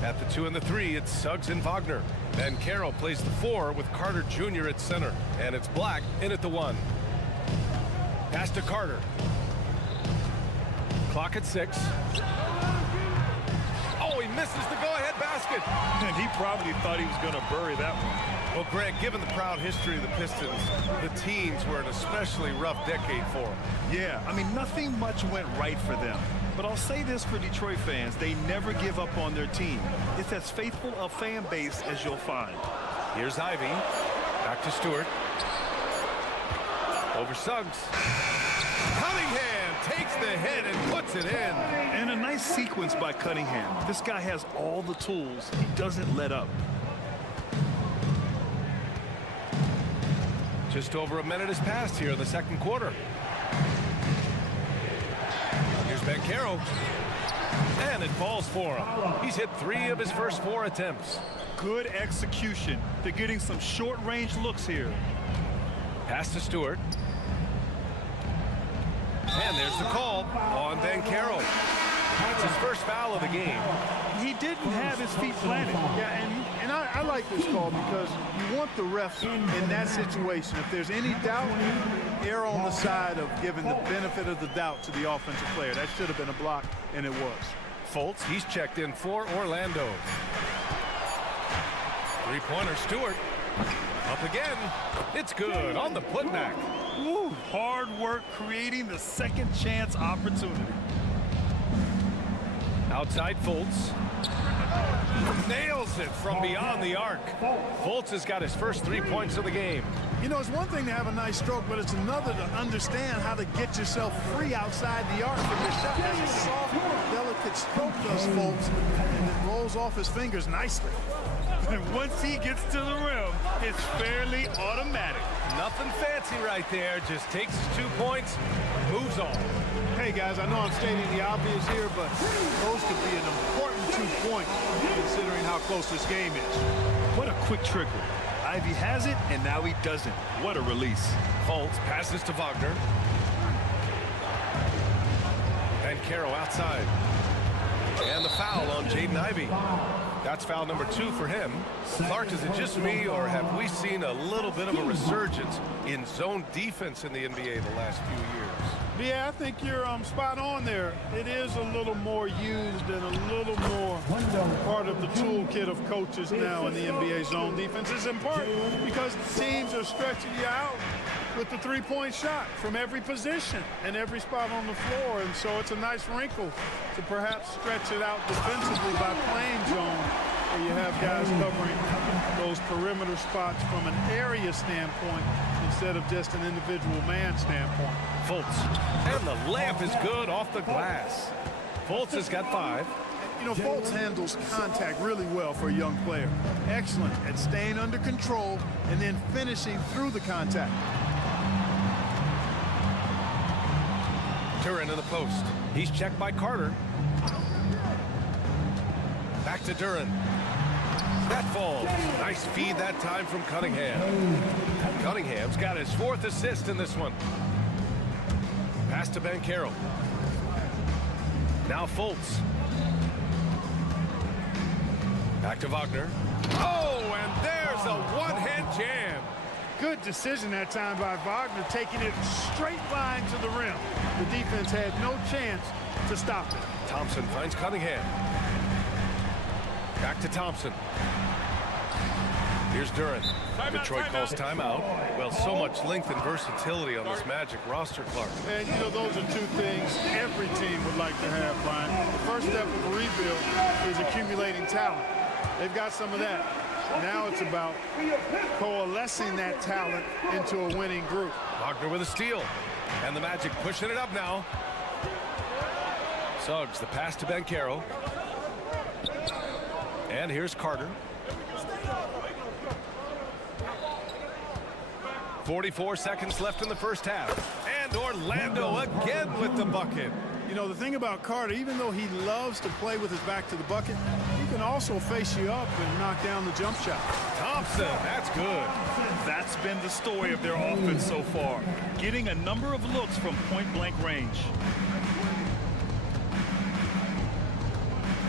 At the 2 and the 3, it's Suggs and Wagner. Banchero plays the 4 with Carter Jr. at center. And it's Black in at the 1. Pass to Carter. Clock at 6. Oh, he misses the go-ahead basket. And he probably thought he was going to bury that one. Well, Greg, given the proud history of the Pistons, the teens were an especially rough decade for them. Yeah, I mean, nothing much went right for them. But I'll say this for Detroit fans, they never give up on their team. It's as faithful a fan base as you'll find. Here's Ivy. Back to Stewart. Over Suggs. Cunningham takes the hit and puts it in. And a nice sequence by Cunningham. This guy has all the tools. He doesn't let up. Just over a minute has passed here in the second quarter. Here's Banchero. And it falls for him. He's hit 3 of his first 4 attempts. Good execution. They're getting some short-range looks here. Pass to Stewart. And there's the call on Banchero. That's his first foul of the game. He didn't have his feet planted. Yeah, and I like this call because you want the refs in that situation. If there's any doubt, err on the side of giving the benefit of the doubt to the offensive player. That should have been a block, and it was. Fultz, he's checked in for Orlando. Three-pointer, Stewart. Up again. It's good on the putback. Ooh, hard work creating the second chance opportunity. Outside Fultz. Nails it from beyond the arc. Fultz has got his first 3 points of the game. You know, it's one thing to have a nice stroke, but it's another to understand how to get yourself free outside the arc from your shot. Has a soft, delicate stroke, does Fultz, and it rolls off his fingers nicely. And once he gets to the rim, it's fairly automatic. Nothing fancy right there. Just takes his 2 points, moves on. Hey, guys, I know I'm stating the obvious here, but those could be an important 2 points considering how close this game is. What a quick trigger. Ivy has it, and now he doesn't. What a release. Fultz passes to Wagner. Banchero outside. And the foul on Jaden Ivey. That's foul number 2 for him. Clark, is it just me, or have we seen a little bit of a resurgence in zone defense in the NBA the last few years? Yeah, I think you're spot on there. It is a little more used and a little more part of the toolkit of coaches now in the NBA zone defense. It's in part because teams are stretching you out with the three-point shot from every position and every spot on the floor. And so it's a nice wrinkle to perhaps stretch it out defensively by playing zone, where you have guys covering those perimeter spots from an area standpoint instead of just an individual man standpoint. Fultz, and the layup is good off the glass. Fultz has got 5. You know, Fultz handles contact really well for a young player. Excellent at staying under control and then finishing through the contact. Duren in the post. He's checked by Carter. Back to Duren. That falls. Nice feed that time from Cunningham. Cunningham's got his 4th assist in this one. Pass to Banchero. Now Fultz. Back to Wagner. Oh, and there's a one-hand jam. Good decision that time by Wagner, taking it straight line to the rim. The defense had no chance to stop it. Thompson finds Cunningham. Back to Thompson. Here's Duren. Detroit calls timeout. Well, so much length and versatility on this Magic roster, Clark. And, you know, those are 2 things every team would like to have, Brian. The first step of a rebuild is accumulating talent. They've got some of that. Now it's about coalescing that talent into a winning group. Wagner with a steal. And the Magic pushing it up now. Suggs, the pass to Banchero. And here's Carter. 44 seconds left in the first half. And Orlando again with the bucket. You know, the thing about Carter, even though he loves to play with his back to the bucket, he can also face you up and knock down the jump shot. Thompson, that's good. That's been the story of their offense so far, getting a number of looks from point-blank range.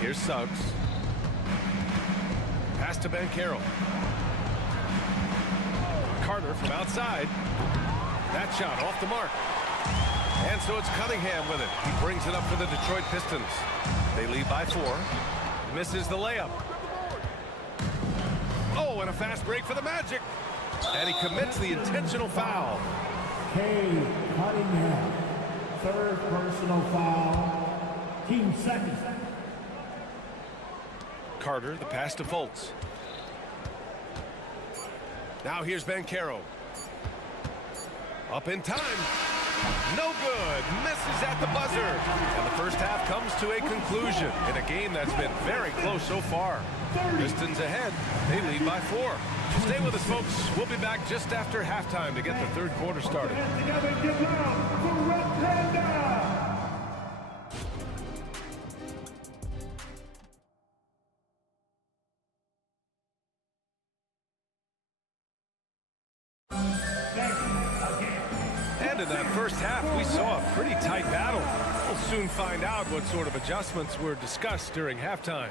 Here's Suggs. Pass to Banchero. Carter from outside. That shot off the mark. And so it's Cunningham with it. He brings it up for the Detroit Pistons. They lead by 4. Misses the layup. Oh, and a fast break for the Magic. And he commits the intentional foul. Cunningham, 3rd personal foul, team 2nd. Carter, the pass to Fultz. Now here's Banchero. Up in time. No good. Misses at the buzzer. And the first half comes to a conclusion in a game that's been very close so far. Pistons ahead. They lead by 4. Stay with us, folks. We'll be back just after halftime to get the 3rd quarter started. And in that first half, we saw a pretty tight battle. We'll soon find out what sort of adjustments were discussed during halftime.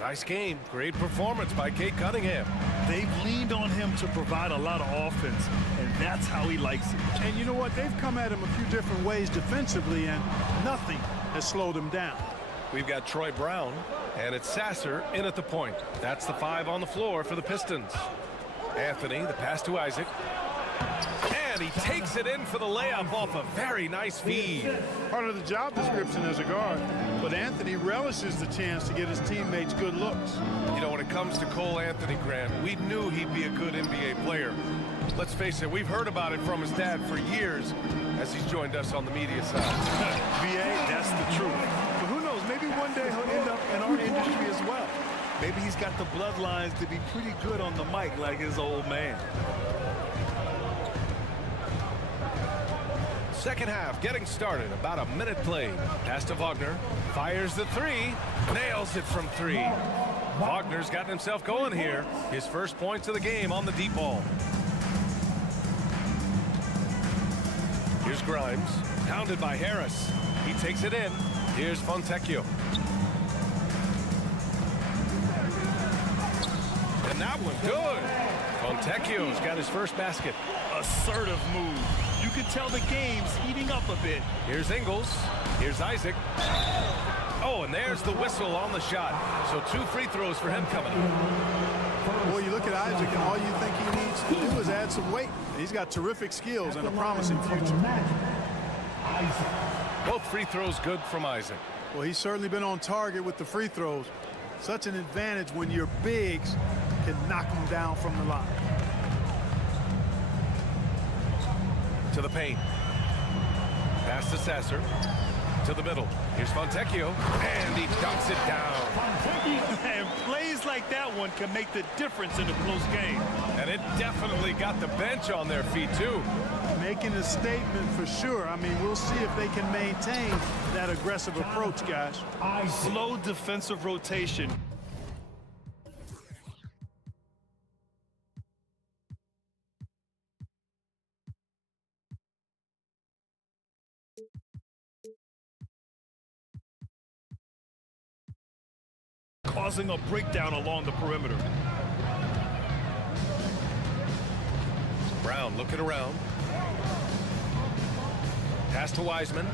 Nice game. Great performance by Cade Cunningham. They've leaned on him to provide a lot of offense, and that's how he likes it. And you know what? They've come at him a few different ways defensively, and nothing has slowed him down. We've got Troy Brown, and it's Sasser in at the point. That's the 5 on the floor for the Pistons. Anthony, the pass to Isaac. And he takes it in for the layup off a very nice feed. Part of the job description as a guard, but Anthony relishes the chance to get his teammates good looks. You know, when it comes to Cole Anthony, Grant, we knew he'd be a good NBA player. Let's face it, we've heard about it from his dad for years as he's joined us on the media side. BA, that's the truth. But who knows, maybe one day he'll end up in our industry as well. Maybe he's got the bloodlines to be pretty good on the mic like his old man. Second half getting started, about a minute played. Pass to Wagner, fires the 3, nails it from 3. Wagner's gotten himself going here. His first points of the game on the deep ball. Here's Grimes, pounded by Harris. He takes it in. Here's Fontecchio. And that one good. Fontecchio's got his first basket. Assertive move. You can tell the game's heating up a bit. Here's Ingles. Here's Isaac. Oh, and there's the whistle on the shot. So 2 free throws for him coming up. Boy, you look at Isaac, and all you think he needs to do is add some weight. He's got terrific skills and a promising future. Both free throws good from Isaac. Well, he's certainly been on target with the free throws. Such an advantage when your bigs can knock them down from the line. To the paint. Pass to Sasser. To the middle. Here's Fontecchio. And he dunks it down. And plays like that one can make the difference in a close game. And it definitely got the bench on their feet, too. Making a statement for sure. I mean, we'll see if they can maintain that aggressive approach, guys. Slow defensive rotation. Causing a breakdown along the perimeter. Brown looking around. Pass to Wiseman.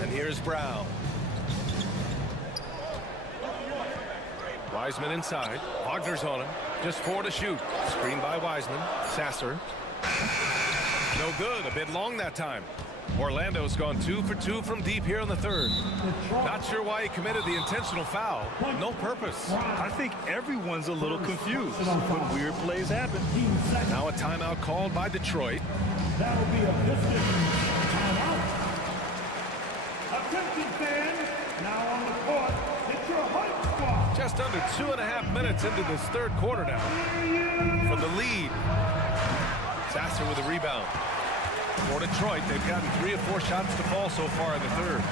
And here's Brown. Wiseman inside. Wagner's on him. Just 4 to shoot. Screen by Wiseman. Sasser. No good. A bit long that time. Orlando's gone 2 for 2 from deep here in the third. Not sure why he committed the intentional foul. No purpose. I think everyone's a little confused, but weird plays happen. Now a timeout called by Detroit. That'll be a Pistons timeout. Attention fans, now on the court, it's your hype squad. Just under 2.5 minutes into this third quarter now. For the lead. Sasser with a rebound. For Detroit, they've gotten 3 or 4 shots to fall so far in the third.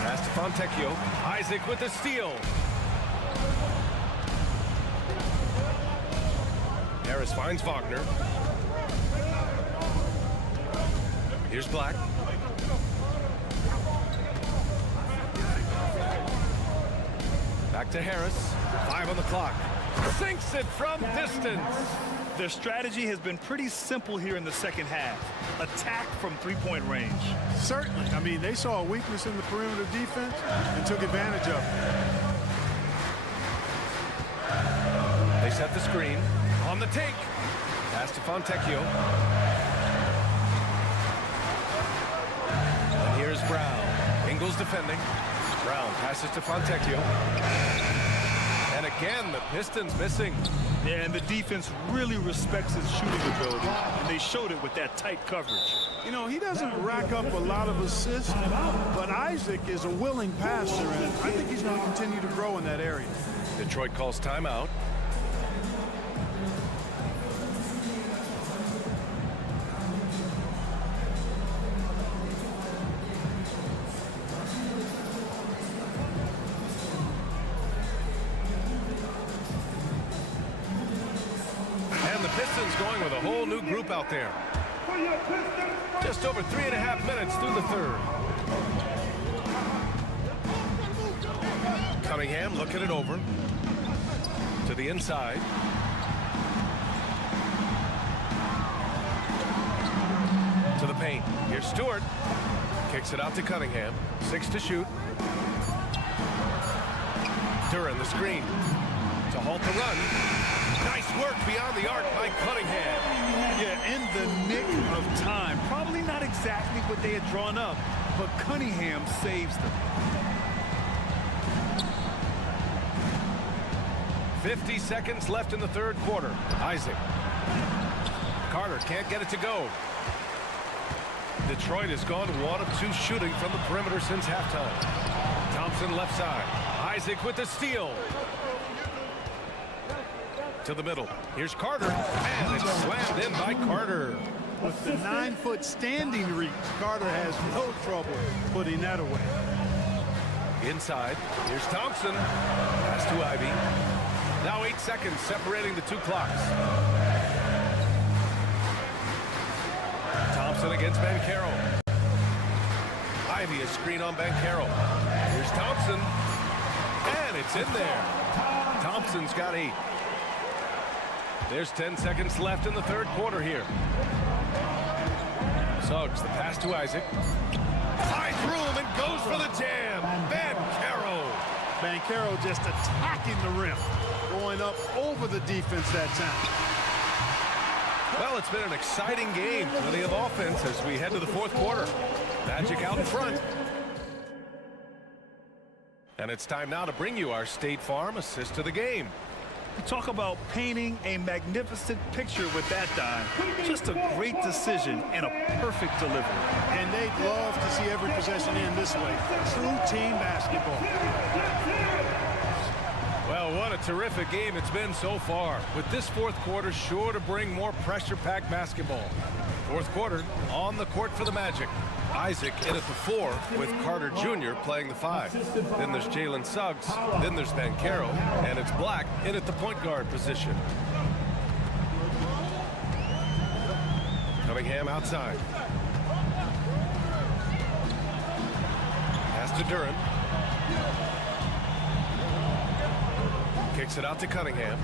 Pass to Fontecchio. Isaac with the steal. Harris finds Wagner. Here's Black. Back to Harris. 5 on the clock. Sinks it from distance. Their strategy has been pretty simple here in the second half. Attack from 3-point range. Certainly. I mean, they saw a weakness in the perimeter defense and took advantage of it. They set the screen. On the take. Pass to Fontecchio. And here's Brown. Ingles defending. Brown passes to Fontecchio. And again, the Pistons missing. Yeah, and the defense really respects his shooting ability, and they showed it with that tight coverage. You know, he doesn't rack up a lot of assists, but Isaac is a willing passer, and I think he's going to continue to grow in that area. Detroit calls timeout. Pistons going with a whole new group out there. Just over 3.5 minutes through the third. Cunningham looking it over. To the inside. To the paint. Here's Stewart. Kicks it out to Cunningham. 6 to shoot. Duran the screen. To halt the run. Nice work beyond the arc by Cunningham. Yeah, in the nick of time. Probably not exactly what they had drawn up, but Cunningham saves them. 50 seconds left in the third quarter. Isaac. Carter can't get it to go. Detroit has gone 1 of 2 shooting from the perimeter since halftime. Thompson left side. Isaac with the steal. To the middle. Here's Carter. And it's slammed in by Carter. With the 9-foot standing reach, Carter has no trouble putting that away. Inside. Here's Thompson. Pass to Ivy. Now 8 seconds separating the 2 clocks. Thompson against Banchero. Ivy a screen on Banchero. Here's Thompson. And it's in there. Thompson's got 8. There's 10 seconds left in the third quarter here. Suggs, the pass to Isaac. Finds room and goes for the jam. Banchero. Banchero just attacking the rim. Going up over the defense that time. Well, it's been an exciting game. Plenty of offense as we head to the fourth quarter. Magic out in front. And it's time now to bring you our State Farm assist to the game. You talk about painting a magnificent picture with that dime. Just a great decision and a perfect delivery. And they'd love to see every possession end this way. True team basketball. Well, what a terrific game it's been so far. With this fourth quarter sure to bring more pressure-packed basketball. Fourth quarter on the court for the Magic. Isaac in at the 4 with Carter Jr. playing the 5. Then there's Jalen Suggs. Then there's Banchero. And it's Black in at the point guard position. Cunningham outside. Pass to Duran. Kicks it out to Cunningham.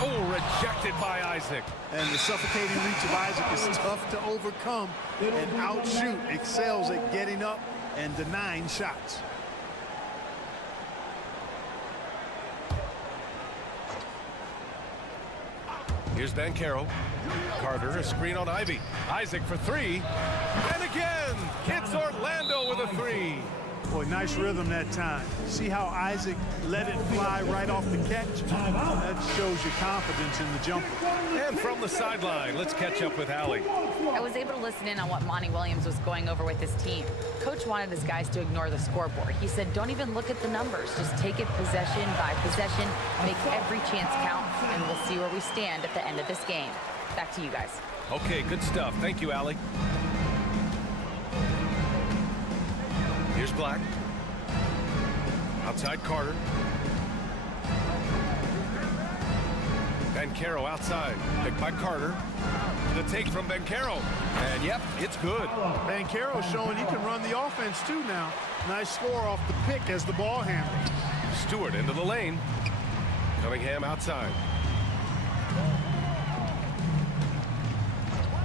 Oh, rejected by Isaac. And the suffocating reach of Isaac is tough to overcome and outshoot. Excels at getting up and denying shots. Here's Banchero. Carter, a screen on Ivy. Isaac for 3. And again, it's Orlando with a 3. Boy, nice rhythm that time. See how Isaac let it fly right off the catch? That shows you confidence in the jumper. And from the sideline, let's catch up with Allie. I was able to listen in on what Monty Williams was going over with his team. Coach wanted his guys to ignore the scoreboard. He said, don't even look at the numbers. Just take it possession by possession, make every chance count, and we'll see where we stand at the end of this game. Back to you guys. Okay, good stuff. Thank you, Allie. Here's Black. Outside Carter. Banchero outside. Picked by Carter. The take from Banchero. And yep, it's good. Banchero showing he can run the offense too now. Nice score off the pick as the ball handler. Stewart into the lane. Cunningham outside.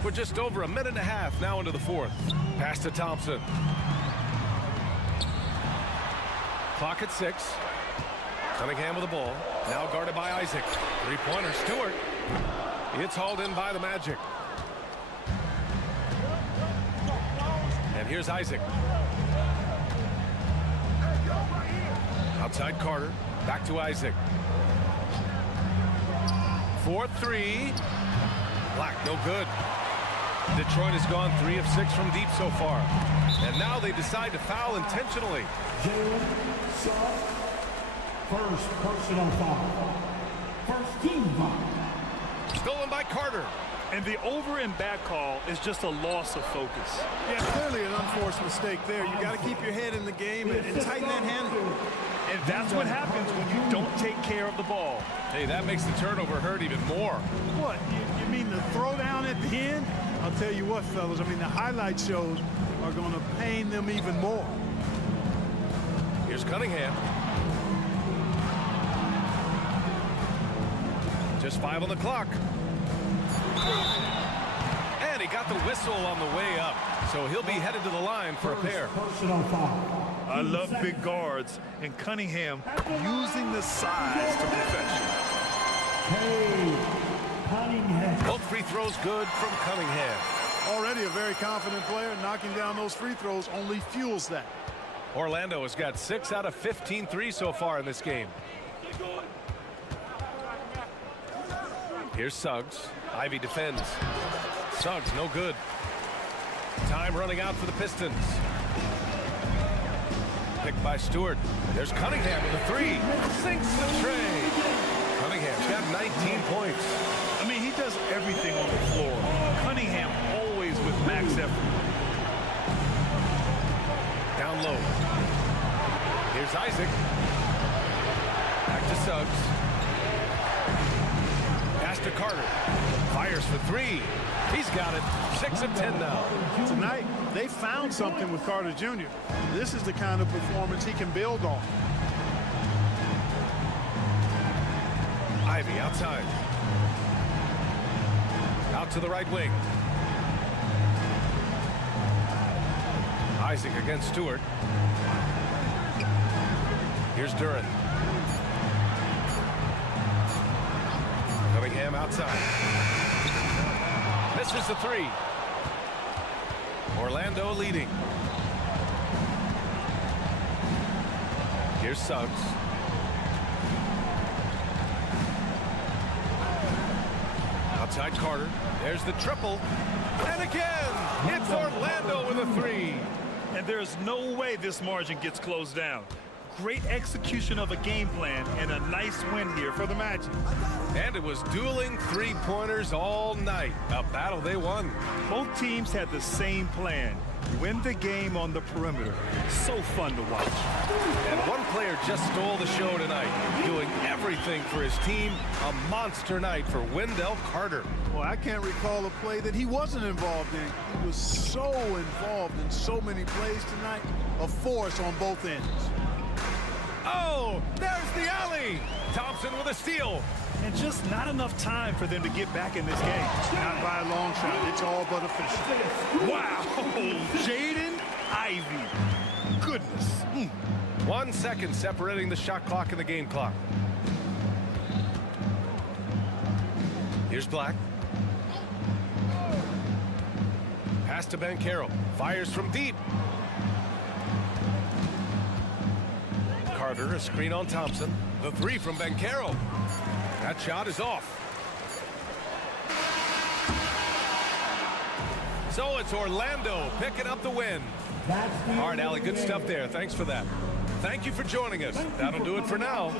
We're just over a minute and a half now into the fourth. Pass to Thompson. Clock at 6. Cunningham with the ball. Now guarded by Isaac. Three-pointer, Stewart. It's hauled in by the Magic. And here's Isaac. Outside Carter. Back to Isaac. 4-3. Black, no good. Detroit has gone 3 of 6 from deep so far. And now they decide to foul intentionally. First personal foul. First team foul. Stolen by Carter. And the over and back call is just a loss of focus. Yeah, clearly an unforced mistake there. You got to keep your head in the game and tighten that handle. And that's what happens when you don't take care of the ball. Hey, that makes the turnover hurt even more. What? You mean the throwdown at the end? I'll tell you what, fellas. I mean, the highlight shows are going to pain them even more. Here's Cunningham. There's 5 on the clock. And he got the whistle on the way up. So he'll be headed to the line for a pair. I love big guards, and Cunningham using the size to perfection. Both free throws good from Cunningham. Already a very confident player. Knocking down those free throws only fuels that. Orlando has got 6 out of 15 threes so far in this game. Here's Suggs. Ivy defends. Suggs no good. Time running out for the Pistons. Picked by Stewart. There's Cunningham with a 3. Sinks the tray. Cunningham's got 19 points. I mean, he does everything on the floor. Cunningham always with max effort. Down low. Here's Isaac. Back to Suggs. Pass to Carter. Fires for 3. He's got it. 6 of 10 now. Tonight, they found something with Carter Jr. This is the kind of performance he can build on. Ivy outside. Out to the right wing. Isaac against Stewart. Here's Duran. Cunningham outside. Misses the 3. Orlando leading. Here's Suggs. Outside Carter. There's the triple. And again, it's Orlando with a 3. And there's no way this margin gets closed down. Great execution of a game plan and a nice win here for the Magic. And it was dueling three-pointers all night. A battle they won. Both teams had the same plan. Win the game on the perimeter. So fun to watch. And one player just stole the show tonight, doing everything for his team. A monster night for Wendell Carter. Well, I can't recall a play that he wasn't involved in. He was so involved in so many plays tonight. A force on both ends. Oh, there's the alley. Thompson with a steal. And just not enough time for them to get back in this game. Not by a long shot. It's all but official. Wow. Jaden Ivey. Goodness. 1 second separating the shot clock and the game clock. Here's Black. Pass to Banchero. Fires from deep. Carter, a screen on Thompson. The 3 from Banchero. That shot is off. So it's Orlando picking up the win. All right, Allie, good stuff there. Thanks for that. Thank you for joining us. That'll do it for now.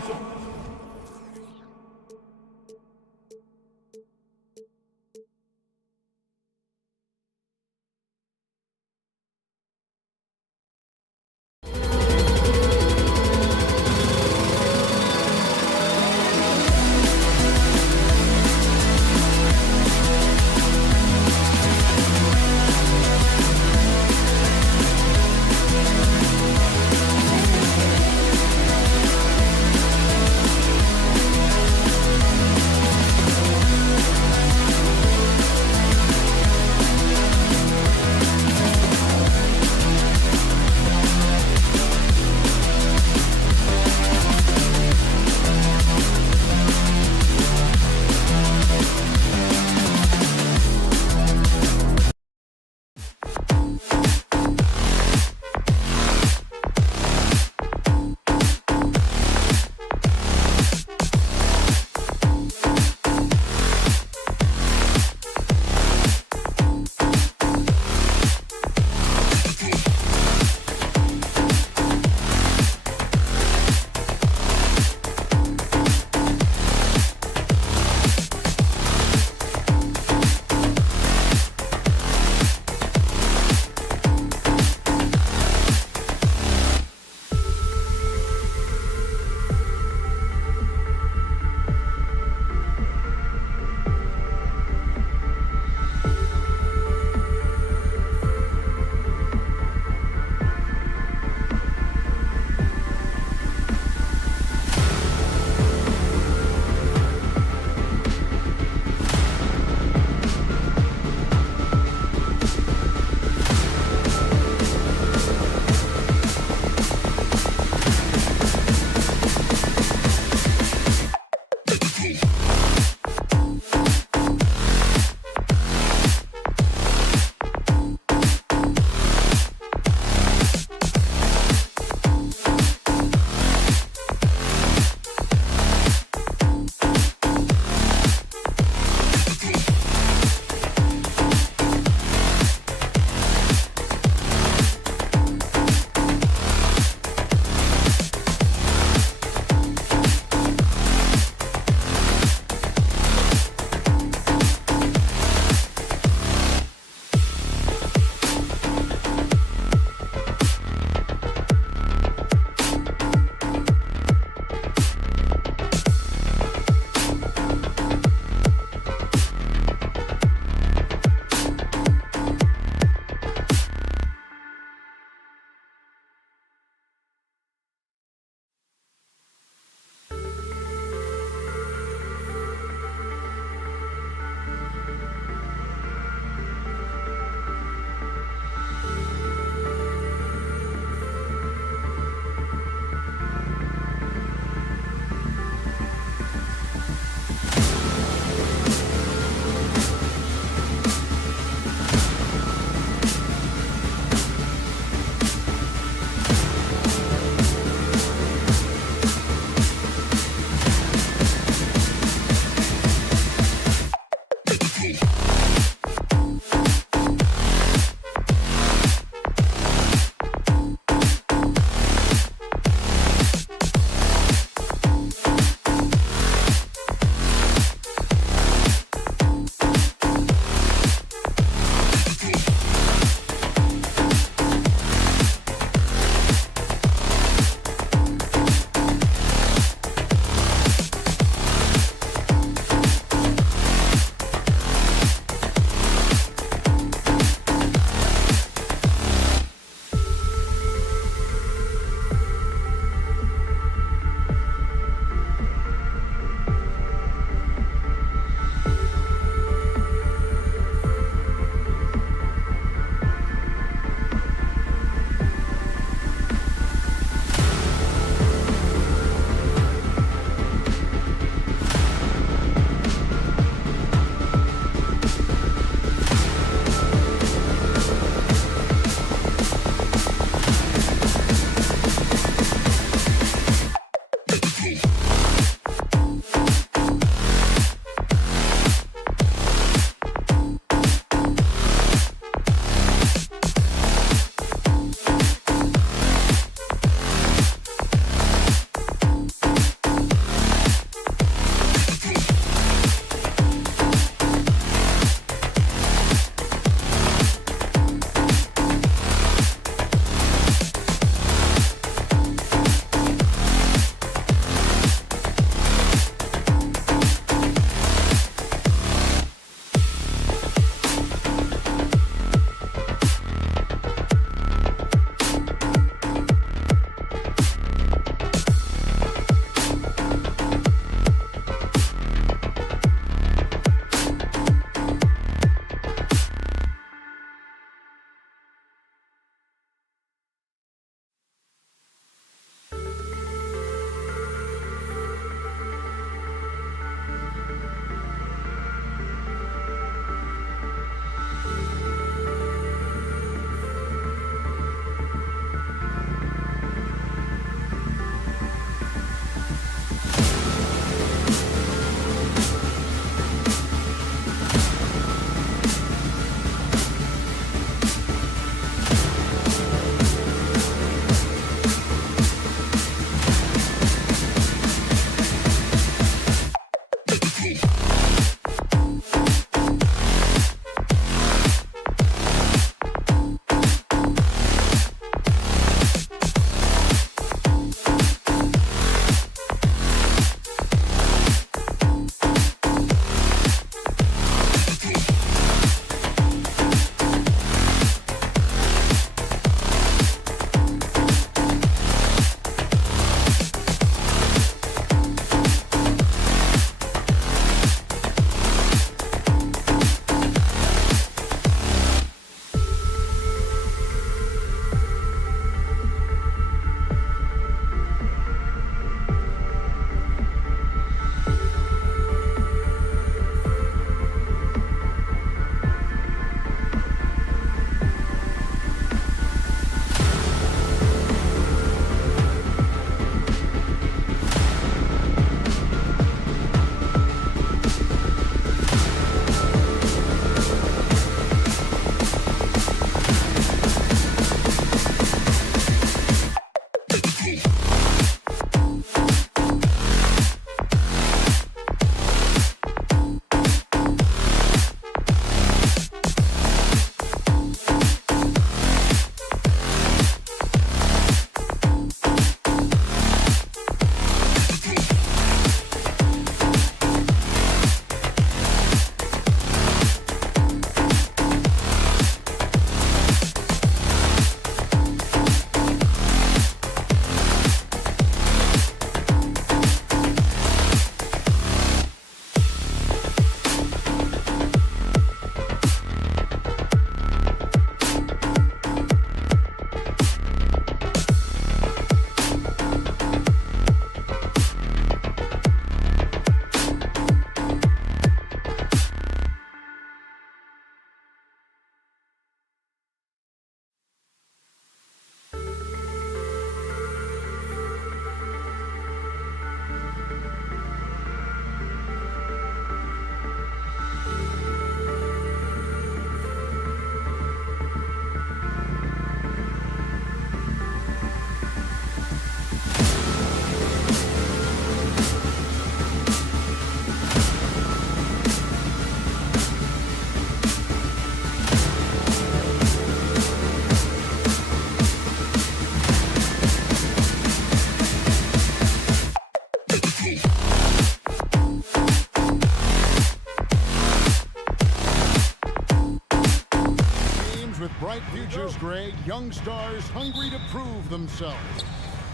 bright futures, Greg. Young stars hungry to prove themselves.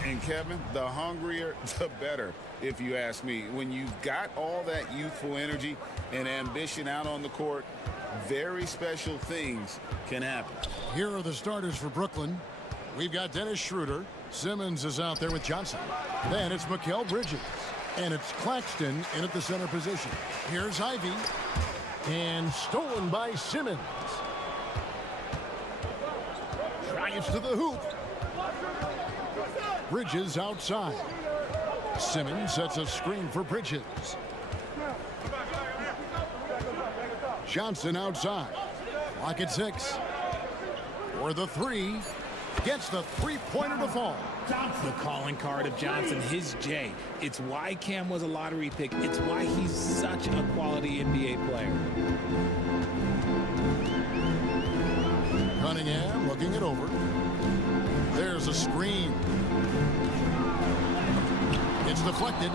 And Kevin, the hungrier, the better, if you ask me. When you've got all that youthful energy and ambition out on the court, very special things can happen. Here are the starters for Brooklyn. We've got Dennis Schroeder. Simmons is out there with Johnson. Then it's Mikal Bridges. And it's Claxton in at the center position. Here's Ivy. And stolen by Simmons. Drives to the hoop. Bridges outside. Simmons sets a screen for Bridges. Johnson outside. Lock at 6. For the 3. Gets the three-pointer to fall. The calling card of Johnson, his J. It's why Cam was a lottery pick. It's why he's such a quality NBA player. Cunningham looking it over. There's a screen. It's deflected.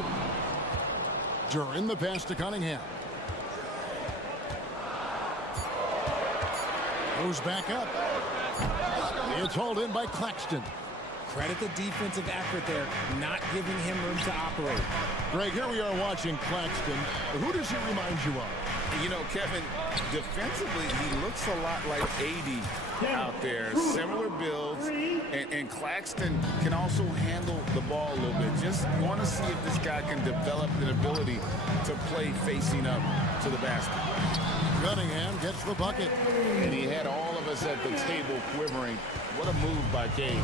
During the pass to Cunningham. Goes back up. It's hauled in by Claxton. Credit the defensive effort there, not giving him room to operate. Greg, here we are watching Claxton. Who does he remind you of? You know, Kevin, defensively, he looks a lot like AD out there. Similar builds, and Claxton can also handle the ball a little bit. Just want to see if this guy can develop an ability to play facing up to the basket. Cunningham gets the bucket. And he had all of us at the table quivering. What a move by Cade.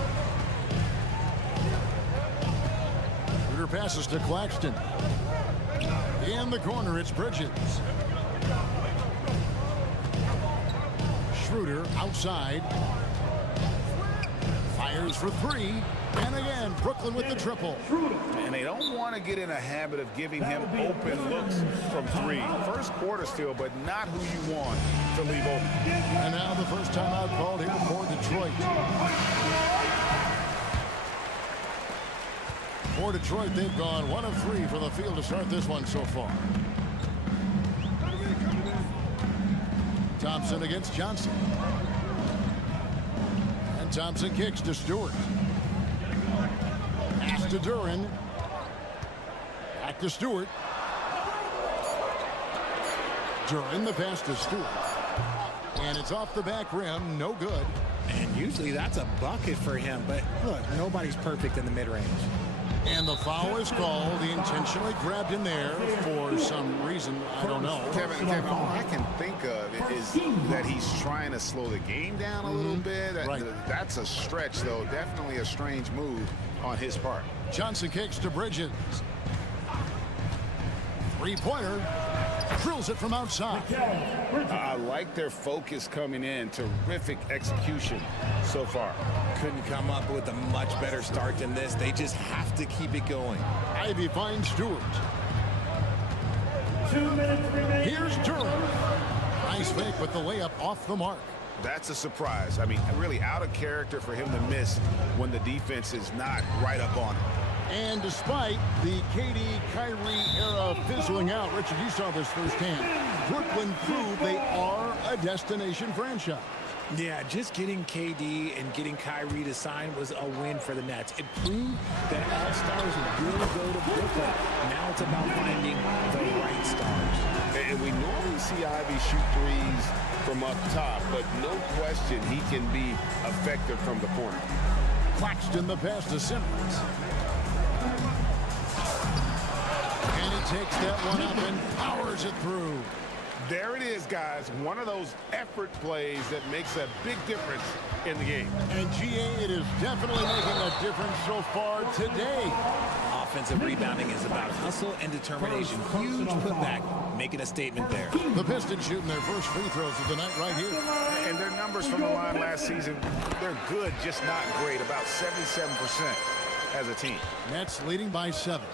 Shooter passes to Claxton. In the corner, it's Bridges. Schroeder outside. Fires for 3. And again, Brooklyn with the triple. And they don't want to get in a habit of giving him open looks from 3. First quarter still, but not who you want to leave open. And now the first timeout called here for Detroit. For Detroit, they've gone 1 of 3 from the field to start this one so far. Thompson against Johnson. And Thompson kicks to Stewart. Pass to Duran. Back to Stewart. Duran the pass to Stewart. And it's off the back rim. No good. And usually that's a bucket for him. But look, nobody's perfect in the mid-range. And the foul is called. He intentionally grabbed in there for some reason. I don't know. Kevin, all I can think of is that he's trying to slow the game down a little bit. Right. That's a stretch, though. Definitely a strange move on his part. Johnson kicks to Bridges. Three-pointer. Drills it from outside. I like their focus coming in. Terrific execution so far. Couldn't come up with a much better start than this. They just have to keep it going. Ivy finds Stewart. 2 minutes remaining. Here's Duran. Nice fake, but the layup off the mark. That's a surprise. I mean, really out of character for him to miss when the defense is not right up on him. And despite the KD-Kyrie era fizzling out, Richard, you saw this firsthand. Brooklyn proved they are a destination franchise. Yeah, just getting KD and getting Kyrie to sign was a win for the Nets. It proved that all stars will go to Brooklyn. Now it's about finding the right stars. And we normally see Ivy shoot threes from up top, but no question he can be effective from the corner. Claxton the pass to Simmons. And he takes that one up and powers it through. There it is, guys. One of those effort plays that makes a big difference in the game. And GA, it is definitely making a difference so far today. Offensive rebounding is about hustle and determination. Huge putback, making a statement there. The Pistons shooting their first free throws of the night right here. And their numbers from the line last season, they're good, just not great. About 77% as a team. Nets leading by 7.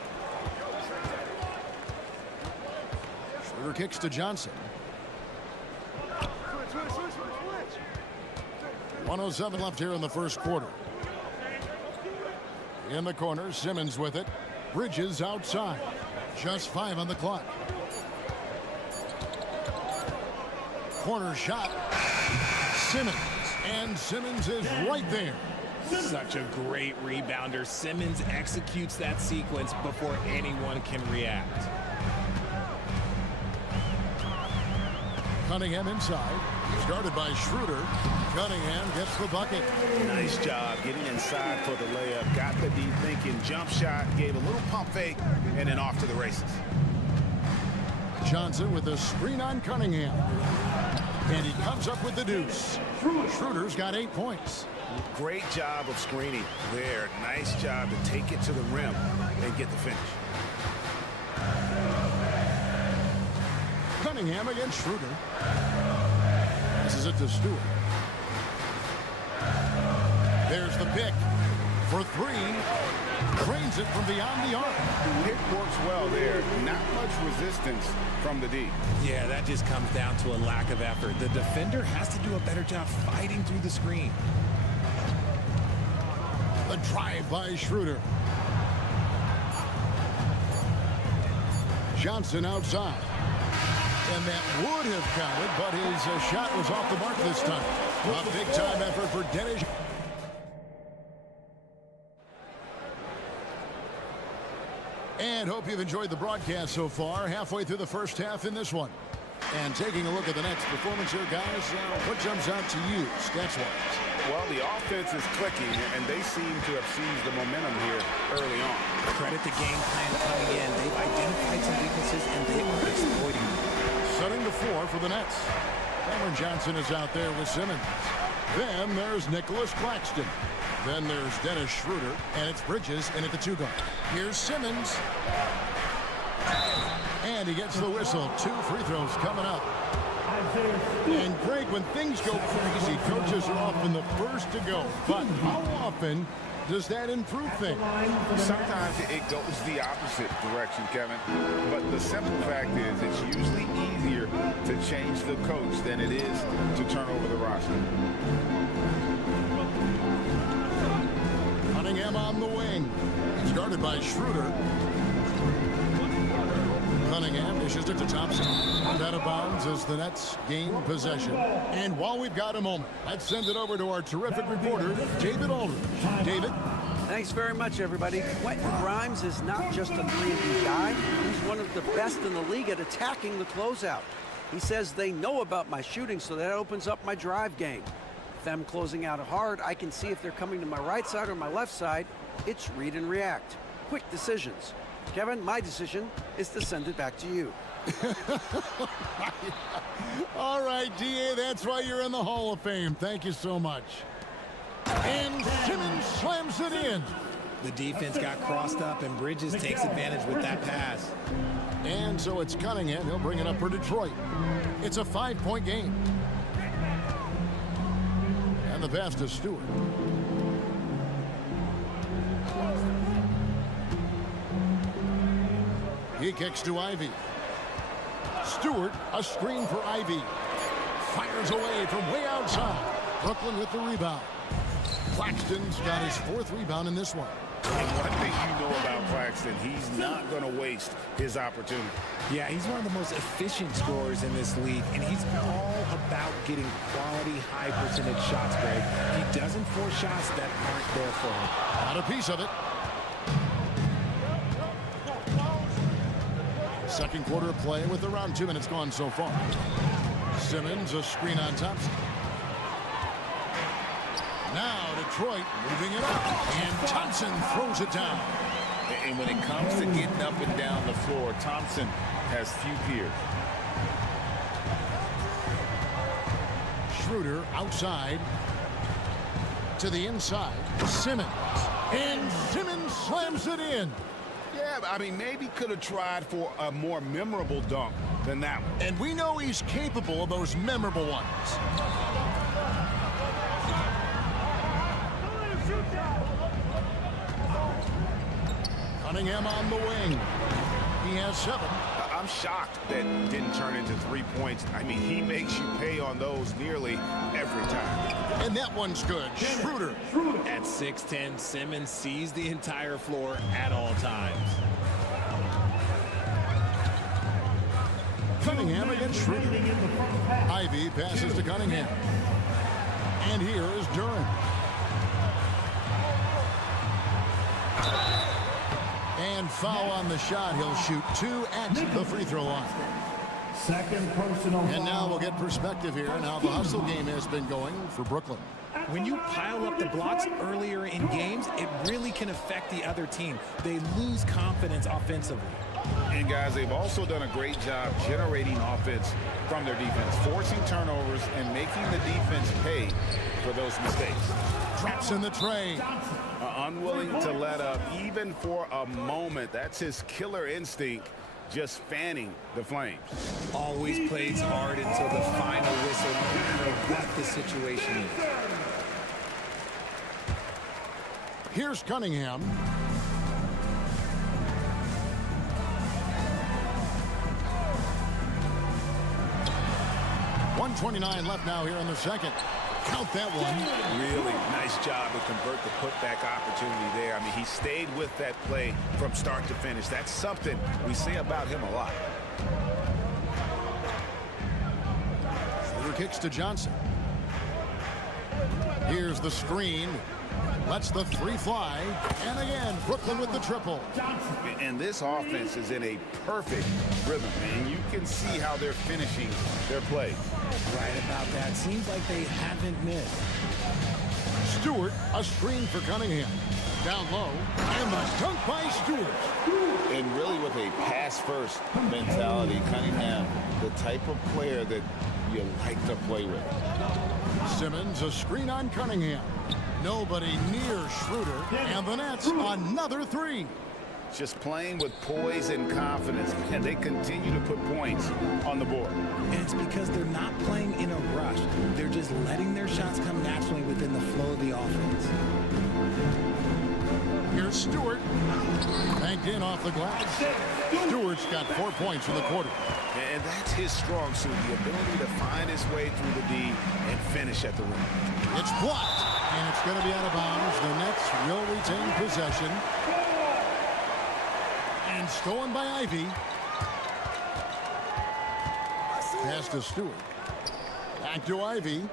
Schroeder kicks to Johnson. 1:07 left here in the first quarter. In the corner, Simmons with it. Bridges outside. Just 5 on the clock. Corner shot. Simmons. And Simmons is right there. Such a great rebounder. Simmons executes that sequence before anyone can react. Cunningham inside. He's guarded by Schroeder. Cunningham gets the bucket. Nice job getting inside for the layup. Got the deep thinking jump shot, gave a little pump fake, and then off to the races. Johnson with a screen on Cunningham. And he comes up with the deuce. Schroeder's got 8 points. Great job of screening there. Nice job to take it to the rim and get the finish. Cunningham against Schroeder. This is it to Stewart. There's the pick for three. Drains it from beyond the arc. Pick works well there. Not much resistance from the D. Yeah, that just comes down to a lack of effort. The defender has to do a better job fighting through the screen. The drive by Schroeder. Johnson outside. And that would have counted, but his shot was off the mark this time. A big-time effort for Dennis. And hope you've enjoyed the broadcast so far. Halfway through the first half in this one. And taking a look at the next performance here, guys, what jumps out to you, stats-wise? Well, the offense is clicking, and they seem to have seized the momentum here early on. Credit the game plan coming in. They've identified some weaknesses, and they are exploiting them. Setting the floor for the Nets. Cameron Johnson is out there with Simmons. Then there's Nicholas Claxton. Then there's Dennis Schroeder, and it's Bridges in at the 2-guard. Here's Simmons. And he gets the whistle. 2 free throws coming up. And Greg, when things go crazy, coaches are often the first to go. But how often does that improve things? Sometimes it goes the opposite direction, Kevin. But the simple fact is it's usually easier to change the coach than it is to turn over the roster. Cunningham on the wing. He's guarded by Schroeder. Cunningham dishes it to Thompson. Out of bounds as the Nets gain possession. And while we've got a moment, let's send it over to our terrific reporter, David Aldridge. David? Thanks very much, everybody. Quentin Grimes is not just a 3-and-D guy. He's one of the best in the league at attacking the closeout. He says they know about my shooting, so that opens up my drive game. If them closing out hard, I can see if they're coming to my right side or my left side. It's read and react. Quick decisions. Kevin, my decision is to send it back to you. All right, D.A., that's why you're in the Hall of Fame. Thank you so much. And Simmons slams it in. The defense got crossed up, and Bridges takes advantage with that pass. And so it's Cunningham. He'll bring it up for Detroit. It's a 5-point game. And the pass to Stewart. He kicks to Ivy. Stewart, a screen for Ivy. Fires away from way outside. Brooklyn with the rebound. Claxton's got his 4th rebound in this one. And one thing you know about Claxton, he's not going to waste his opportunity. Yeah, he's one of the most efficient scorers in this league, and he's all about getting quality, high-percentage shots, Greg. He doesn't force shots that aren't there for him. Got a piece of it. Second quarter of play with around 2 minutes gone so far. Simmons, a screen on Thompson. Now Detroit moving it up, and Thompson throws it down. And when it comes to getting up and down the floor, Thompson has few peers. Schroeder outside to the inside. Simmons. And Simmons slams it in. Yeah, I mean, maybe could have tried for a more memorable dunk than that one. And we know he's capable of those memorable ones. Cunningham on the wing. He has 7. I'm shocked that didn't turn into 3 points. I mean, he makes you pay on those nearly every time. And that one's good. Schroeder. At 6'10", Simmons sees the entire floor at all times. Cunningham against Schroeder. Ivy passes to Cunningham. And here is Duran. And foul on the shot. He'll shoot 2 at the free throw line. Second personal foul. And now we'll get perspective here on how the hustle game has been going for Brooklyn. When you pile up the blocks earlier in games, it really can affect the other team. They lose confidence offensively. And guys, they've also done a great job generating offense from their defense, forcing turnovers and making the defense pay for those mistakes. Drops in the tray. Unwilling to let up even for a moment. That's his killer instinct, just fanning the flames. Always plays hard until the final whistle, no matter what the situation is. Here's Cunningham. .129 left now here in the second. Count that one. Really nice job to convert the putback opportunity there. I mean, he stayed with that play from start to finish. That's something we say about him a lot. Schroeder kicks to Johnson. Here's the screen. Lets the 3 fly. And again, Brooklyn with the triple. And this offense is in a perfect rhythm, and you can see how they're finishing their play. Right about that. Seems like they haven't missed. Stewart, a screen for Cunningham. Down low, and the dunk by Stewart. And really with a pass-first mentality, Cunningham, the type of player that you like to play with. Simmons, a screen on Cunningham. Nobody near Schroeder, and the Nets another 3. Just playing with poise and confidence, and they continue to put points on the board. And it's because they're not playing in a rush. They're just letting their shots come naturally within the flow of the offense. Here's Stewart. Banked in off the glass. Stewart's got 4 points in the quarter. And that's his strong suit, the ability to find his way through the D and finish at the rim. It's blocked, and it's going to be out of bounds. The Nets will retain possession. And stolen by Ivy. Pass to Stewart. Back to Ivy.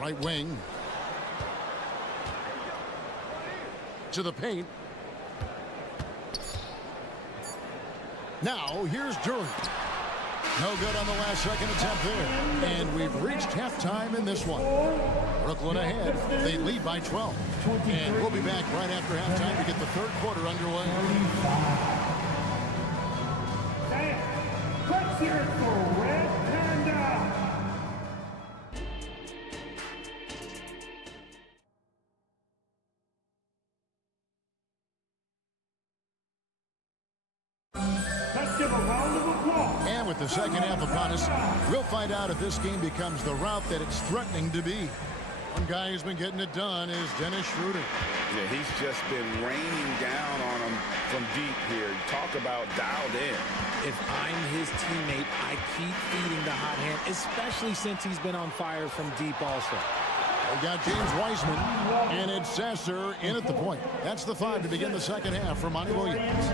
Right wing. To the paint. Now, here's Duran. No good on the last second attempt there. And we've reached halftime in this one. Brooklyn ahead. They lead by 12. And we'll be back right after halftime to get the third quarter underway. Let's hear it for Red Panda. Let's give a round of applause. And with the second half upon us, we'll find out if this game becomes the route that it's threatening to be. One guy who's been getting it done is Dennis Schroeder. Yeah, he's just been raining down on him from deep here. Talk about dialed in. If I'm his teammate, I keep feeding the hot hand, especially since he's been on fire from deep also. We got James Wiseman, and it's Sasser in at the point. That's the 5 to begin the second half for Monty Williams.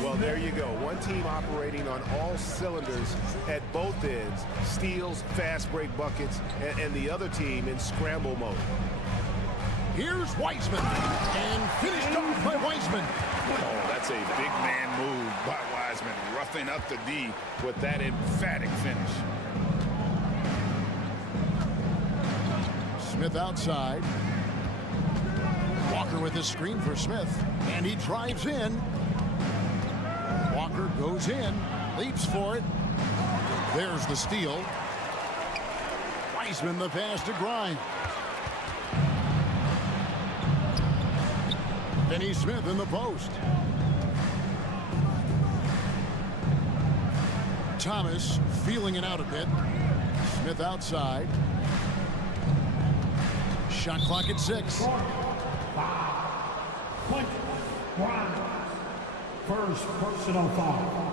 Well, there you go. One team operating on all cylinders at both ends. Steals, fast break buckets, and the other team in scramble mode. Here's Wiseman, and finished off by Wiseman. Oh, that's a big man move by Wiseman, roughing up the D with that emphatic finish. Smith outside. Walker with his screen for Smith. And he drives in. Walker goes in. Leaps for it. There's the steal. Wiseman the pass to Grimes. Finney Smith in the post. Thomas feeling it out a bit. Smith outside. Shot clock at 6. Point. First personal foul.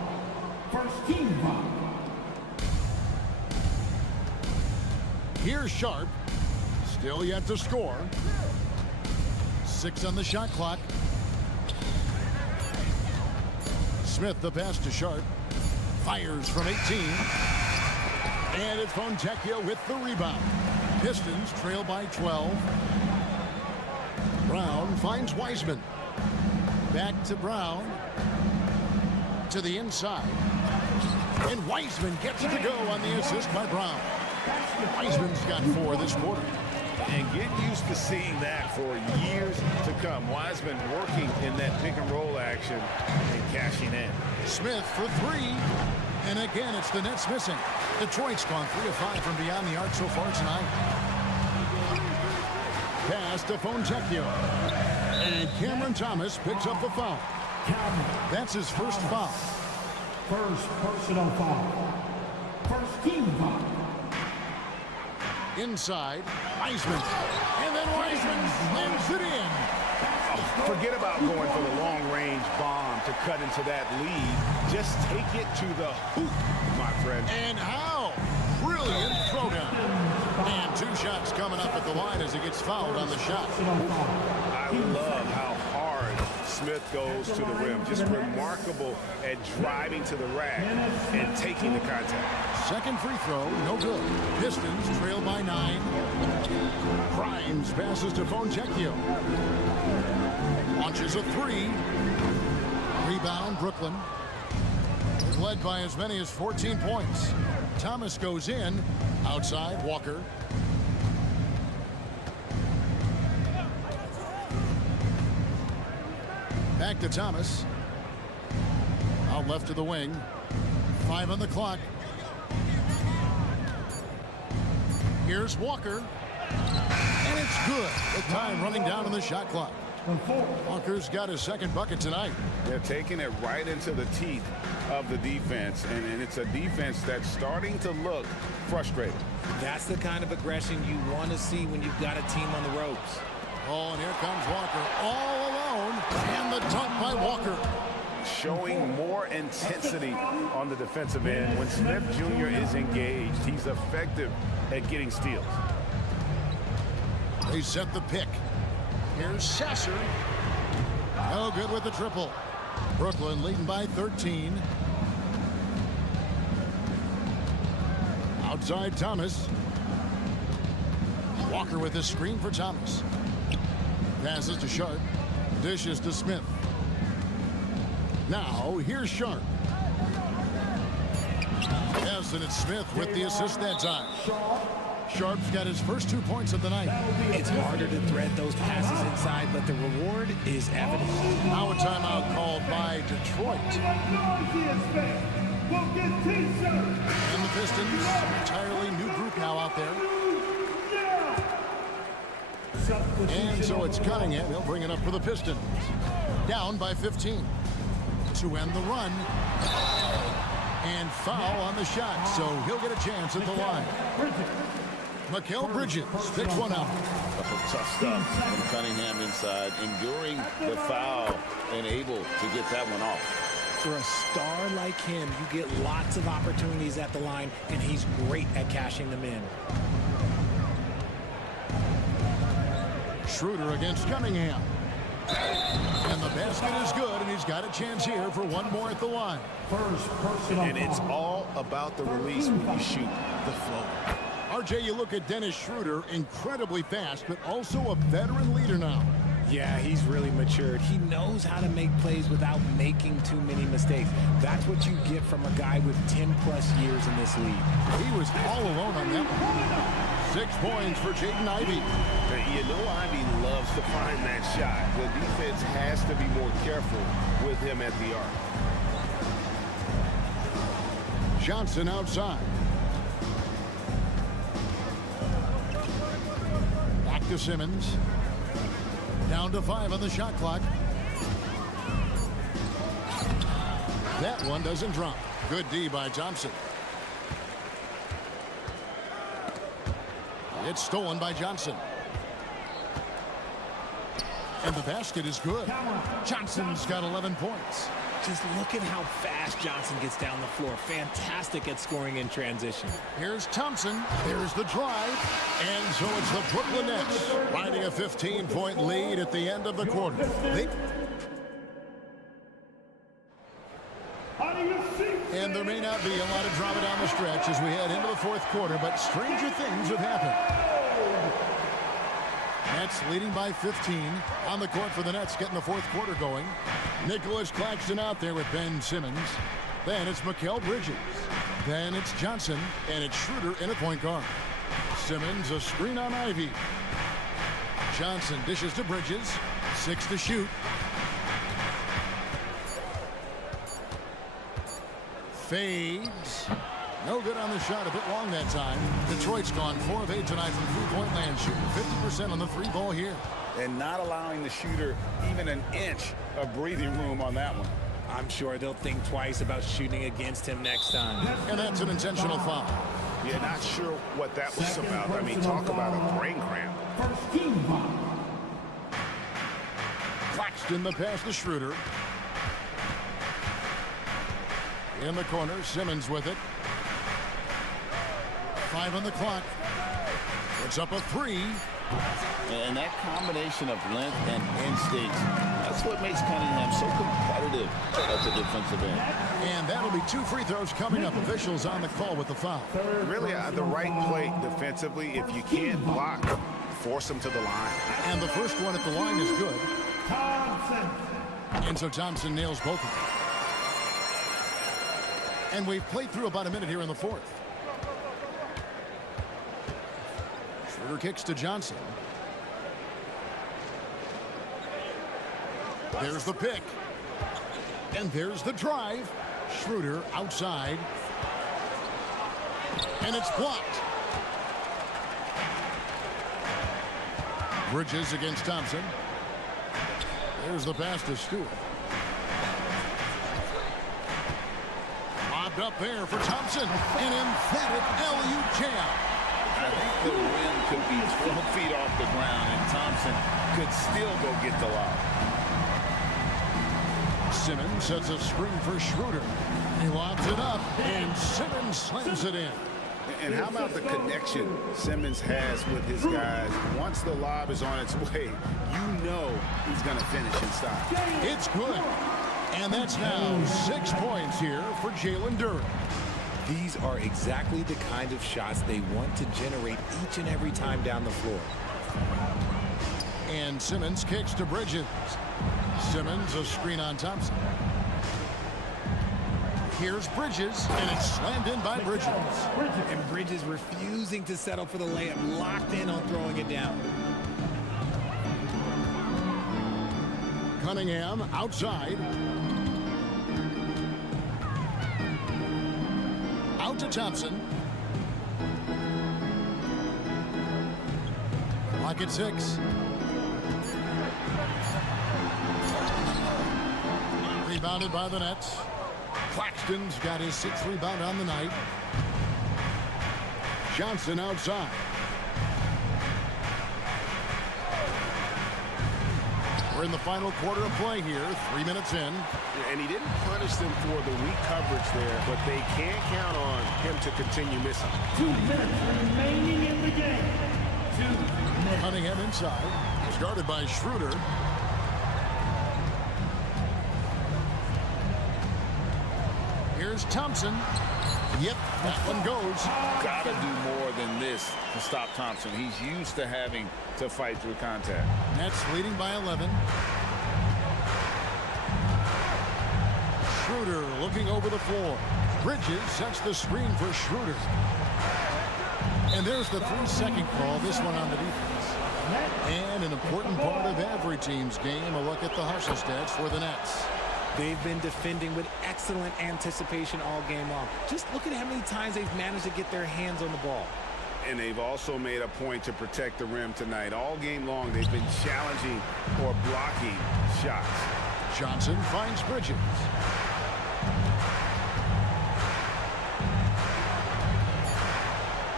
First team foul. Here's Sharp. Still yet to score. 6 on the shot clock. Smith the pass to Sharp. Fires from 18. And it's Fontecchio with the rebound. Pistons trail by 12. Brown finds Wiseman. Back to Brown. To the inside. And Wiseman gets it to go on the assist by Brown. Wiseman's got 4 this quarter. And get used to seeing that for years to come. Wiseman working in that pick and roll action and cashing in. Smith for 3. And again, it's the Nets missing. Detroit's gone 3 of 5 from beyond the arc so far tonight. Pass to Fontecchio. And Cameron Thomas picks up the foul. That's his first foul. First personal foul. First team foul. Inside, Wiseman. And then Wiseman slams it in. Forget about going for the long-range bomb to cut into that lead. Just take it to the hoop, my friend. And how? Brilliant throwdown. And 2 shots coming up at the line as he gets fouled on the shot. I love how hard Smith goes to the rim. Just remarkable at driving to the rack and taking the contact. Second free throw, no good. Pistons trail by 9. Grimes passes to Fontecchio. Launches a 3. Rebound, Brooklyn. They've led by as many as 14 points. Thomas goes in. Outside, Walker. Back to Thomas. Out left to the wing. 5 on the clock. Here's Walker. And it's good. The time running down on the shot clock. Walker's got his second bucket tonight. They're taking it right into the teeth of the defense, and it's a defense that's starting to look frustrated. That's the kind of aggression you want to see when you've got a team on the ropes. Oh, and here comes Walker all alone, and the dunk by Walker. Showing more intensity on the defensive end. When Smith Jr. is engaged, he's effective at getting steals. They set the pick. Here's Sasser. No good with the triple. Brooklyn leading by 13. Outside Thomas. Walker with his screen for Thomas. Passes to Sharp. Dishes to Smith. Now here's Sharp. Yes, and it's Smith with the assist that time. Sharp's got his first 2 points of the night. It's harder to thread those passes inside, but the reward is evident. Now a timeout called by Detroit. And the Pistons, entirely new group now out there. And so it's Cunningham. He'll bring it up for the Pistons. Down by 15. To end the run. And foul on the shot, so he'll get a chance at the line. Mikal Bridges picks one out. Tough stuff from Cunningham inside, enduring the foul and able to get that one off. For a star like him, you get lots of opportunities at the line, and he's great at cashing them in. Schroeder against Cunningham. And the basket is good, and he's got a chance here for one more at the line. And it's all about the release when you shoot the flow. RJ, you look at Dennis Schroeder, incredibly fast, but also a veteran leader now. Yeah, he's really matured. He knows how to make plays without making too many mistakes. That's what you get from a guy with 10-plus years in this league. He was all alone on that one. 6 points for Jaden Ivey. You know Ivey loves to find that shot. The defense has to be more careful with him at the arc. Johnson outside. Back to Simmons. Down to 5 on the shot clock. That one doesn't drop. Good D by Thompson. It's stolen by Johnson. And the basket is good. Johnson's got 11 points. Just look at how fast Johnson gets down the floor. Fantastic at scoring in transition. Here's Thompson. There's the drive. And so it's the Brooklyn Nets riding a 15-point lead at the end of the quarter. And And there may not be a lot of drama down the stretch as we head into the fourth quarter, but stranger things have happened. Nets leading by 15 on the court for the Nets, getting the fourth quarter going. Nicholas Claxton out there with Ben Simmons. Then it's Mikal Bridges. Then it's Johnson, and it's Schroeder in a point guard. Simmons a screen on Ivy. Johnson dishes to Bridges. 6 to shoot. Fades. No good on the shot, a bit long that time. Detroit's gone 4 of 8 tonight from three-point land shooting. 50% on the three ball here. And not allowing the shooter even an inch of breathing room on that one. I'm sure they'll think twice about shooting against him next time. And that's an intentional foul. Yeah, not sure what that was about. I mean, talk about a brain cramp. Claxton the pass to Schroeder. In the corner, Simmons with it. 5 on the clock. It's up a 3. And that combination of length and instincts, that's what makes Cunningham so competitive at the defensive end. And that'll be 2 free throws coming up. Officials on the call with the foul. Really, the right play defensively. If you can't block, force them to the line. And the first one at the line is good. Thompson. And so Thompson nails both of them. And we've played through about a minute here in the fourth. Schroeder kicks to Johnson. There's the pick. And there's the drive. Schroeder outside. And it's blocked. Bridges against Thompson. There's the pass to Stewart. Lobbed up there for Thompson. An emphatic LU jam. I think the rim could be 12 feet off the ground, and Thompson could still go get the lob. Simmons sets a screen for Schroeder. He lobs it up, and Simmons slams it in. And how about the connection Simmons has with his guys? Once the lob is on its way, you know he's going to finish in style. It's good. And that's now 6 points here for Jalen Duren. These are exactly the kind of shots they want to generate each and every time down the floor. And Simmons kicks to Bridges. Simmons a screen on Thompson. Here's Bridges, and it's slammed in by Bridges. And Bridges refusing to settle for the layup, locked in on throwing it down. Cunningham outside. Out to Thompson. Clock at 6. Rebounded by the Nets. Claxton's got his 6th rebound on the night. Johnson outside. We're in the final quarter of play here, 3 minutes in. And he didn't punish them for the weak coverage there, but they can't count on him to continue missing. 2 minutes remaining in the game. 2 minutes. Cunningham inside. He's guarded by Schroeder. Here's Thompson. Yep, that one goes. Got to do more than this to stop Thompson. He's used to having to fight through contact. Nets leading by 11. Schroeder looking over the floor. Bridges sets the screen for Schroeder. And there's the 3-second call, this one on the defense. And an important part of every team's game, a look at the hustle stats for the Nets. They've been defending with excellent anticipation all game long. Just look at how many times they've managed to get their hands on the ball. And they've also made a point to protect the rim tonight. All game long, they've been challenging or blocking shots. Johnson finds Bridges.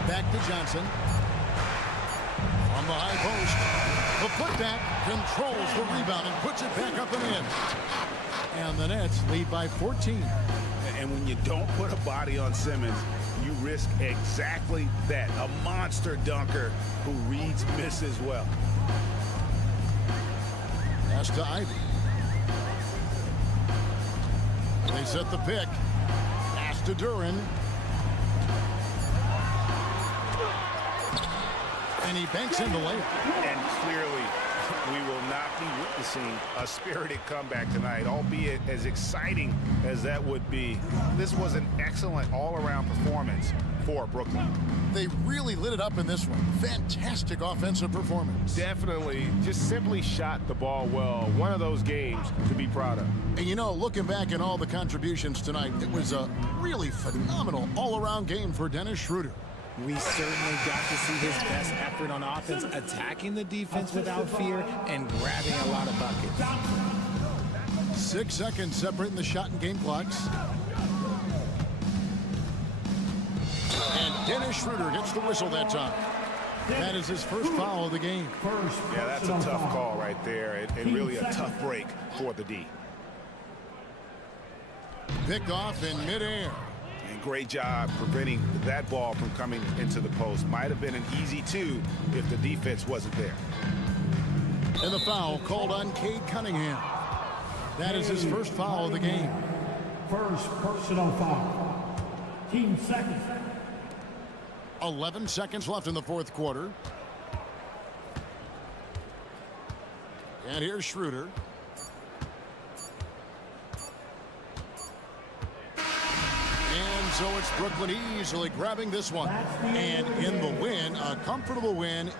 Back to Johnson. On the high post. The putback controls the rebound and puts it back up and in. And the Nets lead by 14. And when you don't put a body on Simmons, you risk exactly that. A monster dunker who reads misses well. Pass to Ivy. They set the pick. Pass to Duran. And he banks in the layup. And clearly, we will not be witnessing a spirited comeback tonight, albeit as exciting as that would be. This was an excellent all-around performance for Brooklyn. They really lit it up in this one. Fantastic offensive performance. Definitely just simply shot the ball well. One of those games to be proud of. And you know, looking back at all the contributions tonight, it was a really phenomenal all-around game for Dennis Schroeder. We certainly got to see his best effort on offense, attacking the defense without fear and grabbing a lot of buckets. 6 seconds separating the shot and game clocks. And Dennis Schroeder gets the whistle that time. That is his first foul of the game. Yeah, that's a tough call right there, and really a tough break for the D. Picked off in midair. And great job preventing that ball from coming into the post. Might have been an easy two if the defense wasn't there. And the foul called on Cade Cunningham. That is his first foul of the game. First personal foul. Team second. 11 seconds left in the fourth quarter. And here's Schroeder. And so it's Brooklyn easily grabbing this one. And in the win, a comfortable win.